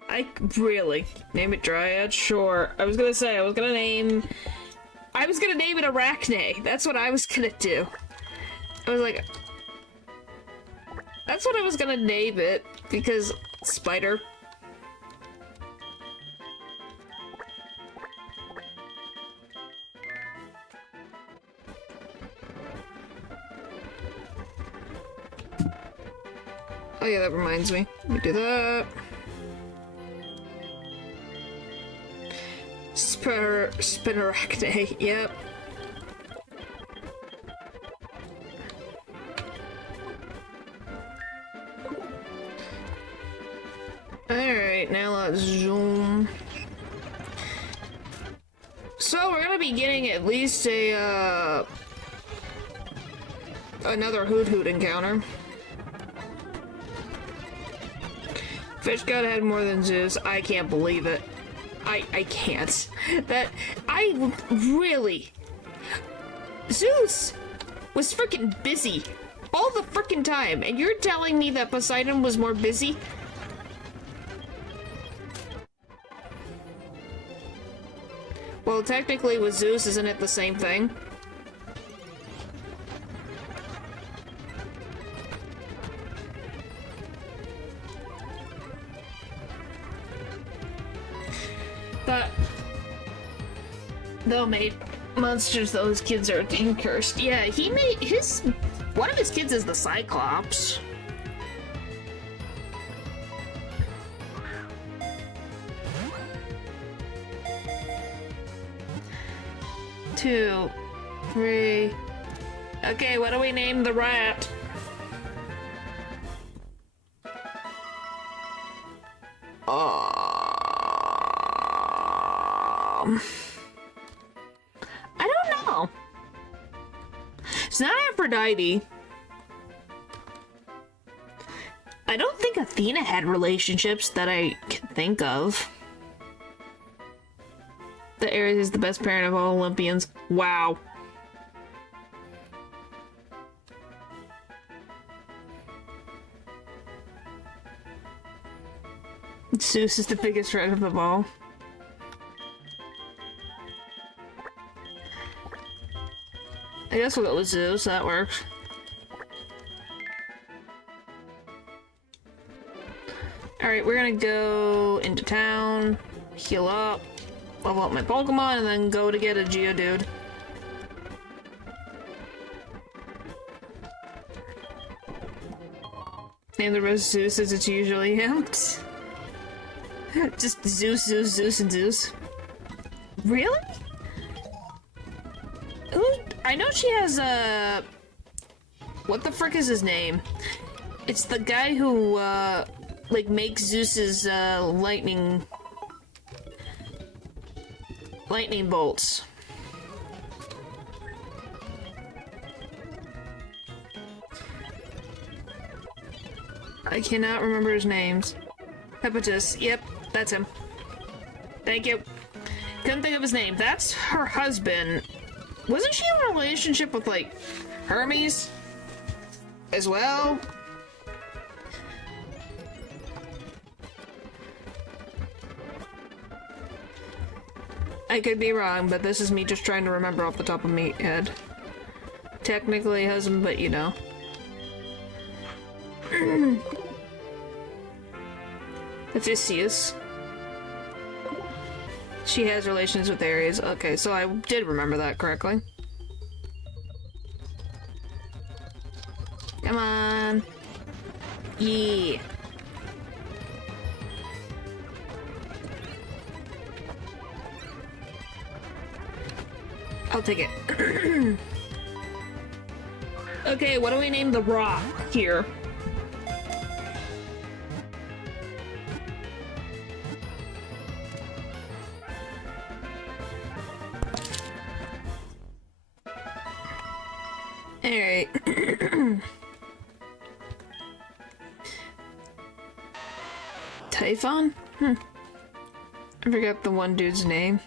I really name it Dryad. Sure. I was gonna name it Arachne. That's what I was gonna do. I was like, that's what I was gonna name it because spider. Oh yeah, that reminds me. Let me do that. Spinarachne, yep. Alright, now let's zoom. So we're gonna be getting at least a another Hoot encounter. Fish God had more than Zeus. I can't believe it. I can't. Zeus was freaking busy all the freaking time, and you're telling me that Poseidon was more busy? Well, technically with Zeus, isn't it the same thing? But they'll make monsters, those kids are dang cursed. Yeah, he made one of his kids is the Cyclops. Two, three. Okay, what do we name the rat? I don't know. It's not Aphrodite. I don't think Athena had relationships that I can think of. The Ares is the best parent of all Olympians. Wow. Zeus is the biggest threat of them all. I guess we'll go with Zeus, that works. Alright, we're gonna go into town, heal up, level up my Pokemon, and then go to get a Geodude. Name the rest Zeus as it's usually him. Just Zeus, Zeus, Zeus, and Zeus. Really? I know she has a... What the frick is his name? It's the guy who, like, makes Zeus's, lightning bolts. I cannot remember his names. Hepatus. Yep, that's him. Thank you. Couldn't think of his name. That's her husband. Wasn't she in a relationship with, like, Hermes as well? I could be wrong, but this is me just trying to remember off the top of my head. Technically husband, but you know. Odysseus. She has relations with Ares. Okay, so I did remember that correctly. Come on. Yeah. I'll take it. Okay, what do we name the rock here? Alright. Typhon? I forgot the one dude's name.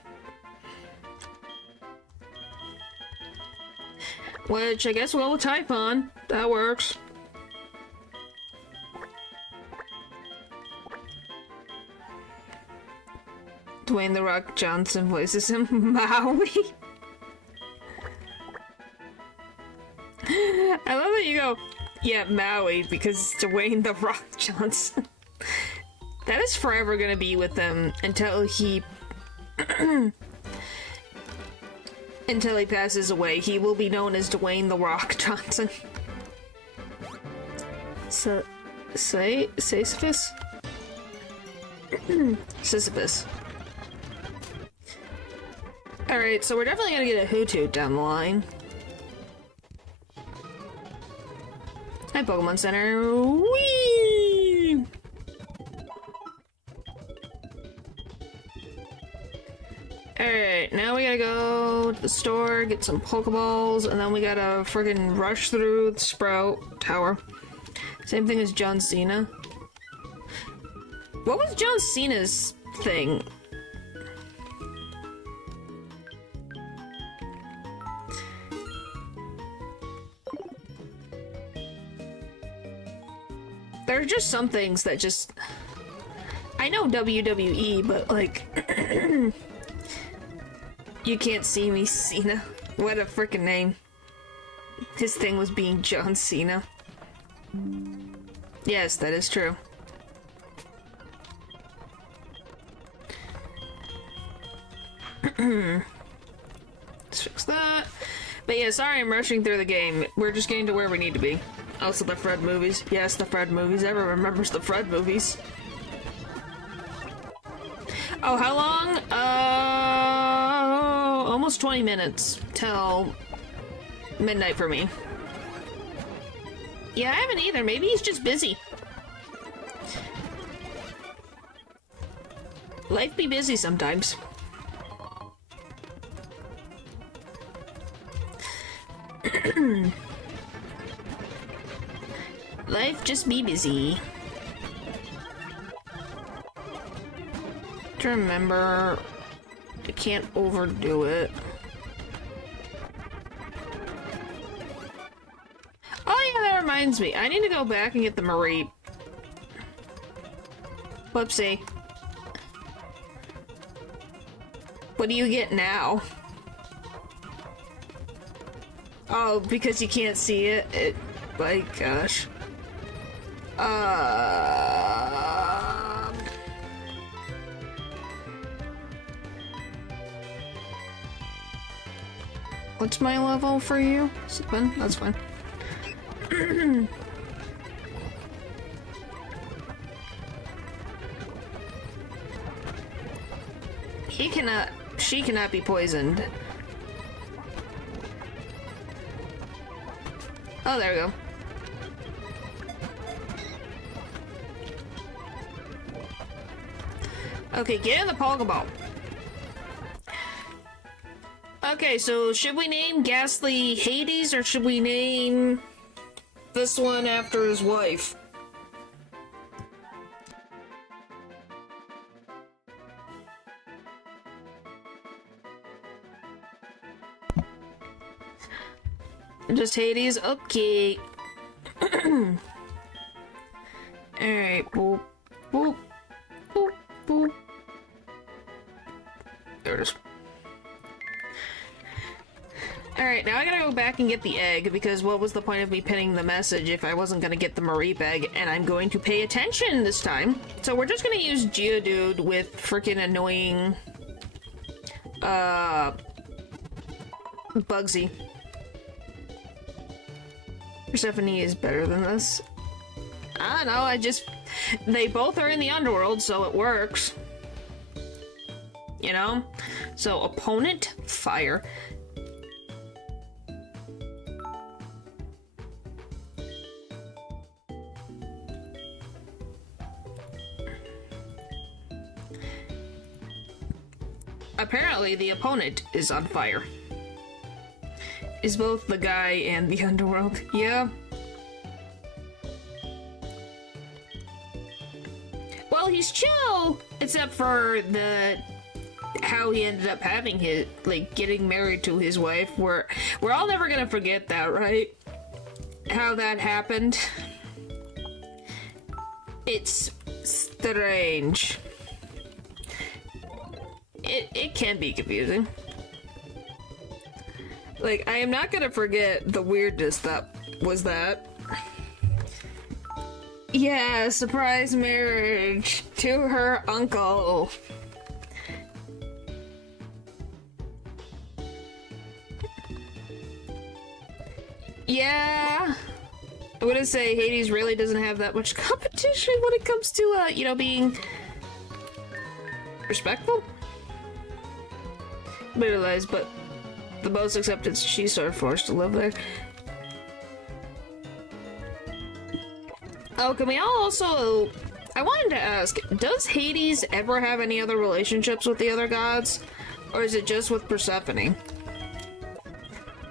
which I guess we'll type on. That works. Dwayne "The Rock" Johnson voices him. Maui. I love that you go, yeah, Maui, because it's Dwayne "The Rock" Johnson. That is forever gonna be with him until he until he passes away. He will be known as Dwayne "The Rock" Johnson. So, Sisyphus? Sisyphus. Alright, so we're definitely gonna get a Hoothoot down the line. Hi, Pokemon Center. Whee! Alright, now we gotta go to the store, get some Pokeballs, and then we gotta friggin' rush through the Sprout Tower. Same thing as John Cena. What was John Cena's thing? There are just some things that just... I know WWE, but like... You can't see me, Cena. What a freaking name. His thing was being John Cena. Yes, that is true. Let's fix that. But yeah, sorry I'm rushing through the game. We're just getting to where we need to be. Also the Fred movies. Yes, the Fred movies. Everyone remembers the Fred movies. Oh, how long? Almost 20 minutes till midnight for me. Yeah, I haven't either. Maybe he's just busy. Life be busy sometimes. Life just be busy. To remember, I can't overdo it. Oh yeah, that reminds me. I need to go back and get the Marie. Whoopsie. What do you get now? Oh, because you can't see it? My gosh. What's my level for you? 7? That's fine. She cannot be poisoned. Oh, there we go. Okay, get in the Pokeball. Okay, so should we name Ghastly Hades, or should we name this one after his wife? Just Hades? Okay. Alright, boop, boop, boop, boop. There it is. Alright, now I gotta go back and get the egg, because what was the point of me pinning the message if I wasn't gonna get the Mareep egg, and I'm going to pay attention this time. So we're just gonna use Geodude with freaking annoying, Bugsy. Persephone is better than this. I don't know, they both are in the underworld, so it works. You know? So, opponent, fire. Apparently, the opponent is on fire. Is both the guy and the underworld. Yeah. Well, he's chill, except for the how he ended up having his, like, getting married to his wife. We're all never gonna forget that, right? How that happened. It's strange. It can be confusing. Like, I am not gonna forget the weirdness that was that. Yeah, surprise marriage to her uncle. Yeah. I wouldn't say Hades really doesn't have that much competition when it comes to, you know, being respectful. Realize, but the most acceptance she's sort of forced to live there. Oh, can we all also... I wanted to ask, does Hades ever have any other relationships with the other gods? Or is it just with Persephone?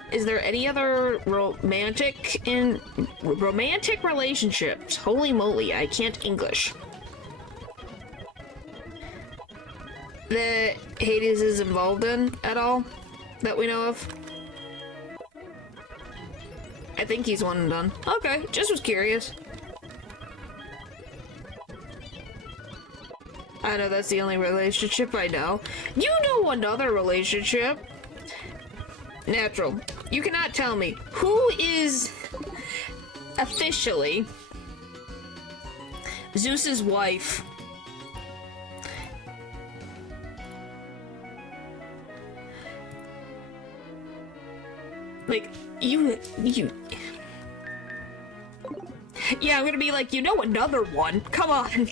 Is there any other romantic relationships? Holy moly, I can't English. That Hades is involved in at all? That we know of? I think he's one and done. Okay, just was curious. I know that's the only relationship I know. You know another relationship. Natural. You cannot tell me who is officially Zeus's wife. Like, you... Yeah, I'm gonna be like, you know another one. Come on.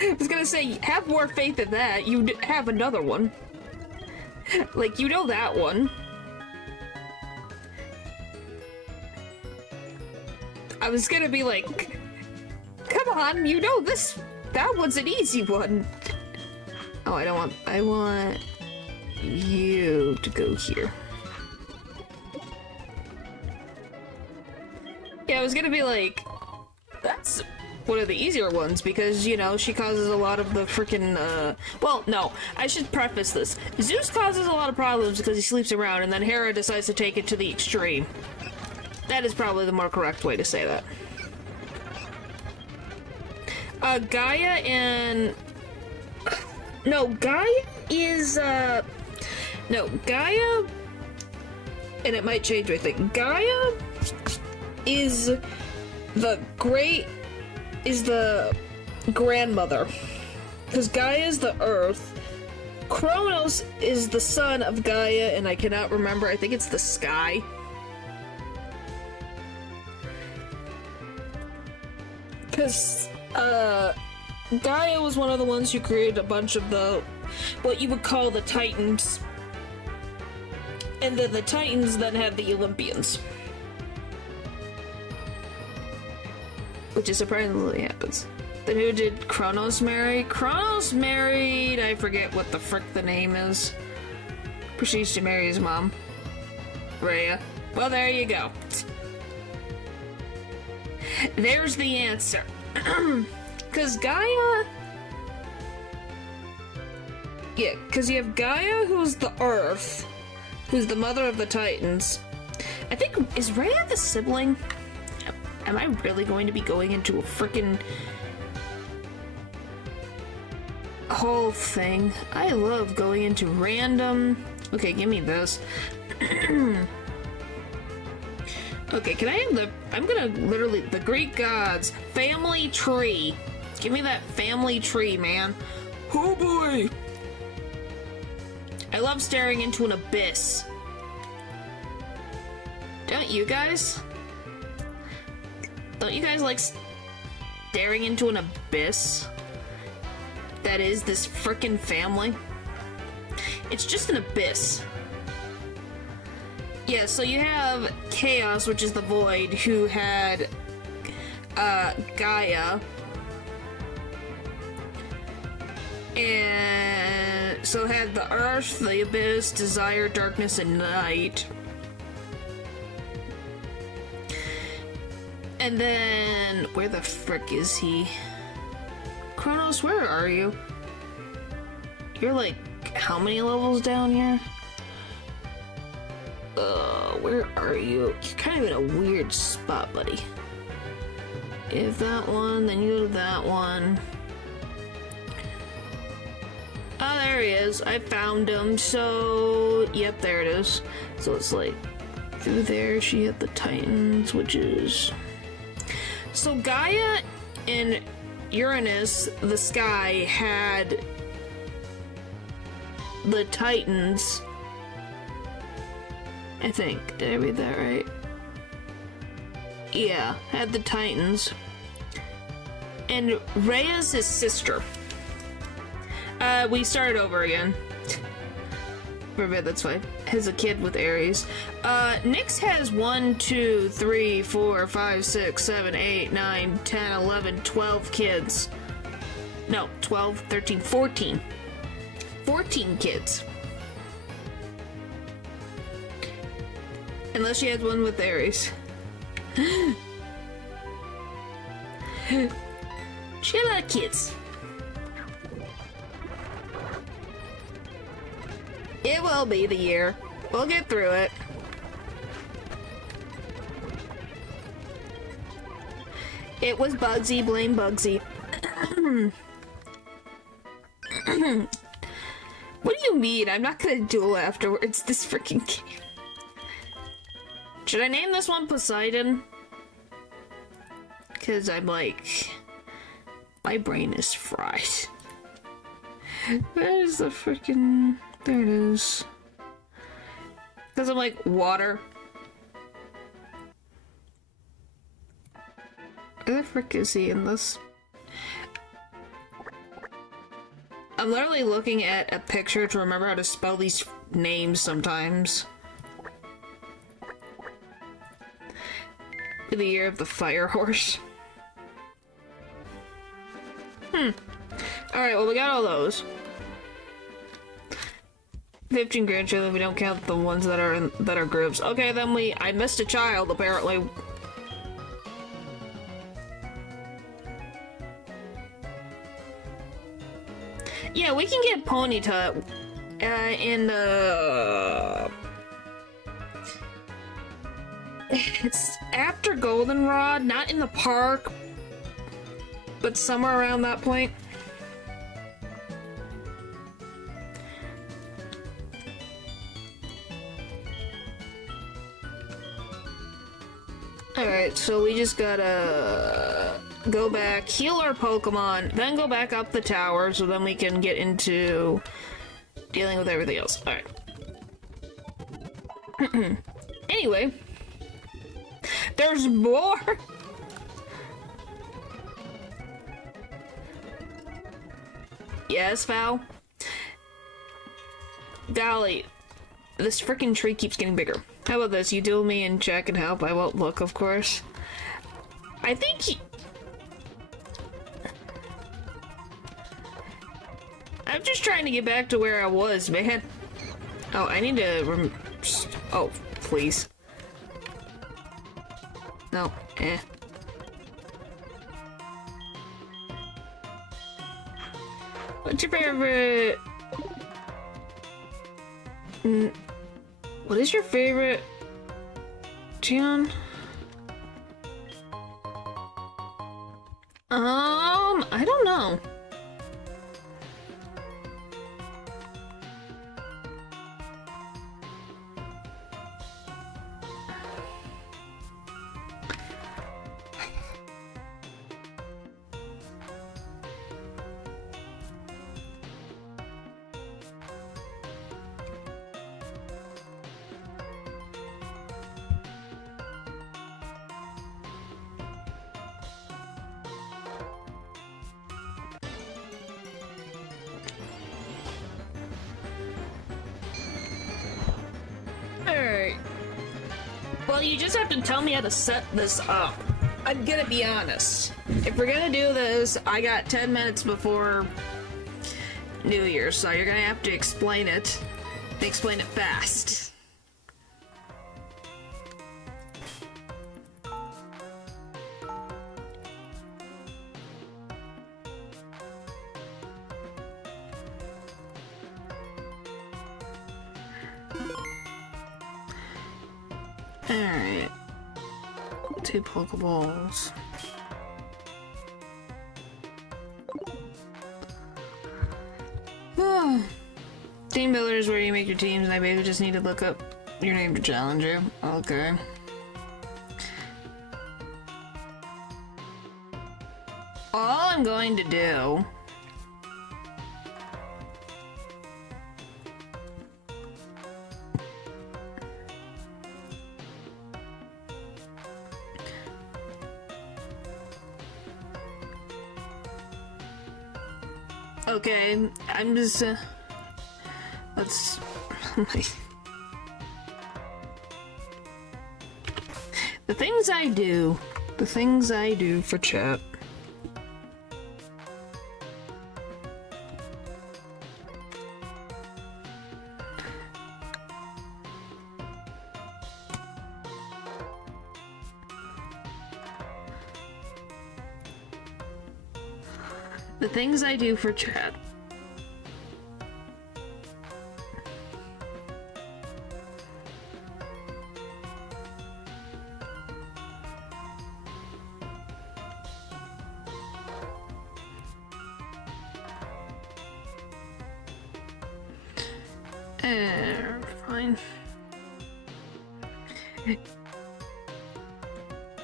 I was gonna say, have more faith in that. You have another one. Like, you know that one. I was gonna be like, come on, you know this, that one's an easy one. Oh, I want you to go here. Yeah, I was gonna be like, that's one of the easier ones because, you know, she causes a lot of the freaking, well, no, I should preface this. Zeus causes a lot of problems because he sleeps around, and then Hera decides to take it to the extreme. That is probably the more correct way to say that. Gaia and... No, Gaia is, no, Gaia... And it might change, I think. Gaia is the grandmother. Because Gaia is the earth. Kronos is the son of Gaia, and I cannot remember, I think it's the sky. Because, Gaia was one of the ones who created a bunch of the, what you would call the Titans. And then the Titans then had the Olympians. Which is surprisingly happens. Then who did Kronos marry? Kronos married, I forget what the frick the name is. Proceeds to marry his mom. Rhea. Well, there you go. There's the answer. Because Gaia... Yeah, because you have Gaia, who's the Earth, who's the mother of the Titans. I think... Is Rhea the sibling? Am I really going to be going into a frickin' whole thing? I love going into random... Okay, give me this. Okay, can I have the... I'm gonna literally... The Greek gods. Family tree. Give me that family tree, man. Oh boy! I love staring into an abyss. Don't you guys? Don't you guys like staring into an abyss? That is this frickin' family. It's just an abyss. Yeah, so you have Chaos, which is the Void, who had Gaia. And so had the Earth, the Abyss, Desire, Darkness, and Night. And then, where the frick is he? Kronos, where are you? You're like like, how many levels down here? Where are you? You're kind of in a weird spot, buddy. If that one, then you go to that one. Oh, there he is. I found him. So, yep, there it is. So it's like, through there, she hit the Titans, which is... So Gaia and Uranus, the sky, had the Titans. I think. Did I read that right? Yeah, had the Titans. And Rhea's his sister. We started over again. For a bit, that's fine. Has a kid with Aries. Nyx has 1, 2, 3, 4, 5, 6, 7, 8, 9, 10, 11, 12 kids. No, 12, 13, 14. 14 kids. Unless she has one with Aries. She had a lot of kids. It will be the year. We'll get through it. It was Bugsy, blame Bugsy. What do you mean? I'm not gonna duel afterwards, this freaking game. Should I name this one Poseidon? Because I'm like... my brain is fried. Where's the freaking... there it is. Because I'm like, water. Where the frick is he in this? I'm literally looking at a picture to remember how to spell these names sometimes. The year of the fire horse. Alright, well, we got all those. 15 grandchildren, we don't count the ones that are groups. Okay, then I missed a child, apparently. Yeah, we can get Ponyta in the... It's after Goldenrod, not in the park, but somewhere around that point. Alright, so we just gotta go back, heal our Pokemon, then go back up the tower so then we can get into dealing with everything else. Alright. Anyway. There's more! Yes, Val? Golly. This freaking tree keeps getting bigger. How about this? You duel me and check and help. I won't look, of course. I think I'm just trying to get back to where I was, man. Oh, I need to oh, please. No, eh. What's your favorite... What is your favorite... Gian? I don't know. Alright. Well, you just have to tell me how to set this up. I'm gonna be honest. If we're gonna do this, I got 10 minutes before New Year's, so you're gonna have to explain it. Explain it fast. Alright. 2 Pokeballs. Team builder is where you make your teams, and I basically just need to look up your name to challenge you. Okay. All I'm going to do okay, I'm just let's the things I do for chat. The things I do for chat. Fine.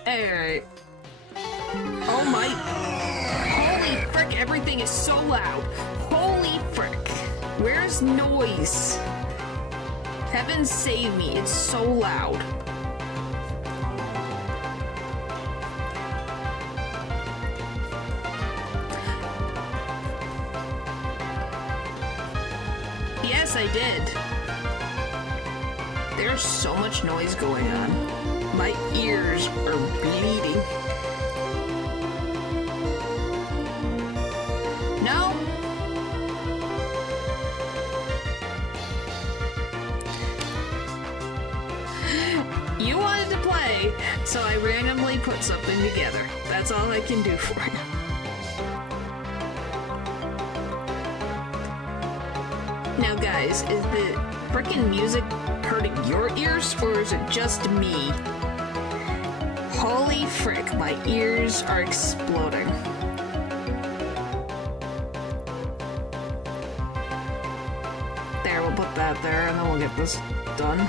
Alright. Oh my... Holy frick, everything is so loud. Holy frick. Where's noise? Heaven save me, it's so loud. Yes, I did. There's so much noise going on. My ears are bleeding. No? You wanted to play, so I randomly put something together. That's all I can do for you. Now guys, is the frickin' music hurting your ears, or is it just me? Holy frick, my ears are exploding. There, we'll put that there, and then we'll get this done.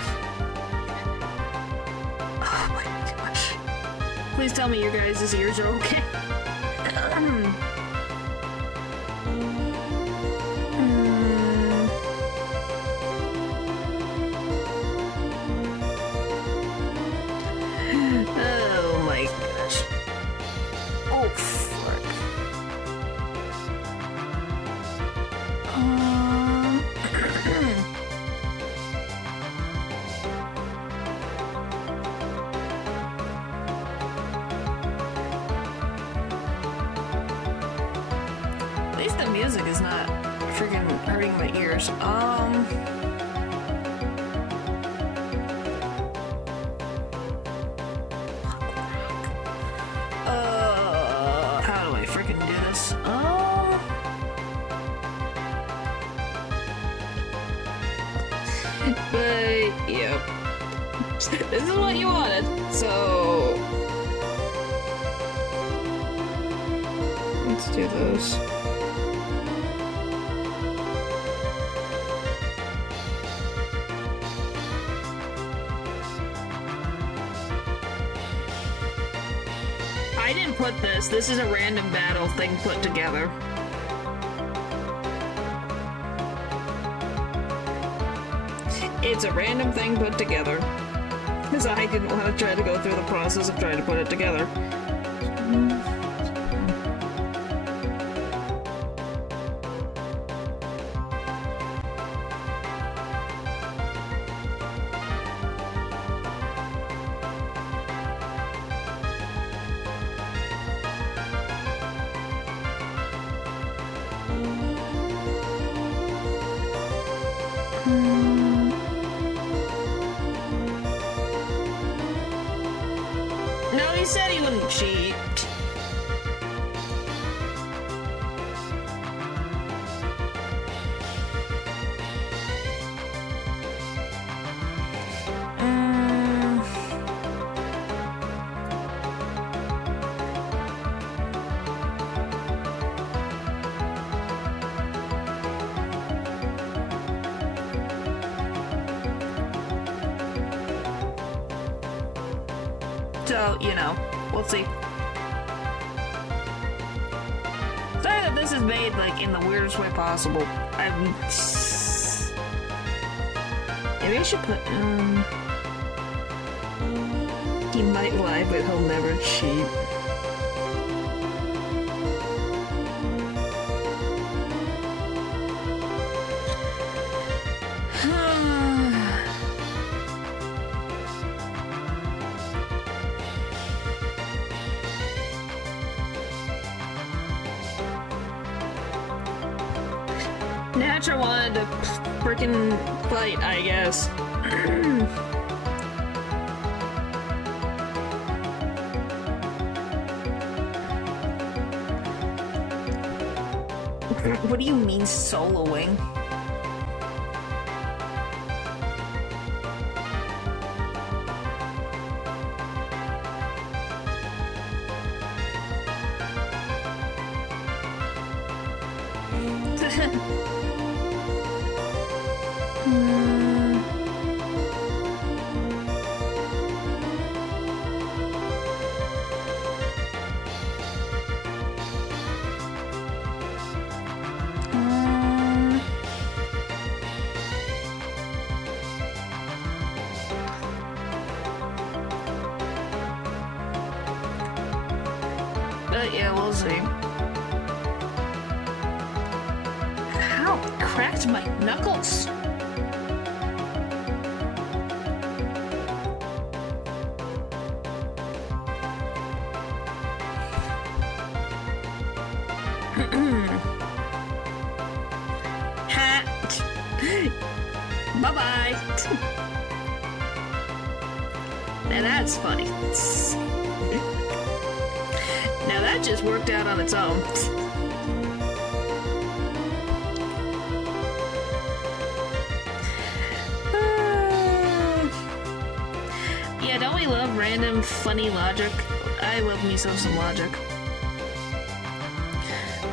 Oh my gosh. Please tell me your guys' ears are okay. Oh my gosh. Oh fuck. At least the music is not freaking hurting my ears. How do I freaking do this? But, yep. This is what you wanted, so... Let's do those. I didn't put this. This is a random battle thing put together. It's a random thing put together. Because I didn't want to try to go through the process of trying to put it together. No, he said he wouldn't cheat. So, you know, we'll see. Sorry that this is made, like, in the weirdest way possible. Maybe I should put, he might lie, but he'll never cheat. Natural wanted to frickin' fight, I guess. What do you mean soloing? Yeah, we'll see. Ow, it cracked my knuckles. Hat. Bye-bye. Now that's funny. Now that just worked out on its own. Yeah, don't we love random funny logic? I love me some logic.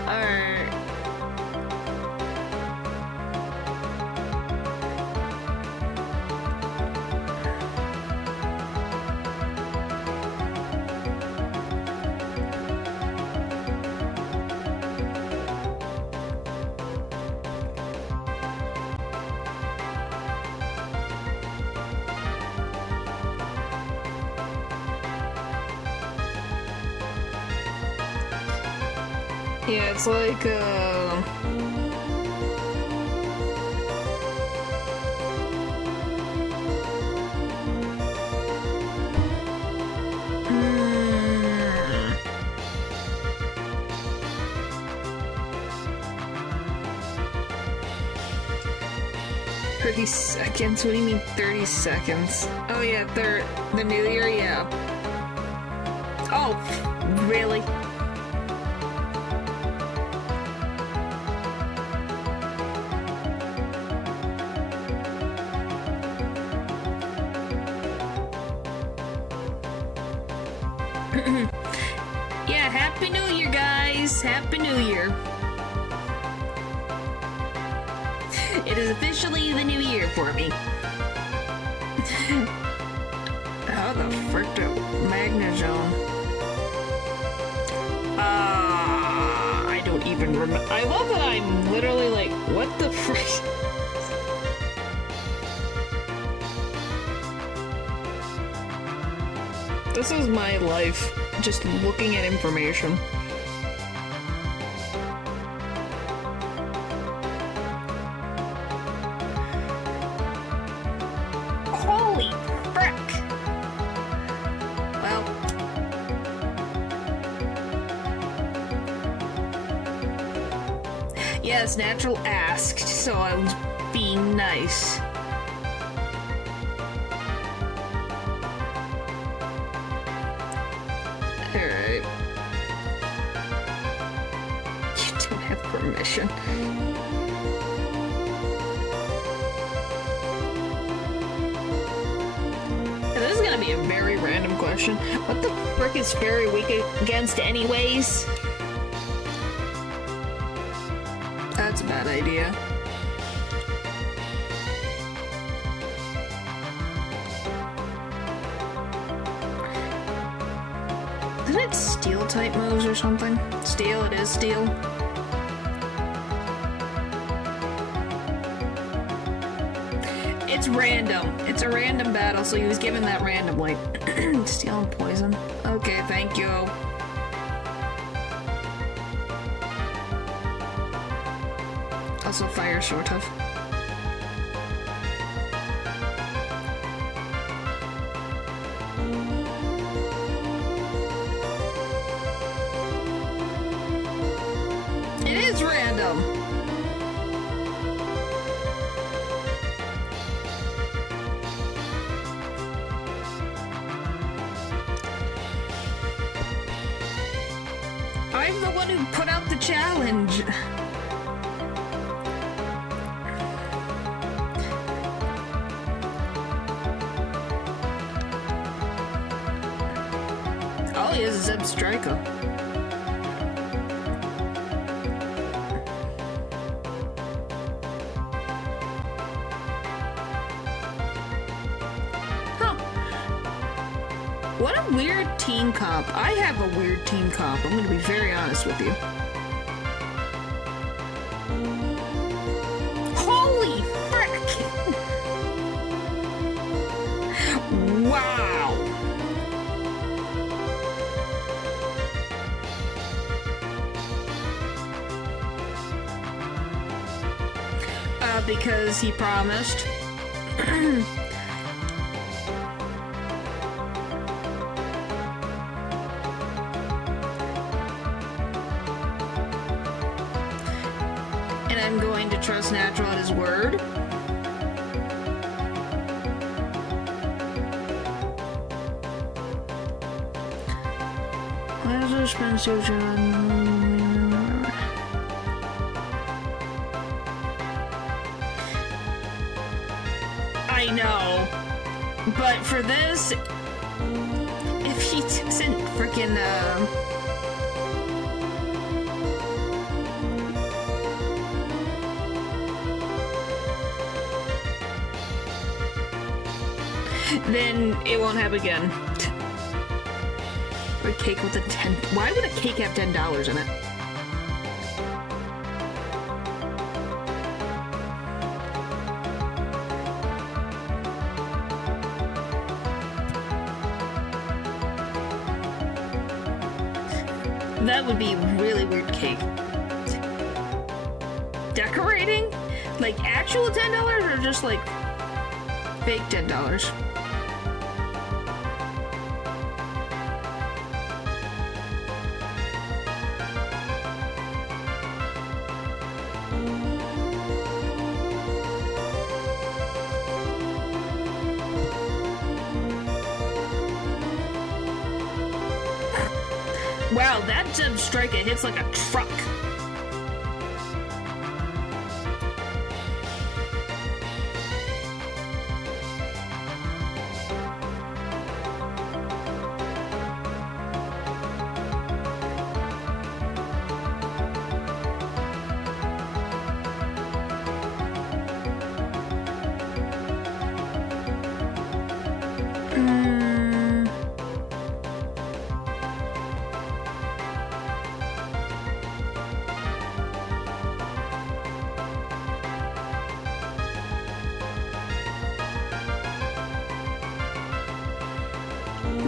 Alright. Yeah, it's like, "30 seconds? What do you mean 30 seconds? Oh yeah, the new year, yeah. Oh, really? Yeah, Happy New Year, guys! Happy New Year! It is officially the new year for me. How the frick do Magnezone? I don't even remember. I love that I'm literally like, what the frick? This is my life, just looking at information. Holy frick! Well. Yes, Natural asked, so I was being nice. Alright. You don't have permission. Now, this is gonna be a very random question. What the frick is Fairy weak against anyways? That's a bad idea. Isn't it steel type moves or something? Steel, it is steel. It's random. It's a random battle, so he was given that randomly. Steel and poison. Okay, thank you. Also fire, sort of. It is random. I'm the one who put out the challenge. All he is Zeb Striker. What a weird team comp. I have a weird team comp. I'm going to be very honest with you. Holy frick! Wow! Because he promised. And I'm going to trust Natural at his word. Where's the expensive I know, but for this, if he doesn't freaking then it won't happen again. Or a cake with a 10. Why would a cake have $10 in it? That would be a really weird cake. Decorating? Like actual $10 or just like fake $10? Wow, that Zeb Striker hits like a truck.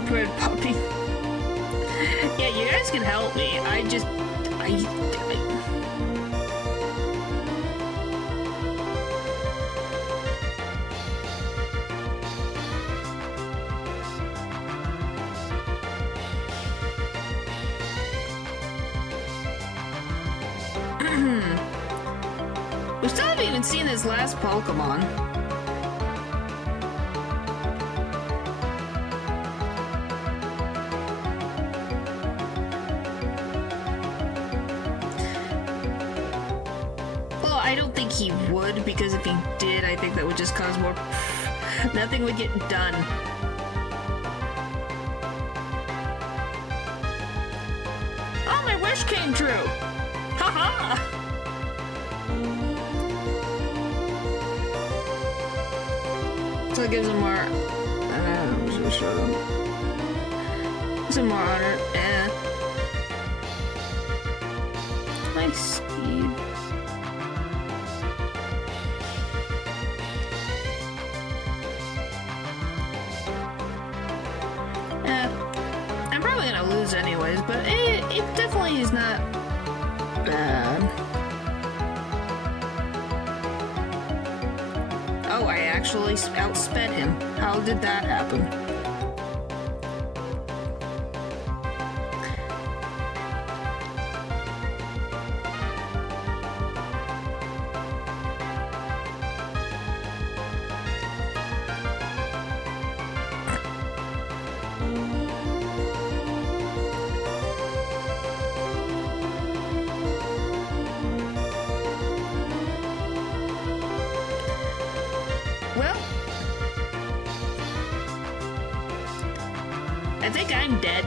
Poor puppy. Yeah, you guys can help me. We still haven't even seen this last Pokemon. I don't think he would, because if he did, I think that would just cause more... Nothing would get done. Oh, my wish came true! Haha! So it gives him more... some more honor, and... my speed? I'm probably gonna lose anyways, but it definitely is not bad. Oh, I actually outsped him. How did that happen? I think I'm dead.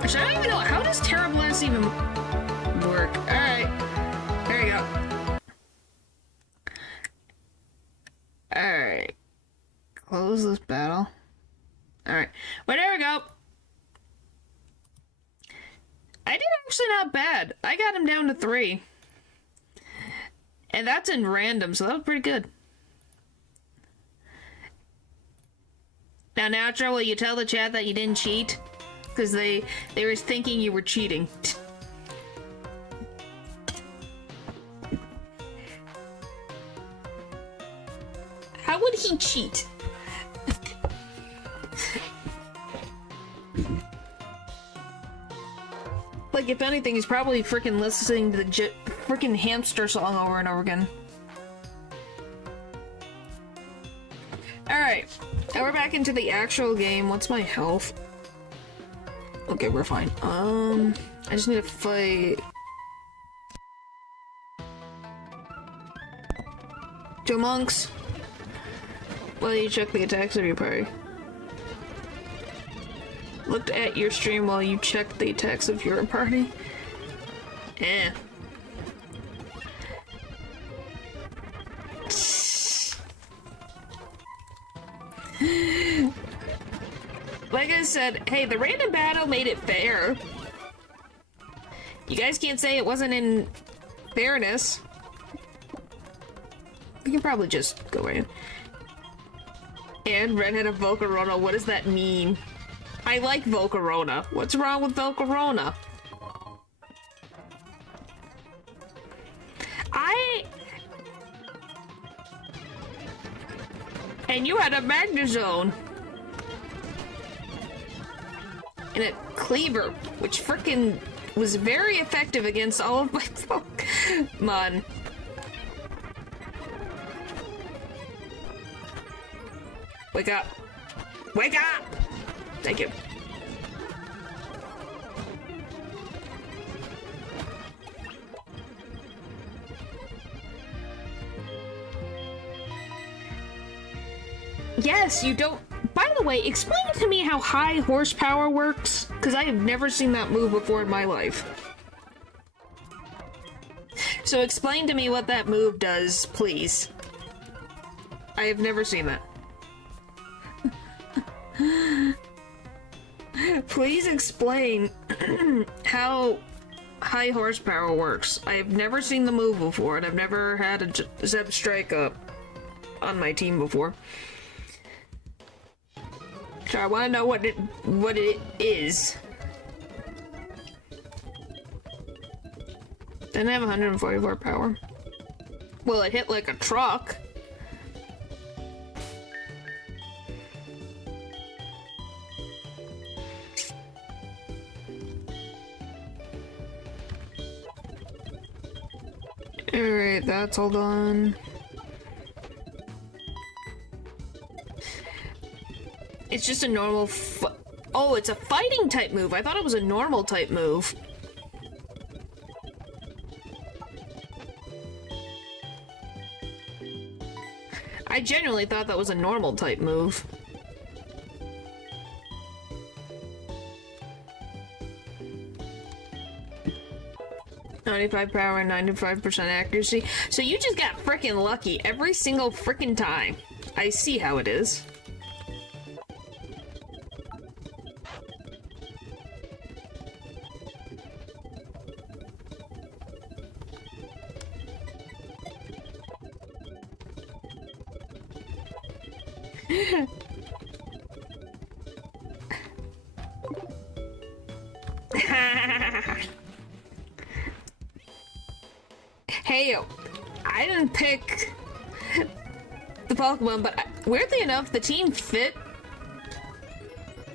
Actually, I don't even know. How does Terra Blast even work? Alright. There you go. Alright. Close this battle. Alright. Well, there we go. I did actually not bad. I got him down to 3. And that's in random, so that was pretty good. Now, Natural, will you tell the chat that you didn't cheat? Because they were thinking you were cheating. How would he cheat? Like, if anything, he's probably freaking listening to the freaking hamster song over and over again. Alright, now we're back into the actual game. What's my health? Okay, we're fine. I just need to fight... Two monks. Well, you check the attacks of your party. Looked at your stream while you checked the attacks of your party. Eh. Like I said, hey, the random battle made it fair. You guys can't say it wasn't in fairness. We can probably just go in. And redhead of Volcarona, what does that mean? I like Volcarona. What's wrong with Volcarona? And you had a Magnezone. And a Cleaver, which frickin' was very effective against all of my Pokemon. Wake up. Wake up! Thank you. Yes, you don't... By the way, explain to me how high horsepower works, because I have never seen that move before in my life. So explain to me what that move does, please. I have never seen that. Please explain how high horsepower works. I have never seen the move before, and I've never had a Zeb Strike up on my team before. So I want to know what it is. Didn't have 144 power. Well, it hit like a truck. Alright, that's all done. It's just a normal oh, it's a fighting type move. I thought it was a normal type move. I genuinely thought that was a normal type move. .95 power and 95% accuracy. So you just got frickin' lucky every single frickin' time. I see how it is. Hey, I didn't pick the Pokemon, but weirdly enough, the team fit,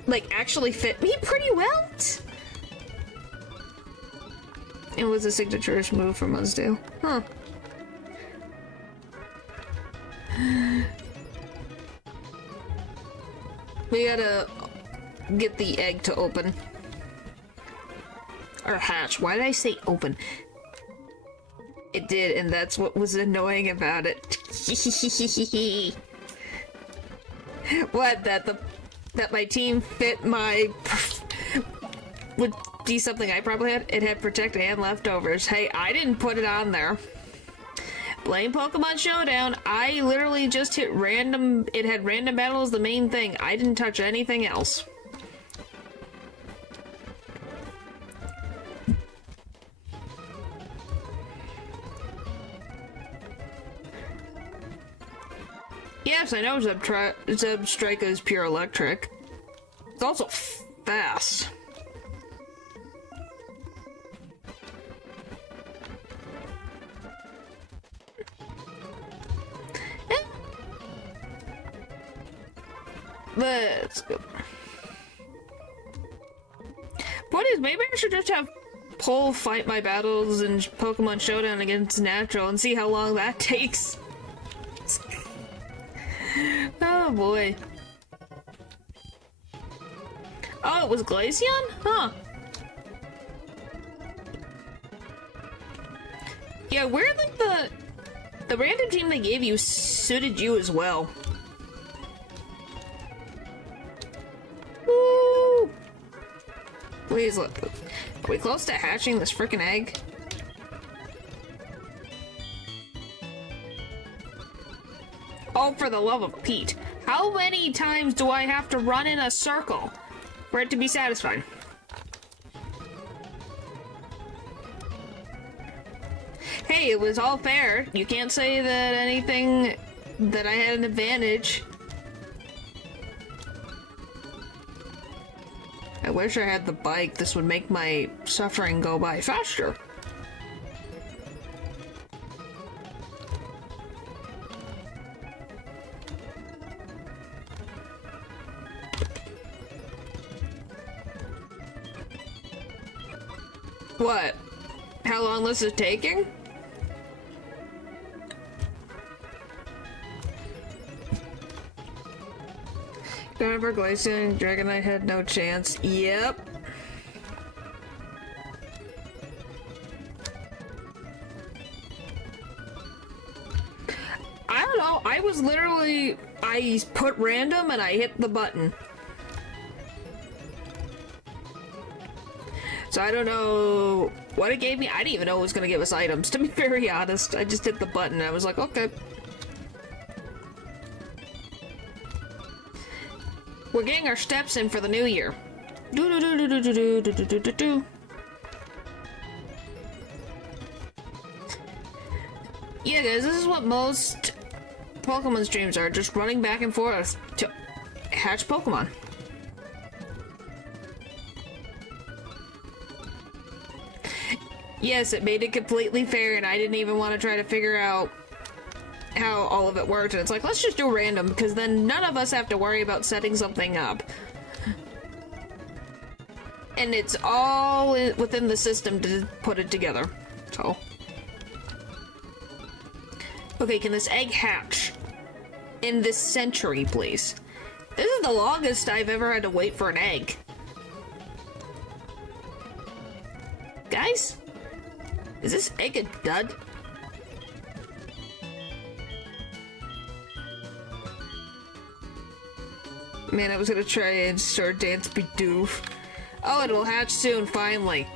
like, actually fit me pretty well. It was a signature move from Munsdale. Huh. We gotta get the egg to open. Or hatch. Why did I say open? It did, and that's what was annoying about it. What? That my team fit my... would be something I probably had? It had protect and leftovers. Hey, I didn't put it on there. Blame Pokemon Showdown. I literally just hit random... It had random battle as the main thing. I didn't touch anything else. Yes, I know Zebstrika is pure electric. It's also fast. Let's go. Point is, maybe I should just have Pole fight my battles in Pokemon Showdown against Natural and see how long that takes. Oh boy. Oh, it was Glaceon? Huh. Yeah, weirdly the random team they gave you suited you as well. Woo! Please look. Are we close to hatching this freaking egg? Oh, for the love of Pete. How many times do I have to run in a circle for it to be satisfying? Hey, it was all fair. You can't say that anything that I had an advantage. I wish I had the bike. This would make my suffering go by faster. What? How long this is taking? Jennifer Glacian, Dragonite had no chance. Yep. I don't know. I was literally... I put random and I hit the button. So I don't know what it gave me. I didn't even know it was going to give us items, to be very honest. I just hit the button and I was like, okay. We're getting our steps in for the new year. Yeah, guys, this is what most Pokemon streams are. Just running back and forth to hatch Pokemon. Yes, it made it completely fair, and I didn't even want to try to figure out how all of it worked. And it's like, let's just do random, because then none of us have to worry about setting something up. And it's all within the system to put it together. So. Okay, can this egg hatch in this century, please? This is the longest I've ever had to wait for an egg. Guys? Is this egg a dud? Man, I was gonna try and start Dance Bidoof. Oh, it will hatch soon, finally.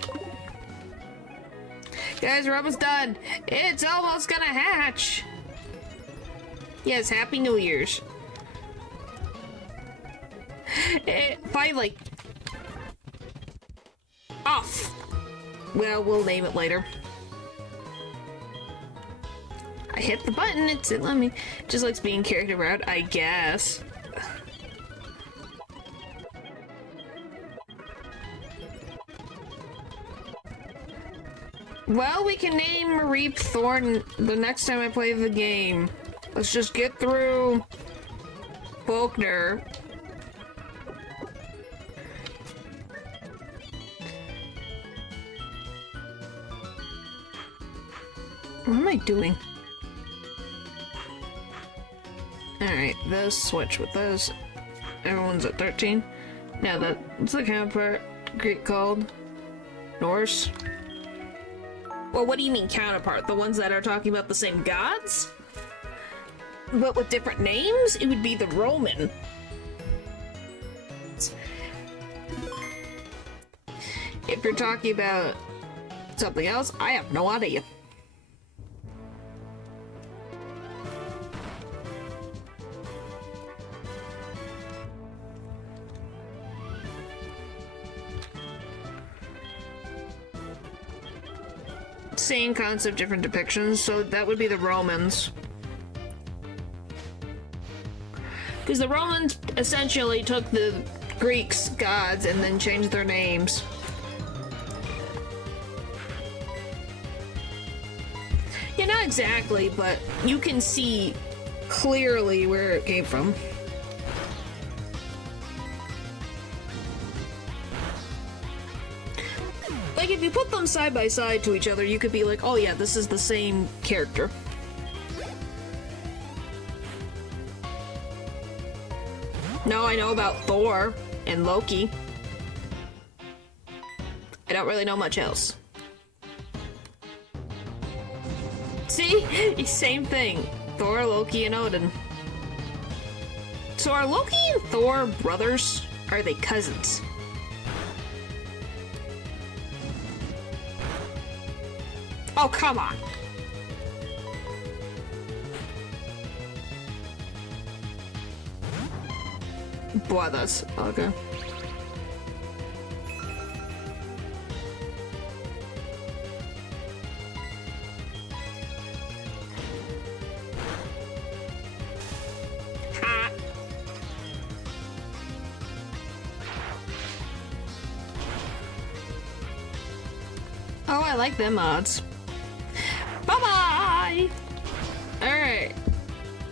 Guys, we're almost done. It's almost gonna hatch. Yes, Happy New Year's. Finally. Off. Well, we'll name it later. I hit the button, it let me. Just likes being carried around, I guess. Well, we can name Reap Thorn the next time I play the game. Let's just get through Faulkner. What am I doing? Alright, those switch with those. Everyone's at 13. Now what's the counterpart Greek called? Norse? Well, what do you mean counterpart? The ones that are talking about the same gods? But with different names? It would be the Roman. If you're talking about something else, I have no idea. Same concept, different depictions, so that would be the Romans. Because the Romans essentially took the Greeks' gods and then changed their names. Yeah, not exactly, but you can see clearly where it came from. Like, if you put them side by side to each other, you could be like, oh yeah, this is the same character. No, I know about Thor and Loki. I don't really know much else. See? Same thing. Thor, Loki, and Odin. So are Loki and Thor brothers? Or are they cousins? Oh, come on. Brothers. Okay. Ha. Oh, I like them mods. Bye-bye! Alright.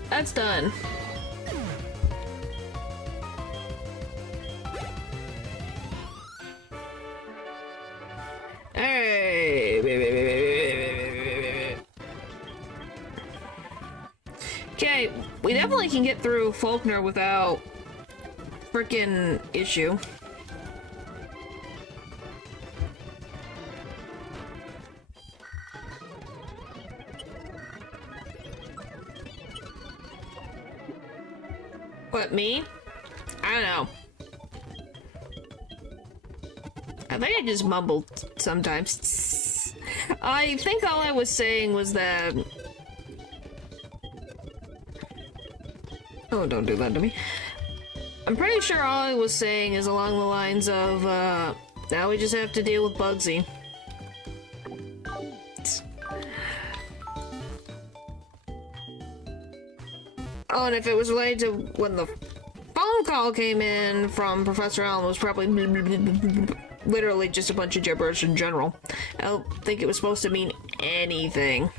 That's done. Alright. Okay, we definitely can get through Faulkner without frickin' issue. What, me? I don't know. I think I just mumbled sometimes. I think all I was saying was that... Oh, don't do that to me. I'm pretty sure all I was saying is along the lines of, now we just have to deal with Bugsy. Oh, and if it was related to when the phone call came in from Professor Allen, it was probably literally just a bunch of gibberish in general. I don't think it was supposed to mean anything.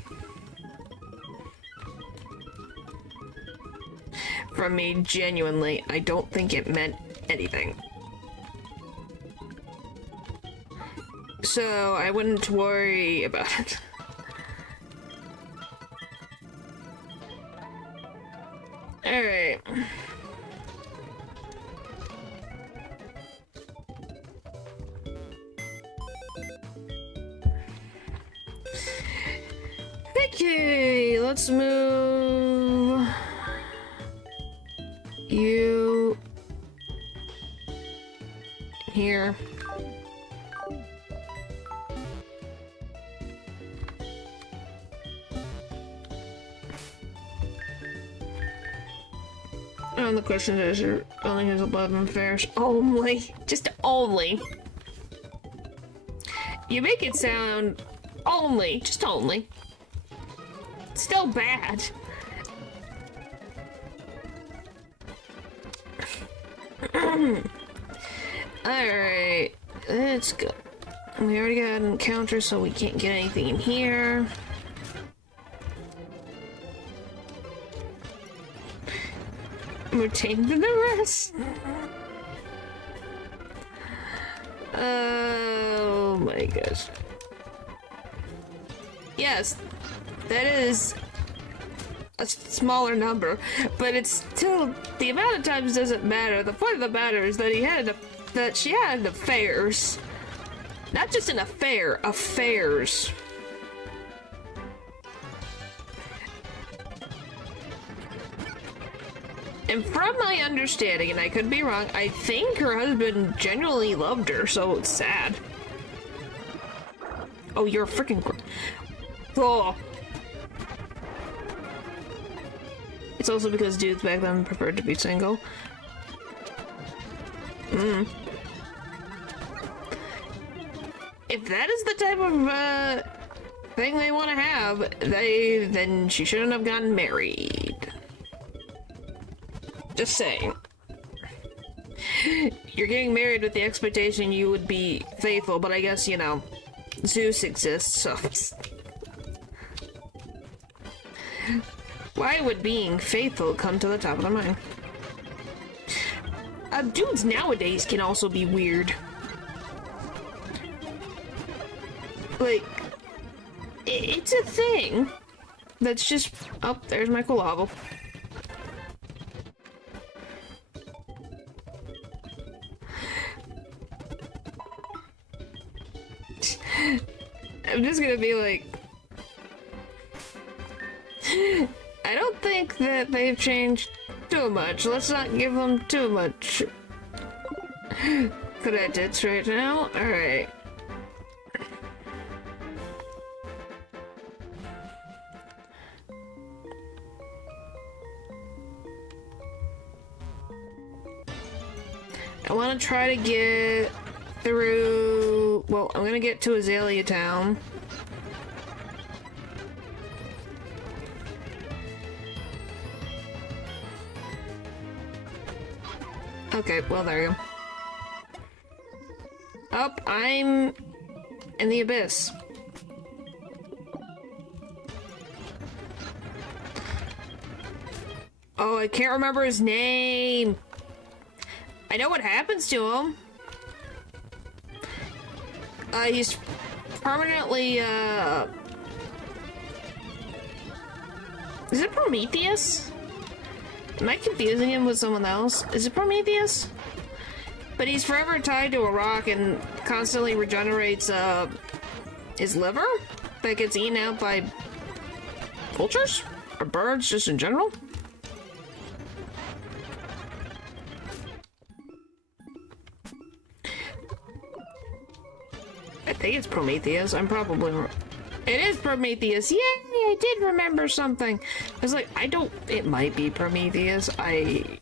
From me, genuinely, I don't think it meant anything. So, I wouldn't worry about it. Alright. Okay, let's move you here. And the question is, you're only has 11 fares. Only. Just only. You make it sound only. Just only. Still bad. Alright. Let's go. We already got an encounter, so we can't get anything in here. Retained in the rest. Oh my gosh. Yes, that is a smaller number, but it's still, the amount of times doesn't matter. The point of the matter is that she had affairs. Not just an affair, affairs. And from my understanding, and I could be wrong, I think her husband genuinely loved her, so it's sad. Oh, you're a freaking... Oh. It's also because dudes back then preferred to be single. If that is the type of thing they want to have, then she shouldn't have gotten married. Just saying. You're getting married with the expectation you would be faithful, but I guess, you know, Zeus exists, so... Why would being faithful come to the top of the mind? Dudes nowadays can also be weird. Like, it's a thing that's just... Oh, there's my Colavo. I'm just gonna be like... I don't think that they've changed too much. Let's not give them too much credits right now. Alright. I want to try to get through... Well, I'm gonna get to Azalea Town. Okay, well, there you go. Oh, I'm in the abyss. Oh, I can't remember his name. I know what happens to him. He's permanently, Is it Prometheus? Am I confusing him with someone else? Is it Prometheus? But he's forever tied to a rock and constantly regenerates, his liver? That gets eaten out by vultures? Or birds, just in general? I think it's Prometheus. I'm probably wrong. It is Prometheus. Yay! I did remember something. I was like, it might be Prometheus. Okay,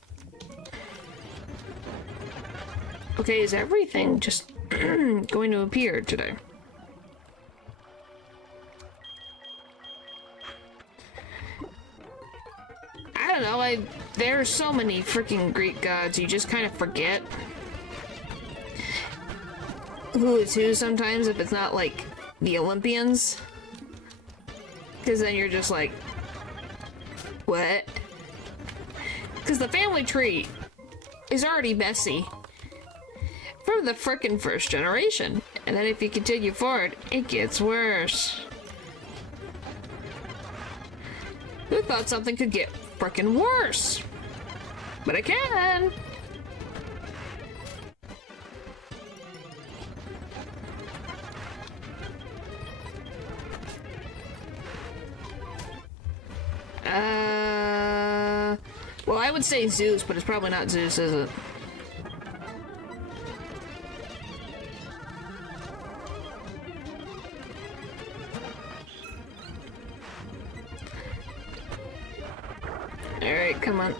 is everything just going to appear today? I don't know. There are so many freaking Greek gods, you just kind of forget who is who sometimes if it's not like the Olympians. Because then you're just like, what? Because the family tree is already messy from the frickin' first generation. And then if you continue forward, it gets worse. Who thought something could get frickin' worse? But it can! Well, I would say Zeus, but it's probably not Zeus, is it? Alright, come on.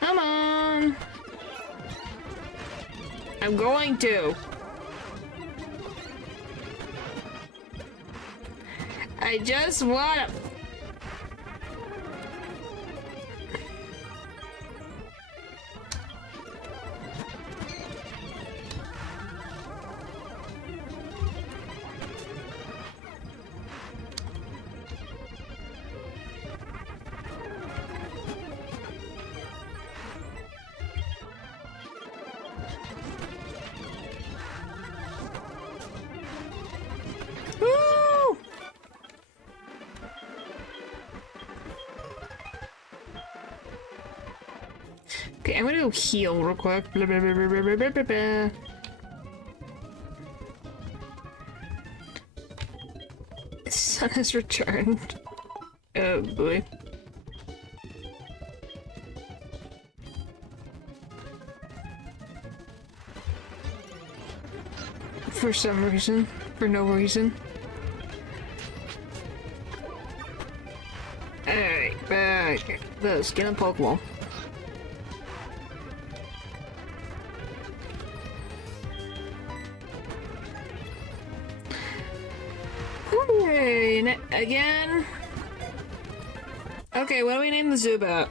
Come on! I'm going to. I just wanna... Okay, I'm gonna go heal real quick. Blah, blah, blah, blah, blah, blah, blah, blah. Sun has returned. Oh boy. For some reason. For no reason. Alright, back. The skin of Pokemon. Okay, again. Okay, what do we name the Zubat?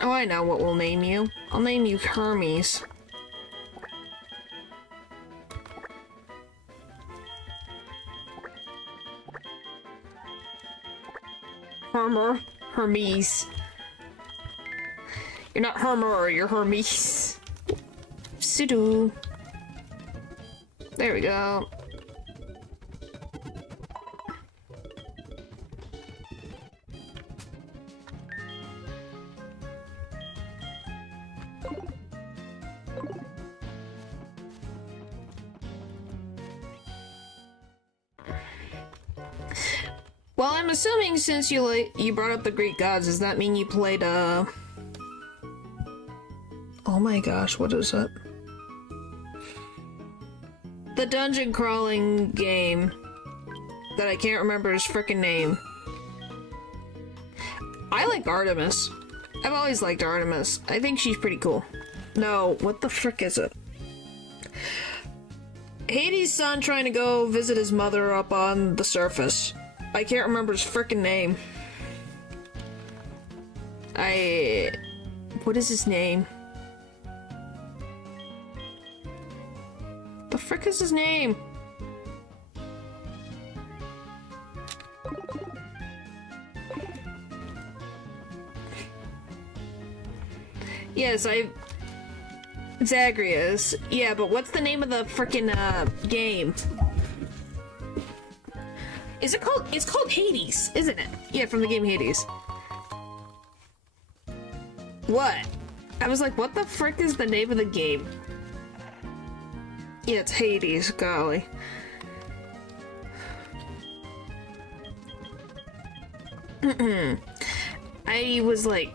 Oh, I know what we'll name you. I'll name you Hermes. Hermes. You're not Hermer, you're Hermes. Sidhu. There we go. Well, I'm assuming since you brought up the Greek gods, does that mean you played oh my gosh, what is it? The dungeon crawling game that I can't remember his frickin' name. I like Artemis. I've always liked Artemis. I think she's pretty cool. No, what the frick is it? Hades' son trying to go visit his mother up on the surface. I can't remember his frickin' name. What is his name? The frick is his name? Yes, Zagreus. Yeah, but what's the name of the frickin' game? Is it called? It's called Hades, isn't it? Yeah, from the game Hades. What? I was like, what the frick is the name of the game? Yeah, it's Hades, golly. I was like,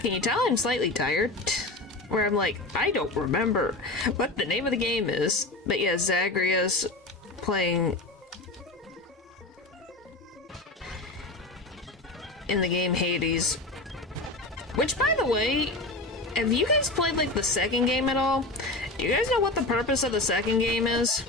can you tell I'm slightly tired? Where I'm like, I don't remember what the name of the game is. But yeah, Zagreus playing in the game Hades. Which, by the way, have you guys played, like, the second game at all? Do you guys know what the purpose of the second game is?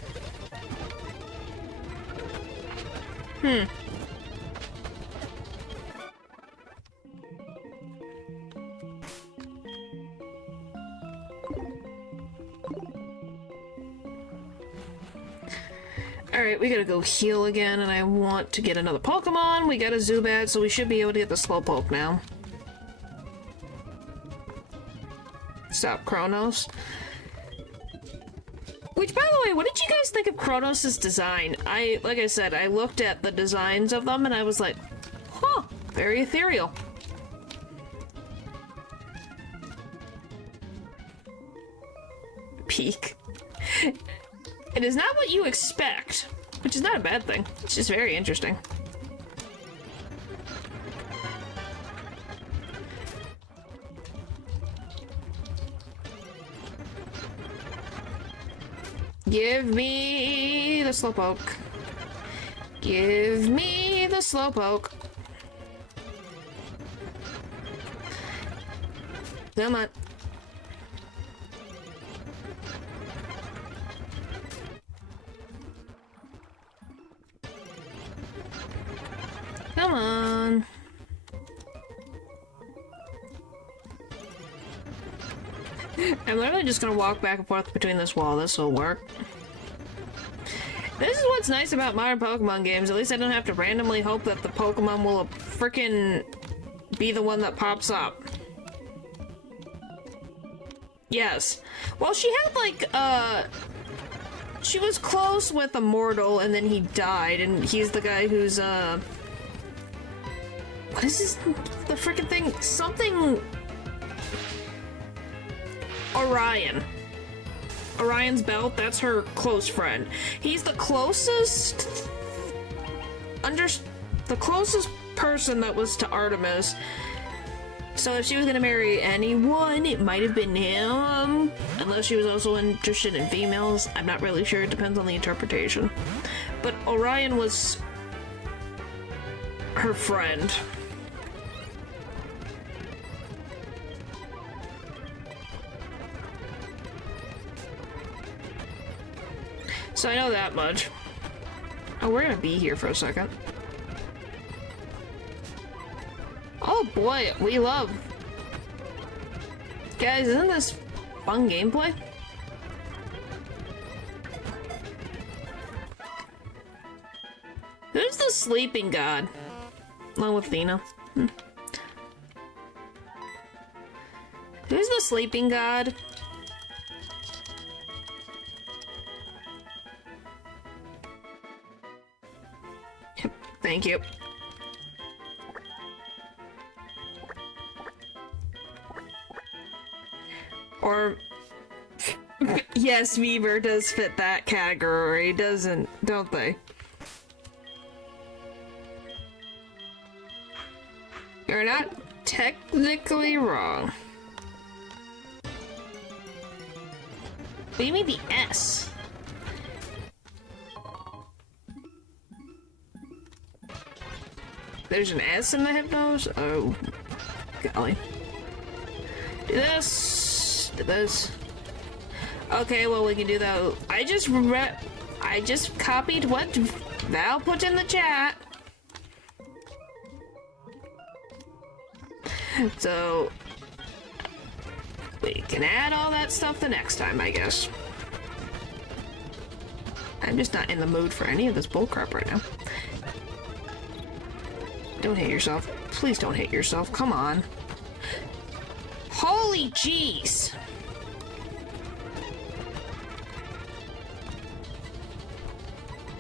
Alright, we gotta go heal again, and I want to get another Pokemon. We got a Zubat, so we should be able to get the Slowpoke now. Stop, Kronos. Which, by the way, what did you guys think of Kronos' design? Like I said, I looked at the designs of them, and I was like, huh, very ethereal. Peak. It is not what you expect, which is not a bad thing. It's just very interesting. Give me the Slowpoke. Give me the Slowpoke. Come on. Come on. I'm literally just gonna walk back and forth between this wall. This will work. This is what's nice about modern Pokemon games. At least I don't have to randomly hope that the Pokemon will frickin' be the one that pops up. Yes. Well, she had, like, she was close with Immortal, and then he died, and he's the guy who's, what is this, the freaking thing? Something... Orion. Orion's belt, that's her close friend. He's the closest... the closest person that was to Artemis. So if she was gonna marry anyone, it might have been him. Unless she was also interested in females. I'm not really sure, it depends on the interpretation. But Orion was her friend. So I know that much. Oh, we're gonna be here for a second. Oh boy, we love... Guys, isn't this fun gameplay? Who's the sleeping god? Along with Athena. Who's the sleeping god? Yep, thank you. Or, yes, Weaver does fit that category, don't they? You're not technically wrong. What do you mean the S? There's an S in the Hypnos? Oh, golly. Do this. Do this. Okay, well, we can do that. I just copied what Val put in the chat. So, we can add all that stuff the next time, I guess. I'm just not in the mood for any of this bullcrap right now. Don't hate yourself. Please don't hate yourself. Come on. Holy jeez!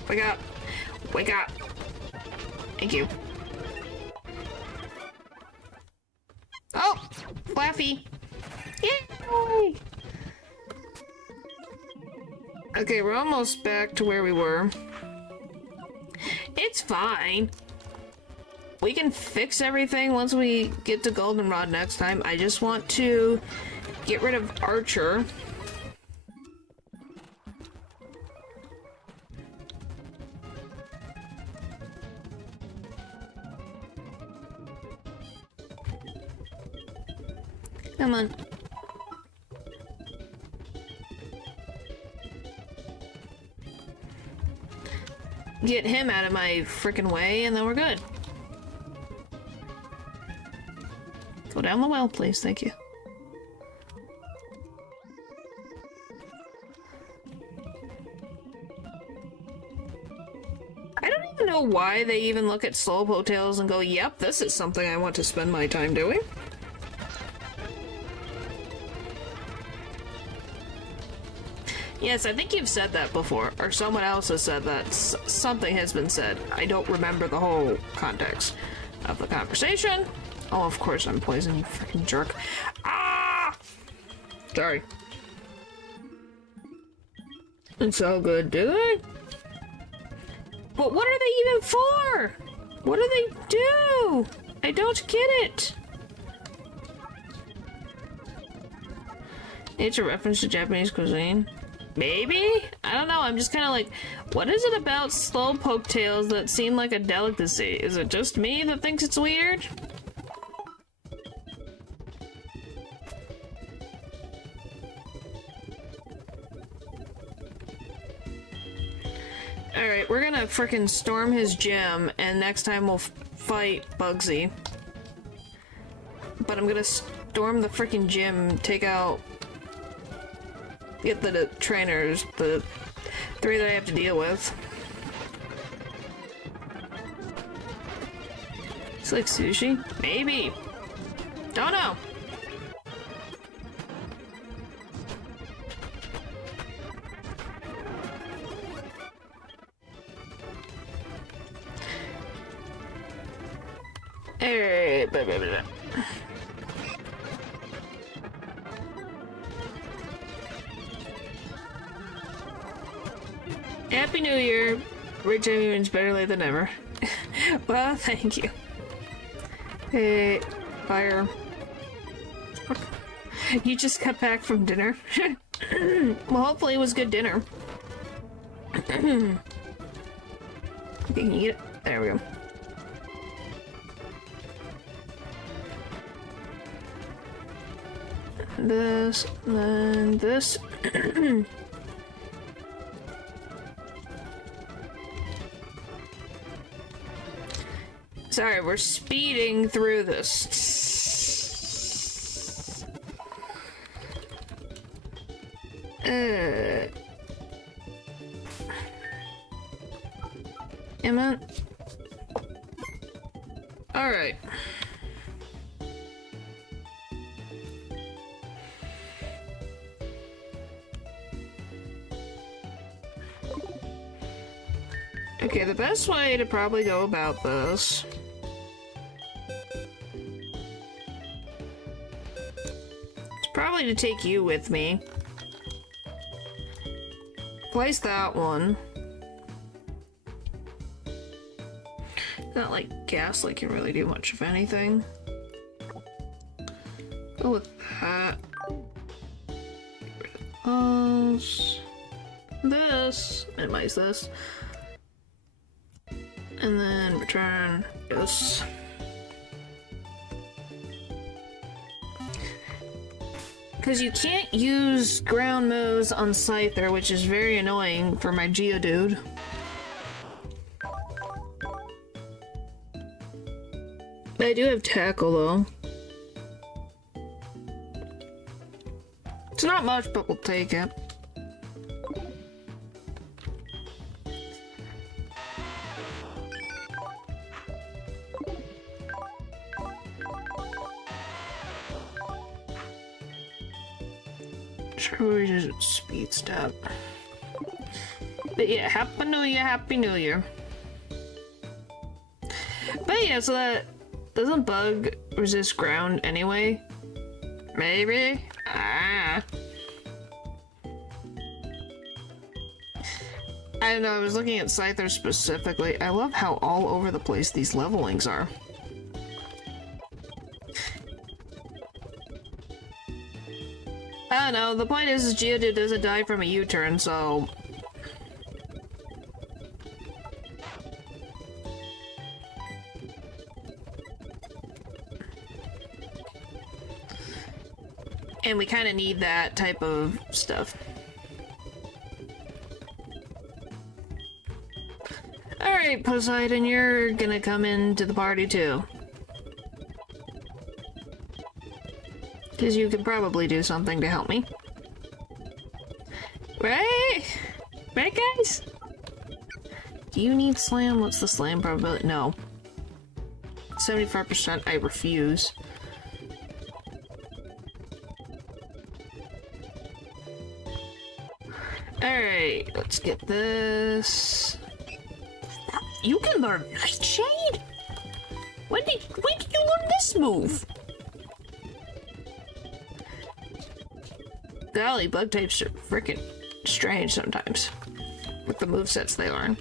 Wake up. Wake up. Thank you. Oh! Flaffy! Yay! Okay, we're almost back to where we were. It's fine. We can fix everything once we get to Goldenrod next time. I just want to get rid of Archer. Come on. Get him out of my freaking way, and then we're good. Go down the well, please. Thank you. I don't even know why they even look at Slowpoke Tales and go, yep, this is something I want to spend my time doing. Yes, I think you've said that before, or someone else has said that. Something has been said. I don't remember the whole context of the conversation. Oh, of course I'm poisoned, you freaking jerk. Ah! Sorry. It's all good, do they? But what are they even for? What do they do? I don't get it. It's a reference to Japanese cuisine. Maybe? I don't know, I'm just kind of like, what is it about Slowpoke Tales that seem like a delicacy? Is it just me that thinks it's weird? Alright, we're gonna frickin' storm his gym, and next time we'll fight Bugsy. But I'm gonna storm the frickin' gym, take out... Get the trainers, the 3 that I have to deal with. It's like sushi? Maybe. Don't know. Alright, blah, blah, blah. Happy New Year! Great time means better late than never. Well, thank you. Hey, fire. You just got back from dinner? Well, hopefully it was good dinner. You can eat it. There we go. This, then this. Sorry, we're speeding through this. Emma? Alright. Okay, the best way to probably go about this is probably to take you with me. Place that one. Not like Ghastly can really do much of anything. Go with that. Get rid of those. This. Minimize this. And then return this. Because you can't use ground moves on Scyther, which is very annoying for my Geodude. I do have Tackle though. It's not much, but we'll take it. Sure, we just speed step. But yeah, Happy New Year, Happy New Year. But yeah, so that doesn't bug resist ground anyway? Maybe? Ah. I don't know, I was looking at Scyther specifically. I love how all over the place these levelings are. I don't know, the point is Geodude doesn't die from a U-turn, so... And we kind of need that type of stuff. Alright, Poseidon, you're gonna come into the party too. Because you could probably do something to help me. Right? Right, guys? Do you need slam? What's the slam probability? No. 75%, I refuse. Alright, let's get this. You can learn Nightshade? When did you learn this move? Golly, bug types are freaking strange sometimes with the movesets they learn.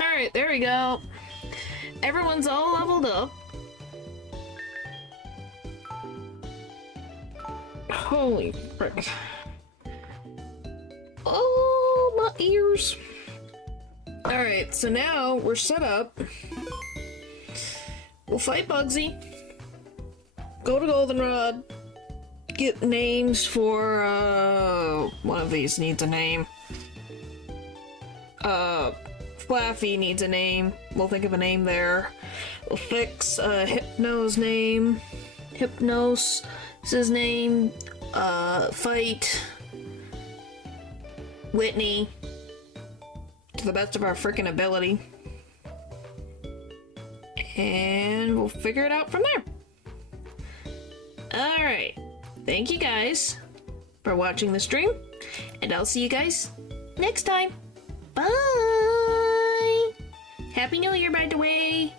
Alright, there we go. Everyone's all leveled up. Holy frick. Oh, my ears. Alright, so now we're set up. We'll fight Bugsy. Go to Goldenrod. Get names for, one of these needs a name. Flaffy needs a name. We'll think of a name there. We'll fix, Hypno's name. Hypnos is his name. Fight Whitney to the best of our freaking ability. and we'll figure it out from there. Alright, thank you guys for watching the stream, and I'll see you guys next time. Bye! Happy New Year, by the way!